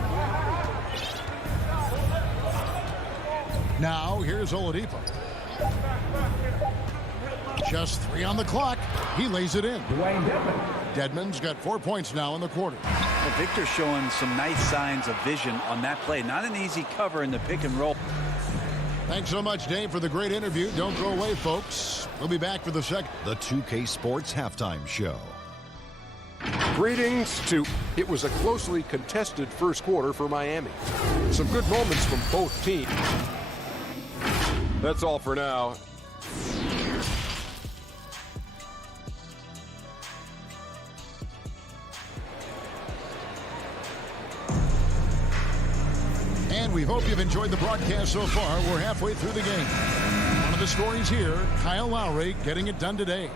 Now here's Oladipo. Just 3 on the clock. He lays it in. Dedmon's got 4 points now in the quarter. Well, Victor's showing some nice signs of vision on that play. Not an easy cover in the pick and roll. Thanks so much, Dave, for the great interview. Don't go away, folks. We'll be back for the second. The 2K Sports Halftime Show. Greetings to... It was a closely contested first quarter for Miami. Some good moments from both teams. That's all for now. And we hope you've enjoyed the broadcast so far. We're halfway through the game. One of the stories here, Kyle Lowry getting it done today.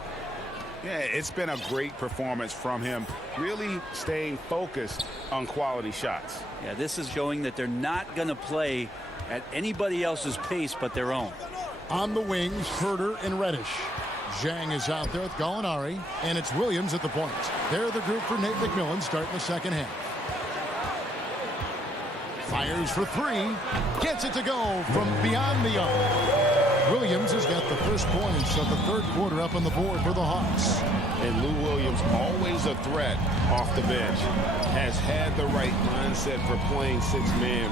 Yeah, it's been a great performance from him, really staying focused on quality shots. Yeah, this is showing that they're not going to play at anybody else's pace but their own. On the wings, Herter and Reddish. Zhang is out there with Gallinari, and it's Williams at the point. They're the group for Nate McMillan starting the second half. Fires for 3. Gets it to go from beyond the arc. Williams has got the first points of the third quarter up on the board for the Hawks. And Lou Williams, always a threat off the bench, has had the right mindset for playing 6-man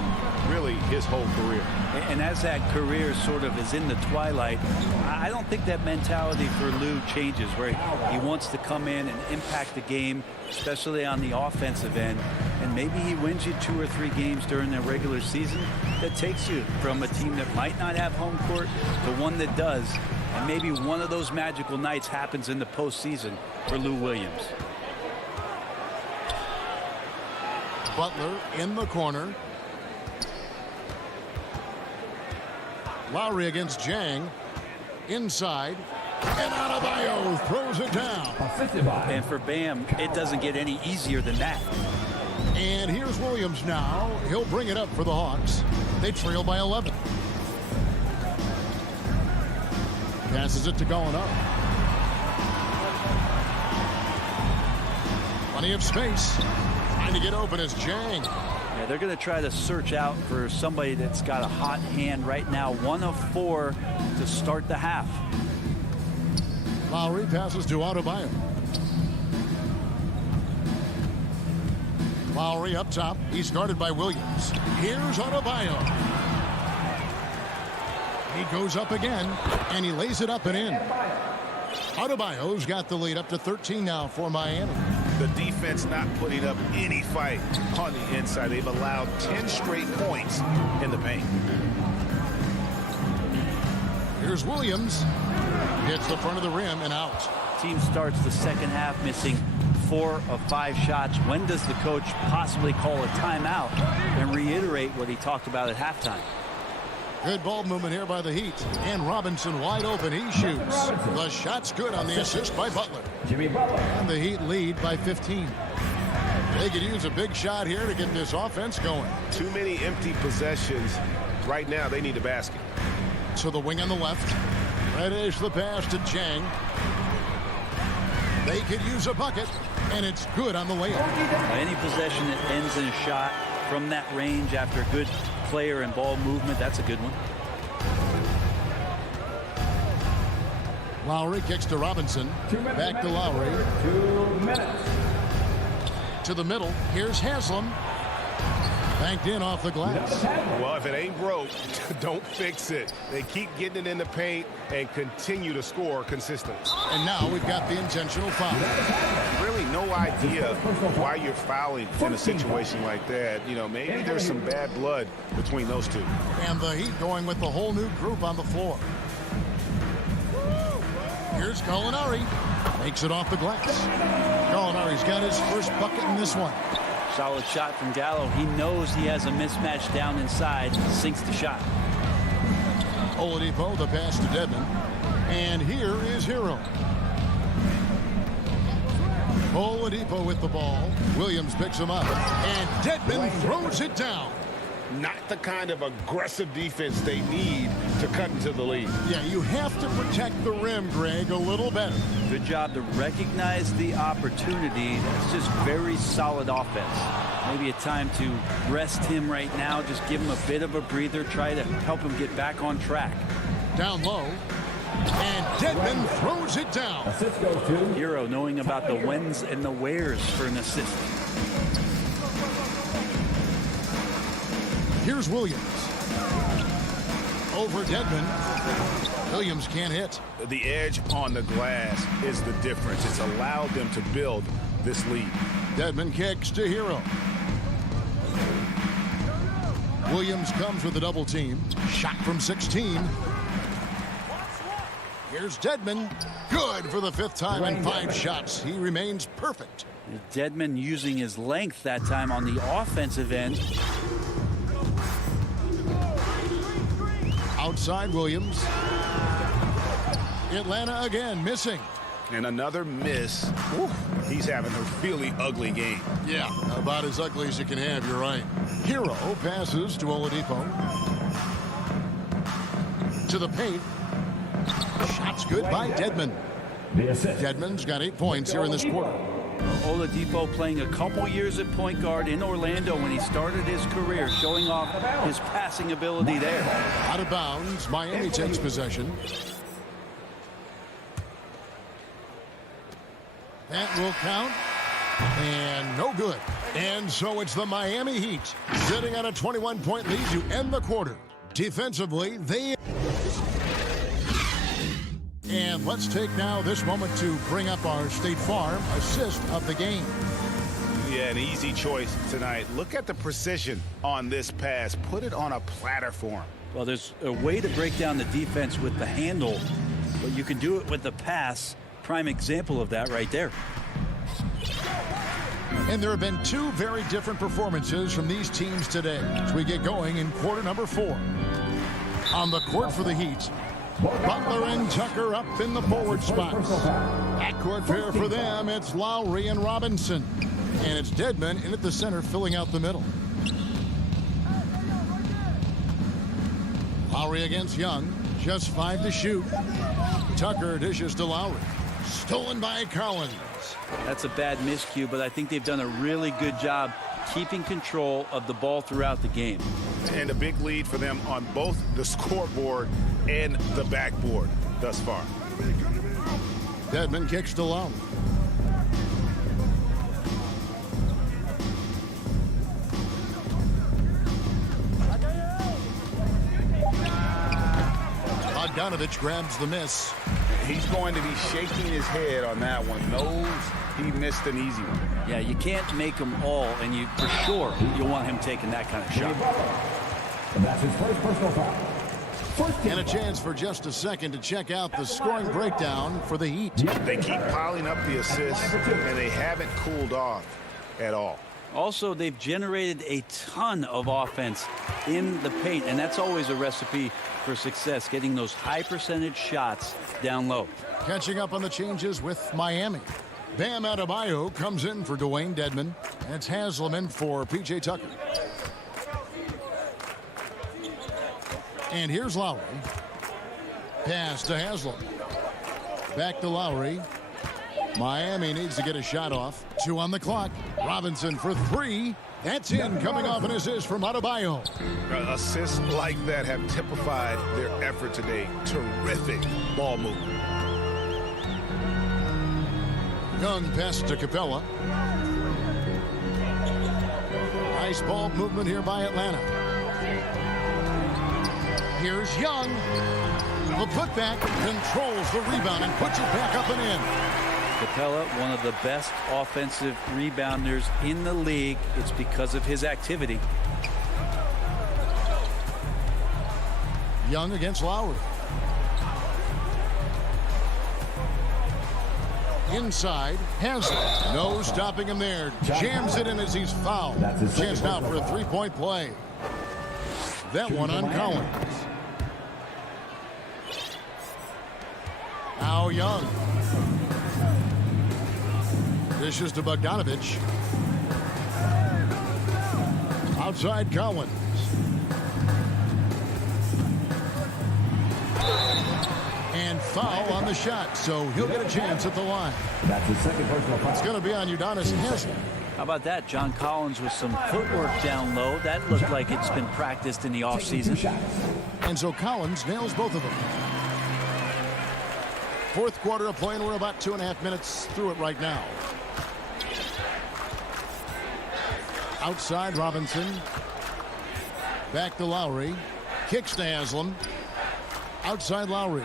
really his whole career. And as that career sort of is in the twilight, I don't think that mentality for Lou changes, where he wants to come in and impact the game, especially on the offensive end. And maybe he wins you 2 or 3 games during the regular season that takes you from a team that might not have home court to one that does And maybe one of those magical nights happens in the postseason for Lou Williams. Butler in the corner. Lowry against Jang. Inside. And Adebayo throws it down. And for Bam, it doesn't get any easier than that. And here's Williams now. He'll bring it up for the Hawks. They trail by 11. Passes it to Gallinari. Plenty of space. Trying to get open is Jang. Yeah, they're going to try to search out for somebody that's got a hot hand right now. 1 of 4 to start the half. Lowry passes to Adebayo. Lowry up top. He's guarded by Williams. Here's Adebayo. He goes up again, and he lays it up and in. Adebayo's got the lead up to 13 now for Miami. The defense not putting up any fight on the inside. They've allowed 10 straight points in the paint. Here's Williams. Hits the front of the rim and out. Team starts the second half missing 4 of 5 shots. When does the coach possibly call a timeout and reiterate what he talked about at halftime? Good ball movement here by the Heat. And Robinson wide open. He shoots. The shot's good on the assist by Butler. And the Heat lead by 15. They could use a big shot here to get this offense going. Too many empty possessions. Right now, they need a basket. To the wing on the left. Reddish the pass to Jang. They could use a bucket, and it's good on the layup. Any possession that ends in a shot from that range after a good player and ball movement, that's a good one. Lowry kicks to Robinson. Back to Lowry. 2 minutes. To the middle. Here's Haslam. Banked in off the glass. Well, if it ain't broke, don't fix it. They keep getting it in the paint and continue to score consistently. And now we've got the intentional foul. Really no idea why you're fouling in a situation like that. You know, maybe there's some bad blood between those two. And the Heat going with the whole new group on the floor. Here's Gallinari. Makes it off the glass. Gallinari's got his first bucket in this one. Solid shot from Gallo. He knows he has a mismatch down inside. Sinks the shot. Oladipo, the pass to Dedmon. And here is Hero. Oladipo with the ball. Williams picks him up. And Dedmon throws it down. Not the kind of aggressive defense they need to cut into the lead. Yeah, you have to protect the rim, Greg, a little better. Good job to recognize the opportunity. It's just very solid offense. Maybe a time to rest him right now. Just give him a bit of a breather. Try to help him get back on track. Down low. And Dedmon throws it down. Assist goes to Hero knowing about the whens and the wheres for an assist. Here's Williams. Over Dedmon. Williams can't hit. The edge on the glass is the difference. It's allowed them to build this lead. Dedmon kicks to Hero. Williams comes with a double team. Shot from 16. Here's Dedmon. Good for the 5th time in 5 shots. He remains perfect. Dedmon using his length that time on the offensive end. Outside Williams. Atlanta again missing. And another miss. Ooh, he's having a really ugly game. Yeah, about as ugly as you can have, you're right. Hero passes to Oladipo. To the paint. Shots good by Dedmon. Dedmon's got 8 points here in this quarter. Oladipo playing a couple years at point guard in Orlando when he started his career, showing off his passing ability there. Out of bounds, Miami takes possession. That will count. And no good. And so it's the Miami Heat sitting on a 21-point lead to end the quarter. Defensively, they... And let's take now this moment to bring up our State Farm assist of the game. Yeah, an easy choice tonight. Look at the precision on this pass. Put it on a platter for him. Well, there's a way to break down the defense with the handle. But you can do it with the pass. Prime example of that right there. And there have been two very different performances from these teams today as we get going in quarter number 4. On the court for the Heat, Butler and Tucker up in the forward spots. At court pair for them, it's Lowry and Robinson. And it's Dedmon in at the center filling out the middle. Lowry against Young, just 5 to shoot. Tucker dishes to Lowry. Stolen by Collins. That's a bad miscue, but I think they've done a really good job keeping control of the ball throughout the game. And a big lead for them on both the scoreboard and the backboard thus far. Dedmon kicks to Lowry. Bogdanovich grabs the miss. He's going to be shaking his head on that one. Knows he missed an easy one. Yeah, you can't make them all, and you for sure you'll want him taking that kind of shot. And that's his first personal foul. And a chance for just a second to check out the scoring breakdown for the Heat. They keep piling up the assists, and they haven't cooled off at all. Also, they've generated a ton of offense in the paint, and that's always a recipe for success, getting those high percentage shots down low. Catching up on the changes with Miami. Bam Adebayo comes in for Dwayne Dedmon. And it's Haslam in for P.J. Tucker. And here's Lowry. Pass to Haslam. Back to Lowry. Miami needs to get a shot off. 2 on the clock. Robinson for 3. That's in, coming off an assist from Adebayo. Assists like that have typified their effort today. Terrific ball movement. Young pass to Capella. Nice ball movement here by Atlanta. Here's Young. The putback controls the rebound and puts it back up and in. Capella, one of the best offensive rebounders in the league. It's because of his activity. Young against Lowry. Inside, Haslam. No stopping him there. Jams it in as he's fouled. Chance now for a 3-point play. That one on Collins. Now Young. Dishes to Bogdanovich. Outside Collins. And foul on the shot, so he'll get a chance at the line. That's his second personal foul. It's going to be on Udonis Haslam. How about that? John Collins with some footwork down low. That looked like it's been practiced in the offseason. And so Collins nails both of them. Fourth quarter of play, and we're about 2.5 minutes through it right now. Outside Robinson. Back to Lowry. Kicks to Haslam. Outside Lowry.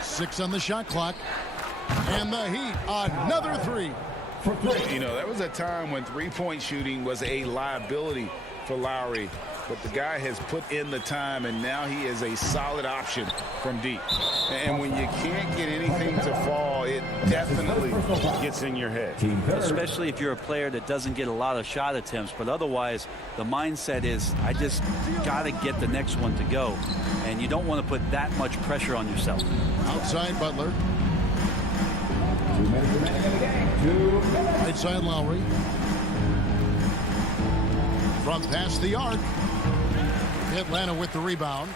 6 on the shot clock. And the Heat, another 3. You know, there was a time when three-point shooting was a liability for Lowry, but the guy has put in the time, and now he is a solid option from deep. And when you can't get anything to fall, it definitely gets in your head. Especially if you're a player that doesn't get a lot of shot attempts, but otherwise the mindset is, I just got to get the next one to go. And you don't want to put that much pressure on yourself. Outside Butler. 2 minutes remaining in the game. Outside Lowry. From past the arc. Atlanta with the rebound.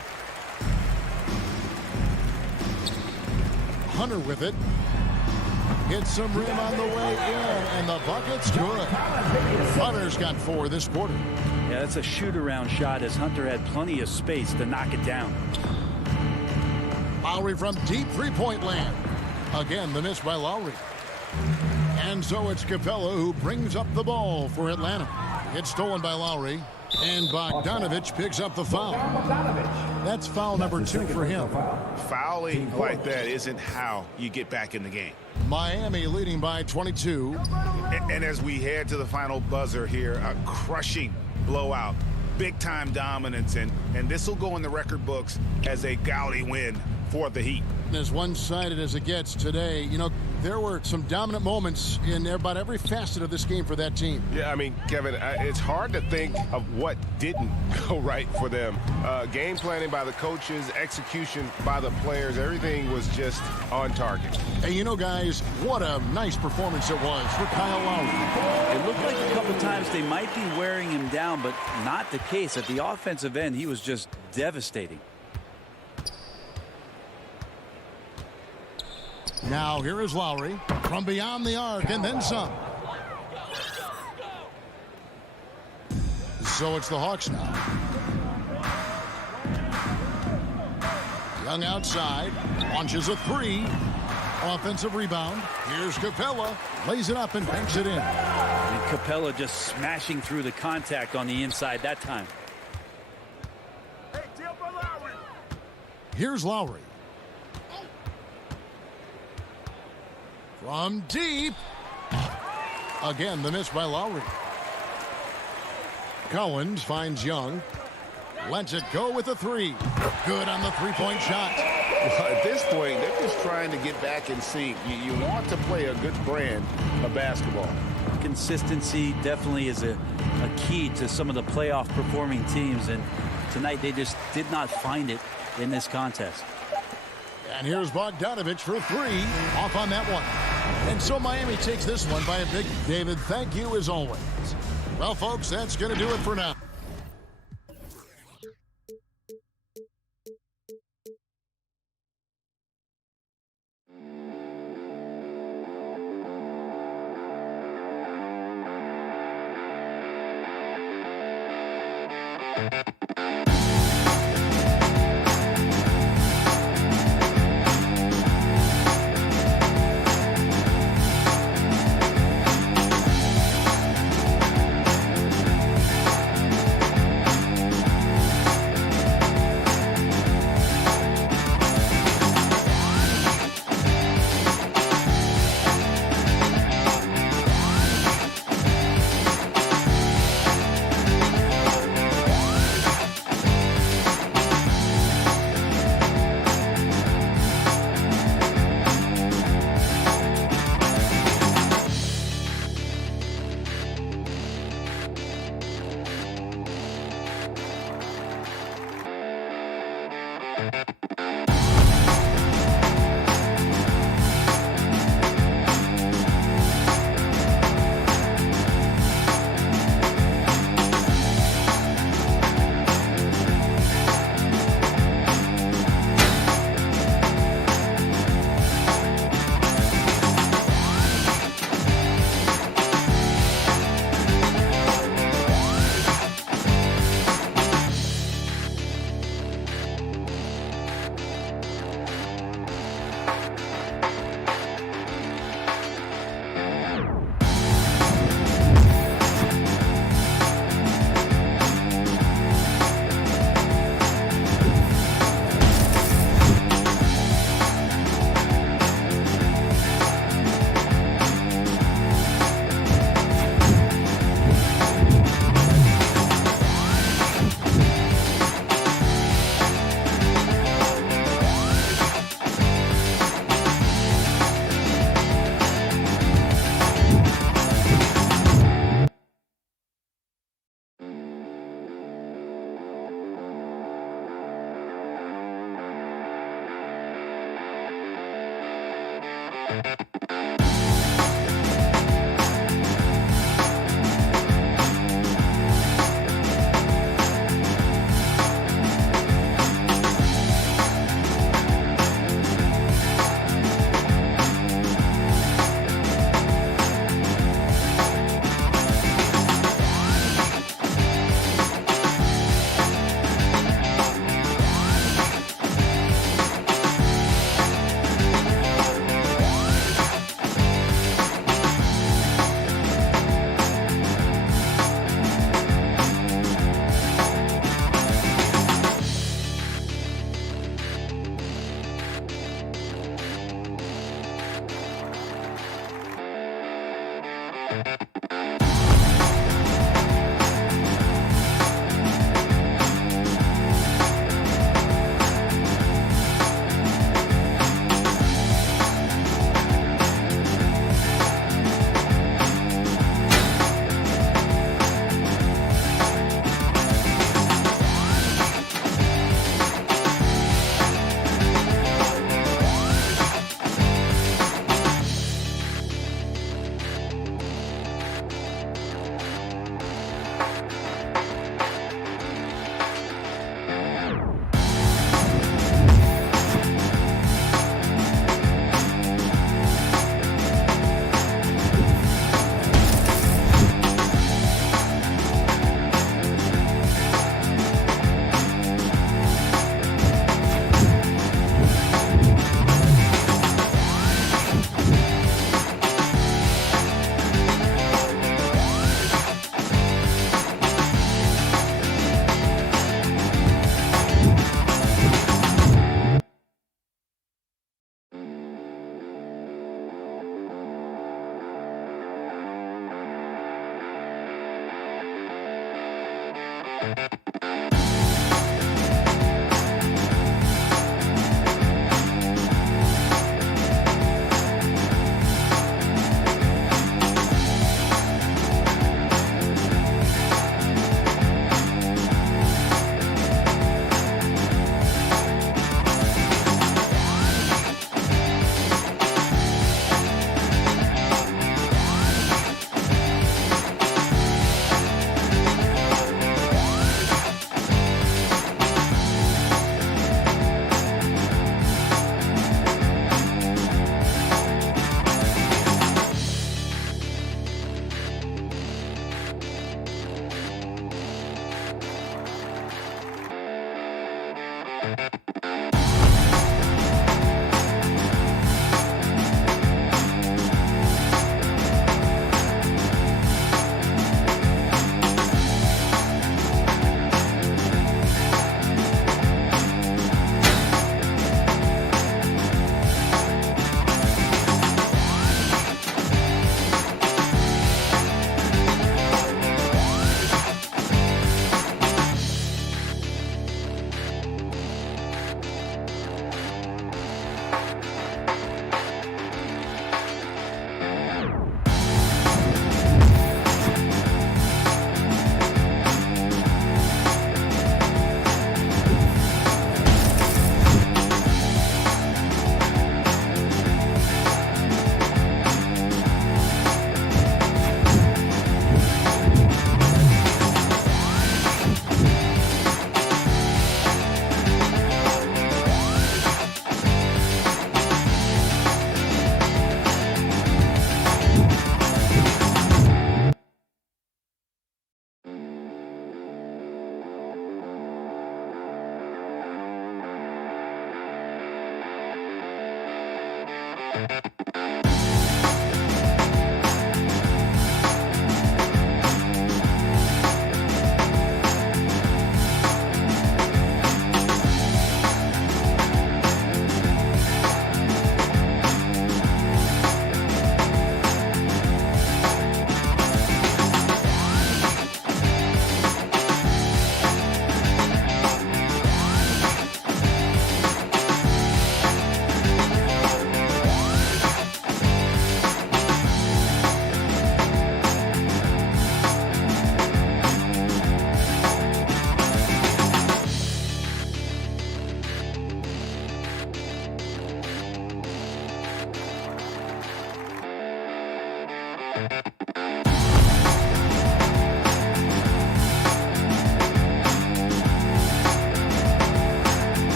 Hunter with it. Hits some rim on the way in, and the bucket's good. Hunter's got 4 this quarter. Yeah, that's a shoot-around shot as Hunter had plenty of space to knock it down. Lowry from deep three-point land. Again, the miss by Lowry. And so it's Capella who brings up the ball for Atlanta. It's stolen by Lowry. And Bogdanovich picks up the foul. That's foul number 2 for him. Fouling like that isn't how you get back in the game. Miami leading by 22. And as we head to the final buzzer here, a crushing blowout big-time dominance, and this will go in the record books as a gaudy win for the Heat. As one-sided as it gets today, you know, there were some dominant moments in about every facet of this game for that team. Yeah, I mean, Kevin, it's hard to think of what didn't go right for them. Game planning by the coaches, execution by the players, everything was just on target. Hey, you know, guys, what a nice performance it was for Kyle Lowry. It looked like a couple times they might be wearing him down, but not the case. At the offensive end, he was just devastating. Now here is Lowry from beyond the arc and then some. So it's the Hawks now. Young outside, launches a three. Offensive rebound. Here's Capella, lays it up and banks it in. And Capella just smashing through the contact on the inside that time. Here's Lowry. From deep. Again, the miss by Lowry. Collins finds Young. Lets it go with a three. Good on the three-point shot. Well, at this point, they're just trying to get back in sync. You want to play a good brand of basketball. Consistency definitely is a key to some of the playoff performing teams, and tonight they just did not find it in this contest. And here's Bogdanovich for three. Off on that one. And so Miami takes this one by a big David. Thank you as always. Well, folks, that's going to do it for now.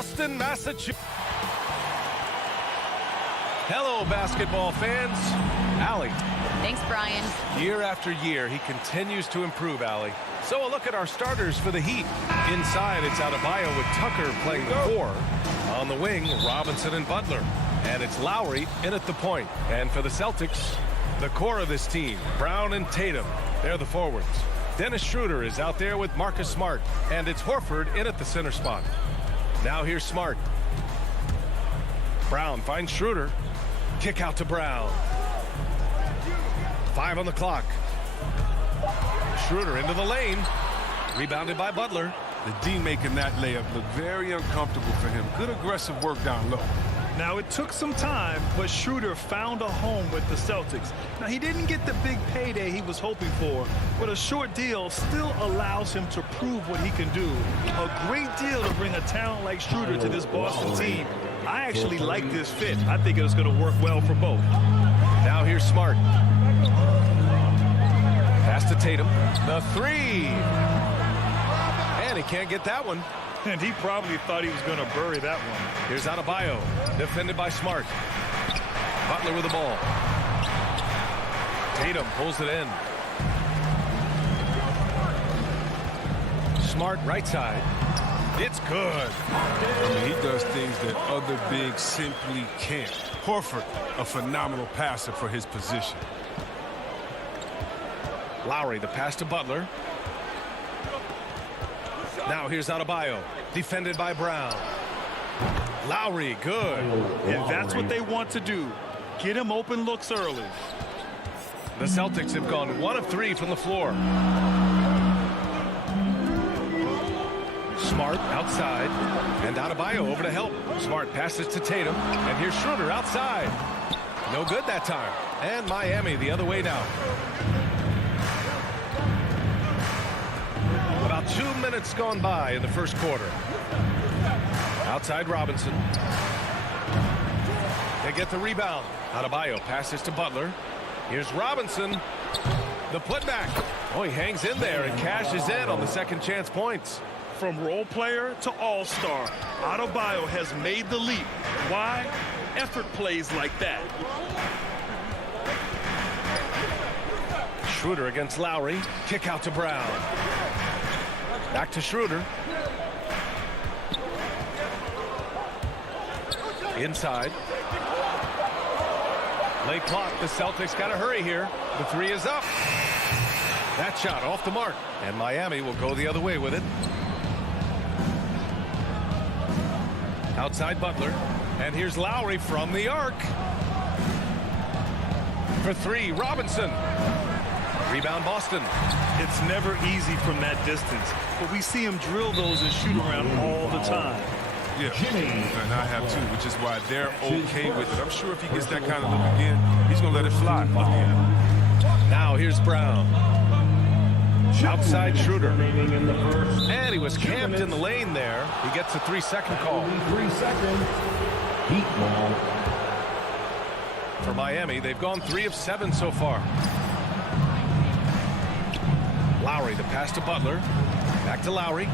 Boston, Massachusetts. Hello, basketball fans. Allie. Thanks, Brian. Year after year, he continues to improve, Allie. So a look at our starters for the Heat. Inside, it's Adebayo with Tucker playing the 4. On the wing, Robinson and Butler. And it's Lowry in at the point. And for the Celtics, the core of this team, Brown and Tatum. They're the forwards. Dennis Schroeder is out there with Marcus Smart. And it's Horford in at the center spot. Now here's Smart. Brown finds Schroeder. Kick out to Brown. 5 on the clock. Schroeder into the lane. Rebounded by Butler. The D making that layup look very uncomfortable for him. Good aggressive work down low. Now, it took some time, but Schroeder found a home with the Celtics. Now, he didn't get the big payday he was hoping for, but a short deal still allows him to prove what he can do. A great deal to bring a talent like Schroeder to this Boston team. I actually like this fit. I think it's going to work well for both. Now here's Smart. Pass to Tatum. The 3. And he can't get that one. And he probably thought he was going to bury that one. Here's Adebayo, defended by Smart. Butler with the ball. Tatum pulls it in. Smart right side. It's good. I mean, he does things that other bigs simply can't. Horford, a phenomenal passer for his position. Lowry, the pass to Butler. Now here's Adebayo, defended by Brown. Lowry, good. And that's what they want to do. Get him open looks early. The Celtics have gone 1 of 3 from the floor. Smart outside, and Adebayo over to help. Smart passes to Tatum, and here's Schroeder outside. No good that time. And Miami the other way now. About 2 minutes gone by in the first quarter. Outside Robinson. They get the rebound. Adebayo passes to Butler. Here's Robinson. The putback. Oh, he hangs in there and cashes in on the second chance points. From role player to all-star, Adebayo has made the leap. Why? Effort plays like that. Schroeder against Lowry. Kick out to Brown. Back to Schroeder. Inside. Late clock. The Celtics got to hurry here. The 3 is up. That shot off the mark. And Miami will go the other way with it. Outside Butler. And here's Lowry from the arc. For 3, Robinson. Rebound Boston. It's never easy from that distance, but we see him drill those and shoot around all the time. Yeah, and I have too, which is why they're okay with it. I'm sure if he gets that kind of look again, he's going to let it fly. Now here's Brown. Outside Schroeder. And he was camped in the lane there. He gets a 3-second call. 3 seconds. Heat ball. For Miami, they've gone 3 of 7 so far. Lowry, the pass to Butler. Back to Lowry.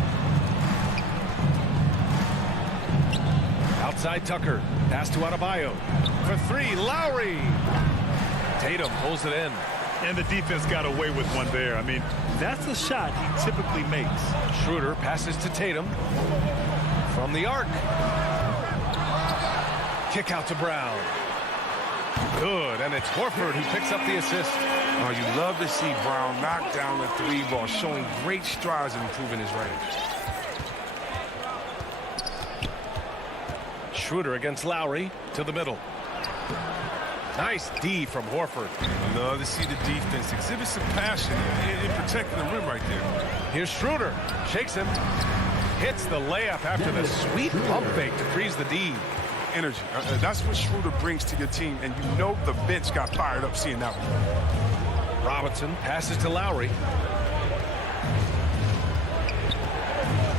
Outside Tucker. Pass to Adebayo. For 3, Lowry. Tatum pulls it in. And the defense got away with one there. I mean, that's a shot he typically makes. Schroeder passes to Tatum. From the arc. Kick out to Brown. Good, and it's Horford who picks up the assist. Oh, you love to see Brown knock down the 3 ball, showing great strides in improving his range. Schroeder against Lowry to the middle. Nice D from Horford. I love to see the defense exhibit some passion in protecting the rim right there. Here's Schroeder. Shakes him. Hits the layup after the sweet pump fake to freeze the D. Energy. That's what Schroeder brings to your team, and you know the bench got fired up seeing that one. Robinson passes to Lowry.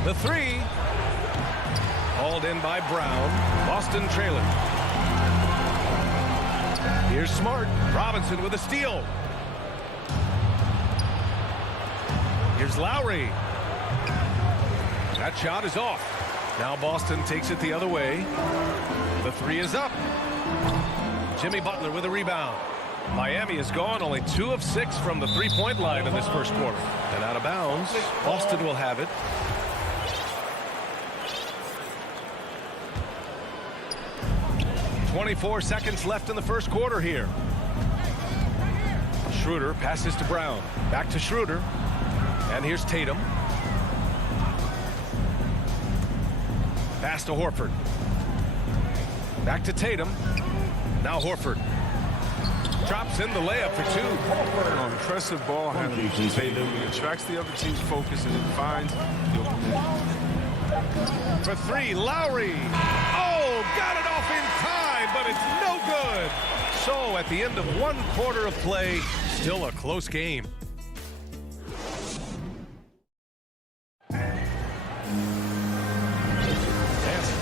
The 3. Hauled in by Brown. Boston trailing. Here's Smart. Robinson with a steal. Here's Lowry. That shot is off. Now Boston takes it the other way. The three is up. Jimmy Butler with a rebound. Miami is gone, only 2 of 6 from the three-point line in this first quarter. And out of bounds, Boston will have it. .24 seconds left in the first quarter here. Schroeder passes to Brown. Back to Schroeder. And here's Tatum. Pass to Horford. Back to Tatum. Now Horford. Drops in the layup for 2. Impressive ball handling from Tatum. He attracts the other team's focus and then finds the open man. For 3, Lowry. Oh, got it off in time, but it's no good. So at the end of 1 quarter of play, still a close game. That's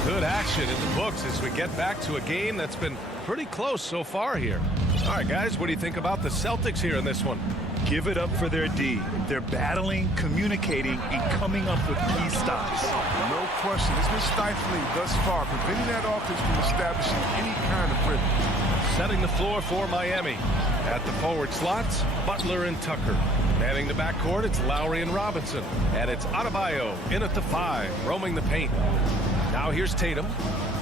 good action in the books as we get back to a game that's been pretty close so far here. All right, guys, what do you think about the Celtics here in this one? Give it up for their D. They're battling, communicating, and coming up with key stops. No question. It's been stifling thus far, preventing that offense from establishing any kind of rhythm. Setting the floor for Miami. At the forward slots, Butler and Tucker. Manning the backcourt, it's Lowry and Robinson. And it's Adebayo in at the 5, roaming the paint. Now here's Tatum.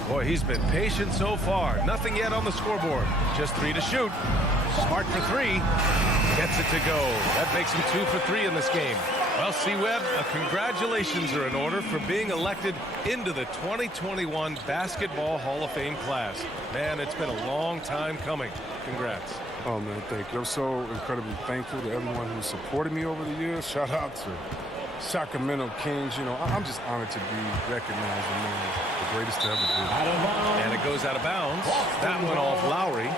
Boy, he's been patient so far. Nothing yet on the scoreboard. Just 3 to shoot. Smart for 3. Gets it to go. That makes him 2 for 3 in this game. Well, C-Webb, congratulations are in order for being elected into the 2021 Basketball Hall of Fame class. Man, it's been a long time coming. Congrats. Oh, man, thank you. I'm so incredibly thankful to everyone who supported me over the years. Shout out to Sacramento Kings. You know, I'm just honored to be recognized as the greatest to ever do. And it goes out of bounds. That one off Lowry.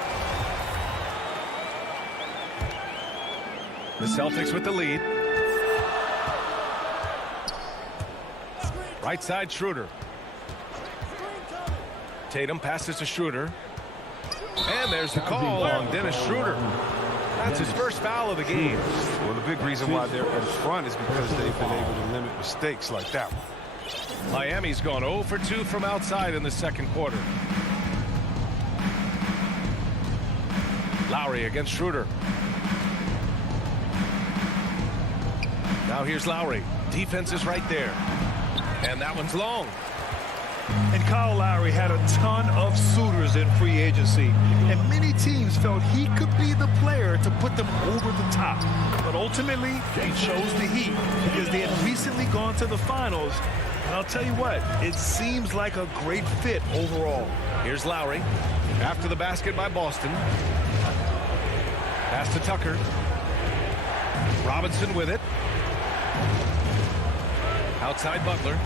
The Celtics with the lead. Right side, Schroeder. Tatum passes to Schroeder. And there's the call on Dennis Schroeder. That's his first foul of the game. Well, the big reason why they're in front is because they've been able to limit mistakes like that one. Miami's gone 0 for 2 from outside in the second quarter. Lowry against Schroeder. Now here's Lowry. Defense is right there. And that one's long. And Kyle Lowry had a ton of suitors in free agency, and many teams felt he could be the player to put them over the top. But ultimately, they chose the Heat because they had recently gone to the finals. And I'll tell you what, it seems like a great fit overall. Here's Lowry. After the basket by Boston. Pass to Tucker. Robinson with it. Outside Butler.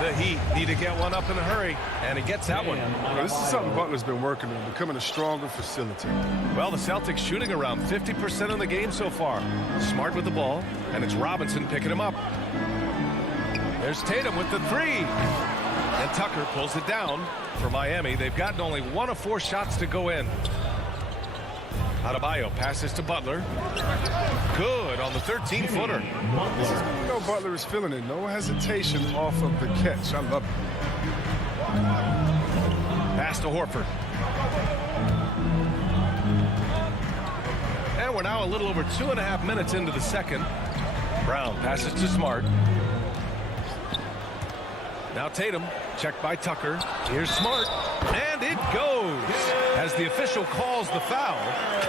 The Heat need to get one up in a hurry, and he gets that one. This is something Butler's been working on, becoming a stronger facility. Well, the Celtics shooting around 50% of the game so far. Smart with the ball, and it's Robinson picking him up. There's Tatum with the 3. And Tucker pulls it down for Miami. They've gotten only 1 of 4 shots to go in. Adebayo passes to Butler. Good on the 13-footer. This is when you know Butler is feeling it. No hesitation off of the catch. I love it. Pass to Horford. And we're now a little over 2.5 minutes into the second. Brown passes to Smart. Now Tatum, checked by Tucker. Here's Smart, and it goes. As the official calls the foul,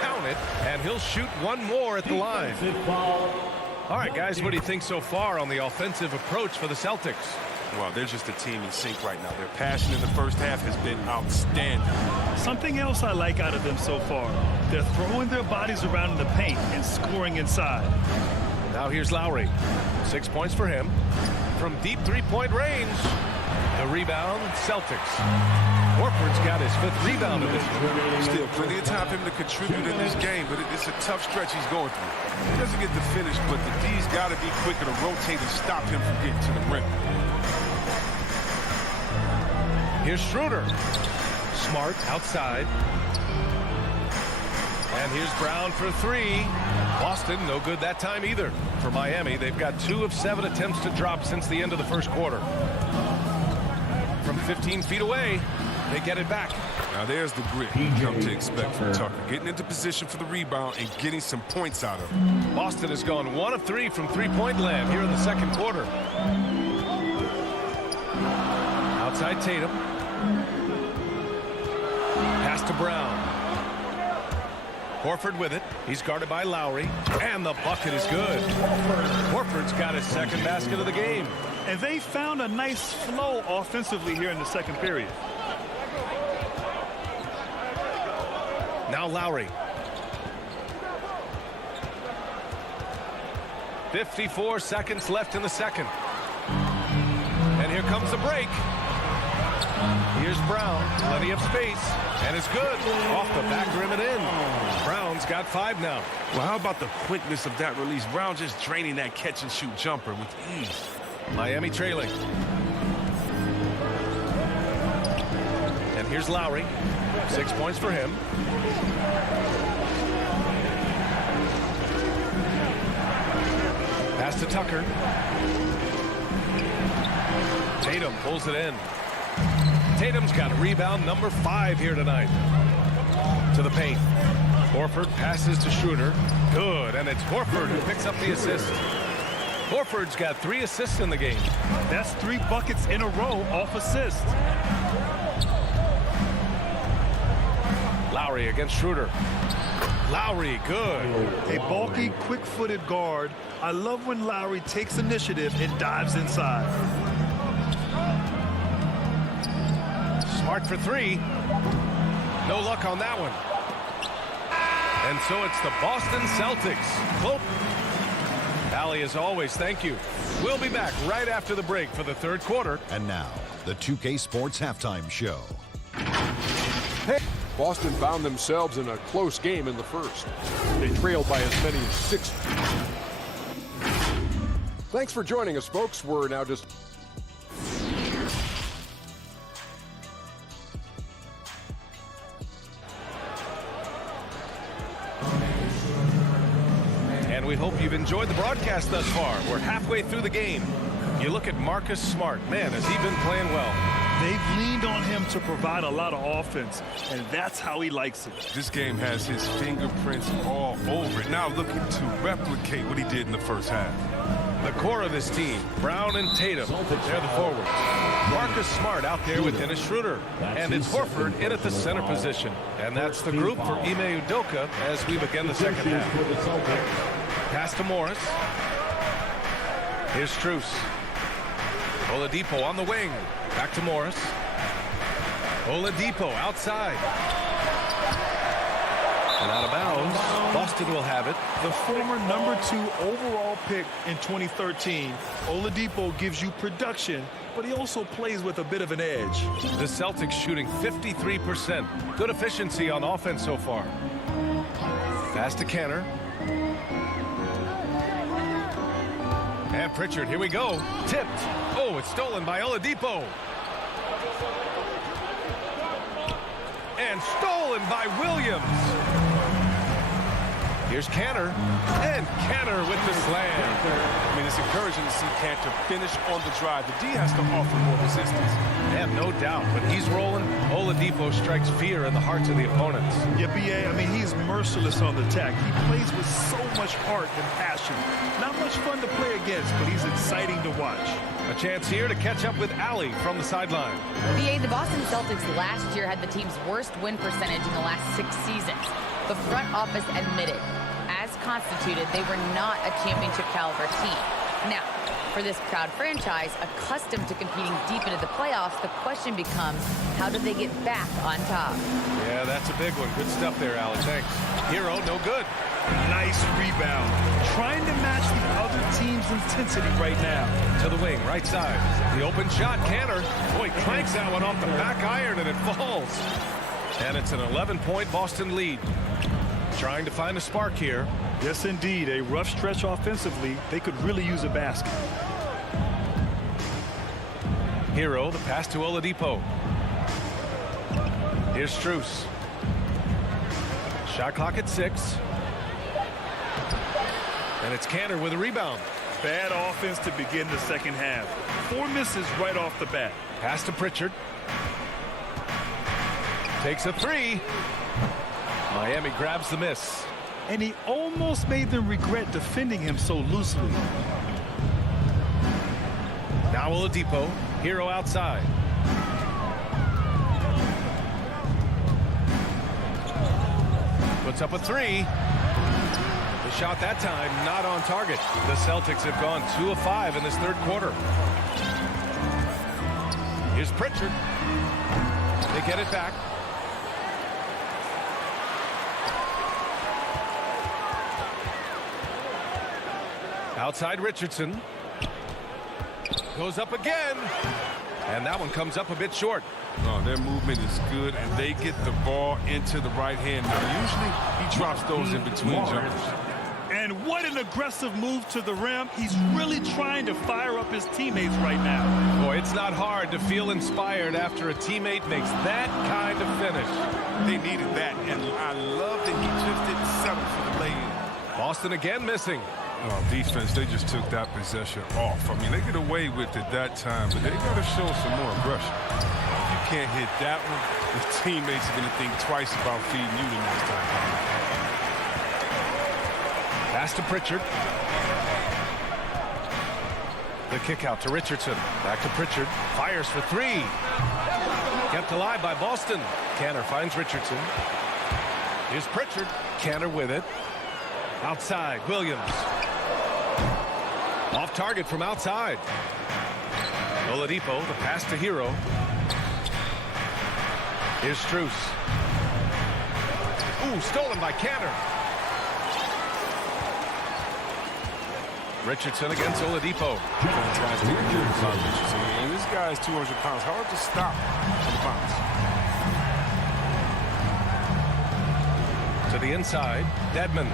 count it, and he'll shoot one more at the line. All right, guys, what do you think so far on the offensive approach for the Celtics? Well, they're just a team in sync right now. Their passion in the first half has been outstanding. Something else I like out of them so far, they're throwing their bodies around in the paint and scoring inside. Now here's Lowry. 6 points for him. From deep three-point range. The rebound, Celtics. Horford's got his 5th rebound of this game. Still plenty of time for him to contribute in this game, but it's a tough stretch he's going through. He doesn't get the finish, but the D's got to be quicker to rotate and stop him from getting to the rim. Here's Schroeder. Smart outside. And here's Brown for 3. Boston, no good that time either. For Miami, they've got 2 of 7 attempts to drop since the end of the first quarter. From 15 feet away, they get it back. Now there's the grit you come to expect from Tucker. Getting into position for the rebound and getting some points out of it. Boston has gone 1 of 3 from three-point land here in the second quarter. Outside Tatum. Pass to Brown. Horford with it. He's guarded by Lowry. And the bucket is good. Horford's got his second basket of the game. And they found a nice flow offensively here in the second period. Now Lowry. 54 seconds left in the second. And here comes the break. Here's Brown. Plenty of space. And it's good. Off the back rim and in. Brown's got 5 now. Well, how about the quickness of that release? Brown just draining that catch-and-shoot jumper with ease. Miami trailing. And here's Lowry. 6 points for him. Pass to Tucker. Tatum pulls it in. Tatum's got a rebound number 5 here tonight. To the paint. Horford passes to Schroeder. Good, and it's Horford who picks up the assist. Horford's got 3 assists in the game. That's 3 buckets in a row off assist. Lowry against Schroeder. Lowry, good. A bulky, quick-footed guard. I love when Lowry takes initiative and dives inside. Smart for 3. No luck on that one. And so it's the Boston Celtics. Close. Allie, as always, thank you. We'll be back right after the break for the third quarter. And now, the 2K Sports Halftime Show. Hey, Boston found themselves in a close game in the first. They trailed by as many as 6. Thanks for joining us, folks. We're now just... And we hope you've enjoyed the broadcast thus far. We're halfway through the game. You look at Marcus Smart. Man, has he been playing well. They've leaned on him to provide a lot of offense, and that's how he likes it. This game has his fingerprints all over it. Now looking to replicate what he did in the first half. The core of his team, Brown and Tatum, they're the forwards. Marcus Smart out there with Dennis Schroeder. And it's Horford in at the center position. And that's the group for Ime Udoka as we begin the second half. Pass to Morris. Here's Strus. Oladipo on the wing. Back to Morris. Oladipo outside. And out of bounds. Boston will have it. The former number 2 overall pick in 2013, Oladipo gives you production, but he also plays with a bit of an edge. The Celtics shooting 53%. Good efficiency on offense so far. Pass to Kenner. And Pritchard, here we go. Tipped. Oh, it's stolen by Oladipo. And stolen by Williams. Here's Cantor. And Cantor with the slam. I mean, it's encouraging to see Cantor finish on the drive. The D has to offer more resistance. Yeah, no doubt. But he's rolling. Oladipo strikes fear in the hearts of the opponents. Yeah, B.A., I mean, he's merciless on the attack. He plays with so much heart and passion. Not much fun to play against, but he's exciting to watch. A chance here to catch up with Allie from the sideline. BA, the Boston Celtics last year had the team's worst win percentage in the last 6 seasons. The front office admitted, as constituted, they were not a championship caliber team. Now, for this proud franchise, accustomed to competing deep into the playoffs, the question becomes, how do they get back on top? Yeah, that's a big one. Good stuff there, Allie. Thanks. Hero, no good. Nice rebound. Trying to match the other team's intensity right now. To the wing, right side. The open shot, Cantor. Boy, cranks that one off the back iron and it falls. And it's an 11-point Boston lead. Trying to find a spark here. Yes, indeed. A rough stretch offensively. They could really use a basket. Hero, the pass to Oladipo. Here's Strus. Shot clock at 6. And it's Cantor with a rebound. Bad offense to begin the second half. 4 misses right off the bat. Pass to Pritchard. Takes a 3. Miami grabs the miss. And he almost made them regret defending him so loosely. Now Oladipo. Hero outside. Puts up a 3. The shot that time not on target. The Celtics have gone 2 of 5 in this third quarter. Here's Pritchard. They get it back. Outside Richardson. Goes up again. And that one comes up a bit short. No, their movement is good, and they get the ball into the right hand. Now, usually he drops those in between jumpers. And what an aggressive move to the rim. He's really trying to fire up his teammates right now. Boy, it's not hard to feel inspired after a teammate makes that kind of finish. They needed that, and I love that he just didn't settle for the lay-in. Boston again missing. Oh, defense, they just took that possession off. I mean, they get away with it that time, but they got to show some more aggression. If you can't hit that one, the teammates are going to think twice about feeding you the next time. Pass to Pritchard. The kick out to Richardson. Back to Pritchard. Fires for 3. Kept alive by Boston. Cantor finds Richardson. Here's Pritchard. Cantor with it. Outside, Williams. Off target from outside. Oladipo, the pass to Hero. Here's Strus. Ooh, stolen by Cantor. Richardson against Oladipo. And this guy is 200 pounds. Hard to stop from bounce. To the inside, Dedmon.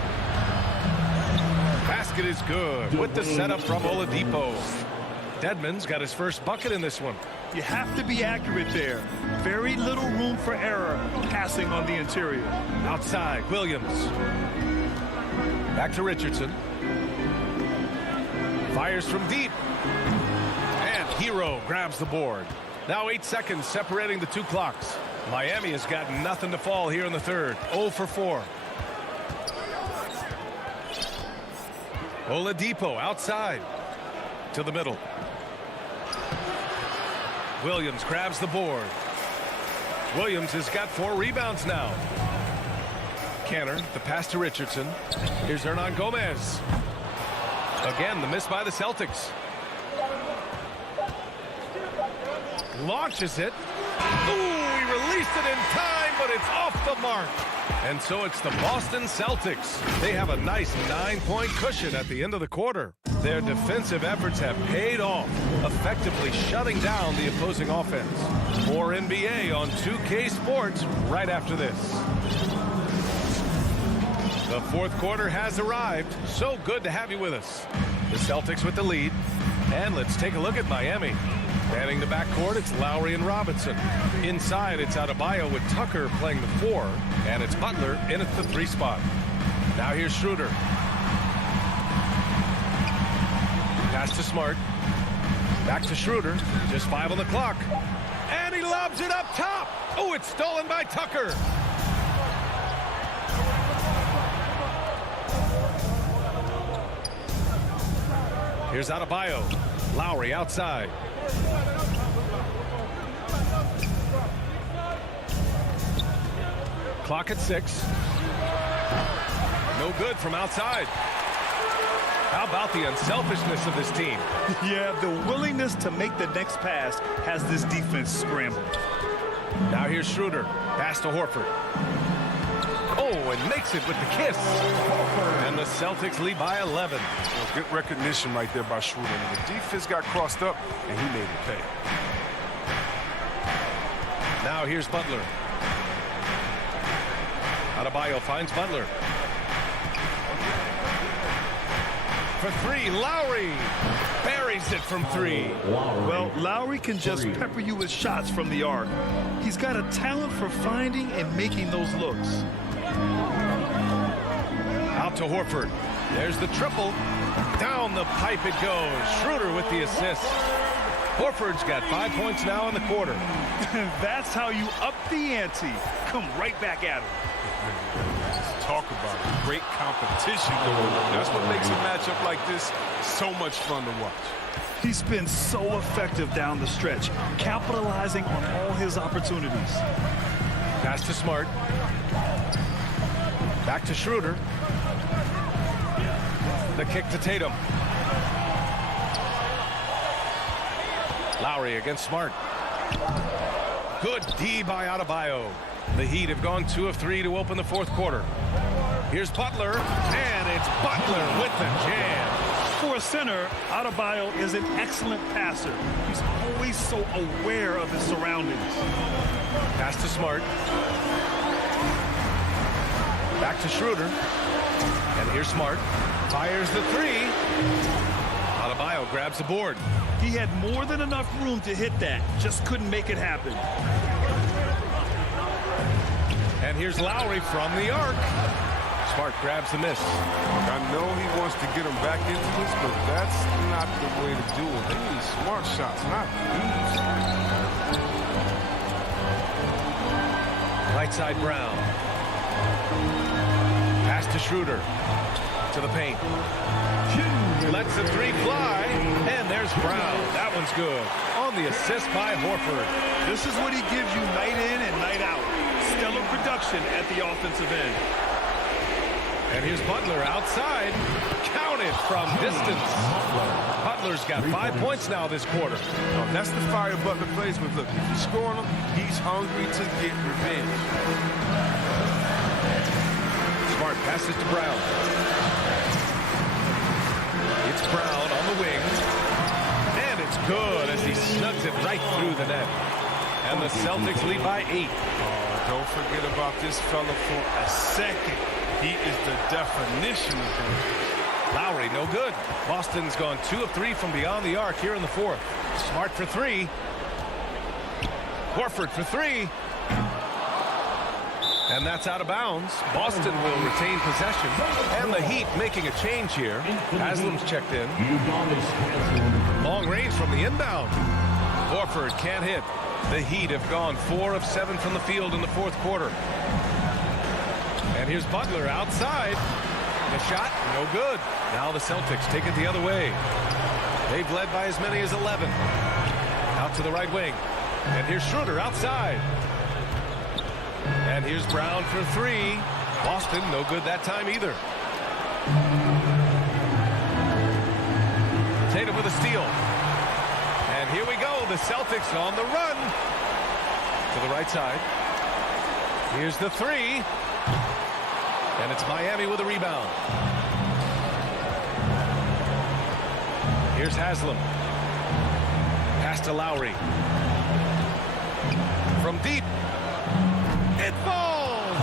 Basket is good with the setup from Oladipo. Dedmon's got his first bucket in this one. You have to be accurate there. Very little room for error passing on the interior. Outside, Williams. Back to Richardson. Fires from deep. And Hero grabs the board. Now 8 seconds separating the 2 clocks. Miami has got nothing to fall here in the third. 0 for 4. Oladipo outside to the middle. Williams grabs the board. Williams has got 4 rebounds now. Cantor, the pass to Richardson. Here's Hernan Gomez. Again, the miss by the Celtics. Launches it. Ooh, he released it in time, but it's off the mark. And so it's the Boston Celtics. They have a nice 9-point cushion at the end of the quarter. Their defensive efforts have paid off, effectively shutting down the opposing offense. More NBA on 2K Sports right after this. The fourth quarter has arrived. So good to have you with us. The Celtics with the lead. And let's take a look at Miami. Manning the backcourt, it's Lowry and Robinson. Inside, it's Adebayo with Tucker playing the 4. And it's Butler in at the 3 spot. Now here's Schroeder. Pass to Smart. Back to Schroeder. Just 5 on the clock. And he lobs it up top. Oh, it's stolen by Tucker. Here's Adebayo. Lowry outside. Clock at 6. No good from outside. How about the unselfishness of this team? Yeah, the willingness to make the next pass has this defense scrambled. Now here's Schroeder. Pass to Horford. Oh, and makes it with the kiss. And the Celtics lead by 11. Well, good recognition right there by Schroeder. The defense got crossed up, and he made it pay. Now here's Butler. Adebayo finds Butler. For 3, Lowry buries it from 3. Well, Lowry can just pepper you with shots from the arc. He's got a talent for finding and making those looks. Out to Horford. There's the triple. Down the pipe it goes. Schroeder with the assist. Horford's got 5 points now in the quarter. That's how you up the ante. Come right back at him. Talk about it. Great competition going on. That's what makes a matchup like this so much fun to watch. He's been so effective down the stretch, capitalizing on all his opportunities. Pass to Smart. Back to Schroeder. The kick to Tatum. Lowry against Smart. Good D by Adebayo. The Heat have gone 2 of 3 to open the fourth quarter. Here's Butler, and it's Butler with the jam. For a center, Adebayo is an excellent passer. He's always so aware of his surroundings. Pass to Smart. Back to Schroeder. And here's Smart. Fires the three. Adebayo grabs the board. He had more than enough room to hit that. Just couldn't make it happen. And here's Lowry from the arc. Smart grabs the miss. I know he wants to get him back into this, but that's not the way to do it. They need smart shots, not these. Right side Brown. Pass to Schroeder. To the paint. Lets the three fly. And there's Brown. That one's good. On the assist by Horford. This is what he gives you night in and night out. Stellar production at the offensive end. And here's Butler outside. Counted from distance. Butler's got 5 points now this quarter. Oh, that's the fire Butler plays with. Look, if he's scoring them, he's hungry to get revenge. Smart passes to Brown. It's Brown on the wing. And it's good as he snugs it right through the net. And the Celtics lead by 8. Don't forget about this fella for a second. He is the definition of dangerous. Lowry, no good. Boston's gone 2 of 3 from beyond the arc here in the fourth. Smart for 3. Horford for 3. And that's out of bounds. Boston will retain possession. And the Heat making a change here. Haslam's checked in. Long range from the inbound. Horford can't hit. The Heat have gone 4 of 7 from the field in the fourth quarter. And here's Butler outside. The shot, no good. Now the Celtics take it the other way. They've led by as many as 11. Out to the right wing. And here's Schroeder outside. And here's Brown for 3. Boston, no good that time either. Tatum with a steal. And here we go. The Celtics on the run. To the right side. Here's the 3. And it's Miami with a rebound. Here's Haslam. Pass to Lowry. From deep. It falls!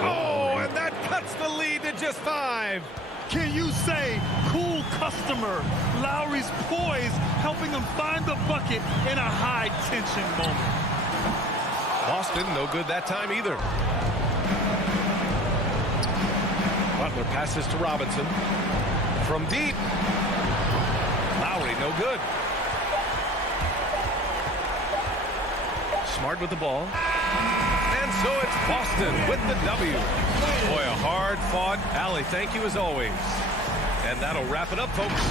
Oh, and that cuts the lead to just 5. Can you say, cool customer? Lowry's poise helping him find the bucket in a high-tension moment. Boston, no good that time either. Butler passes to Robinson. From deep. Lowry, no good. Smart with the ball. And so it's Boston with the W. Boy, a hard-fought alley. Thank you as always. And that'll wrap it up, folks.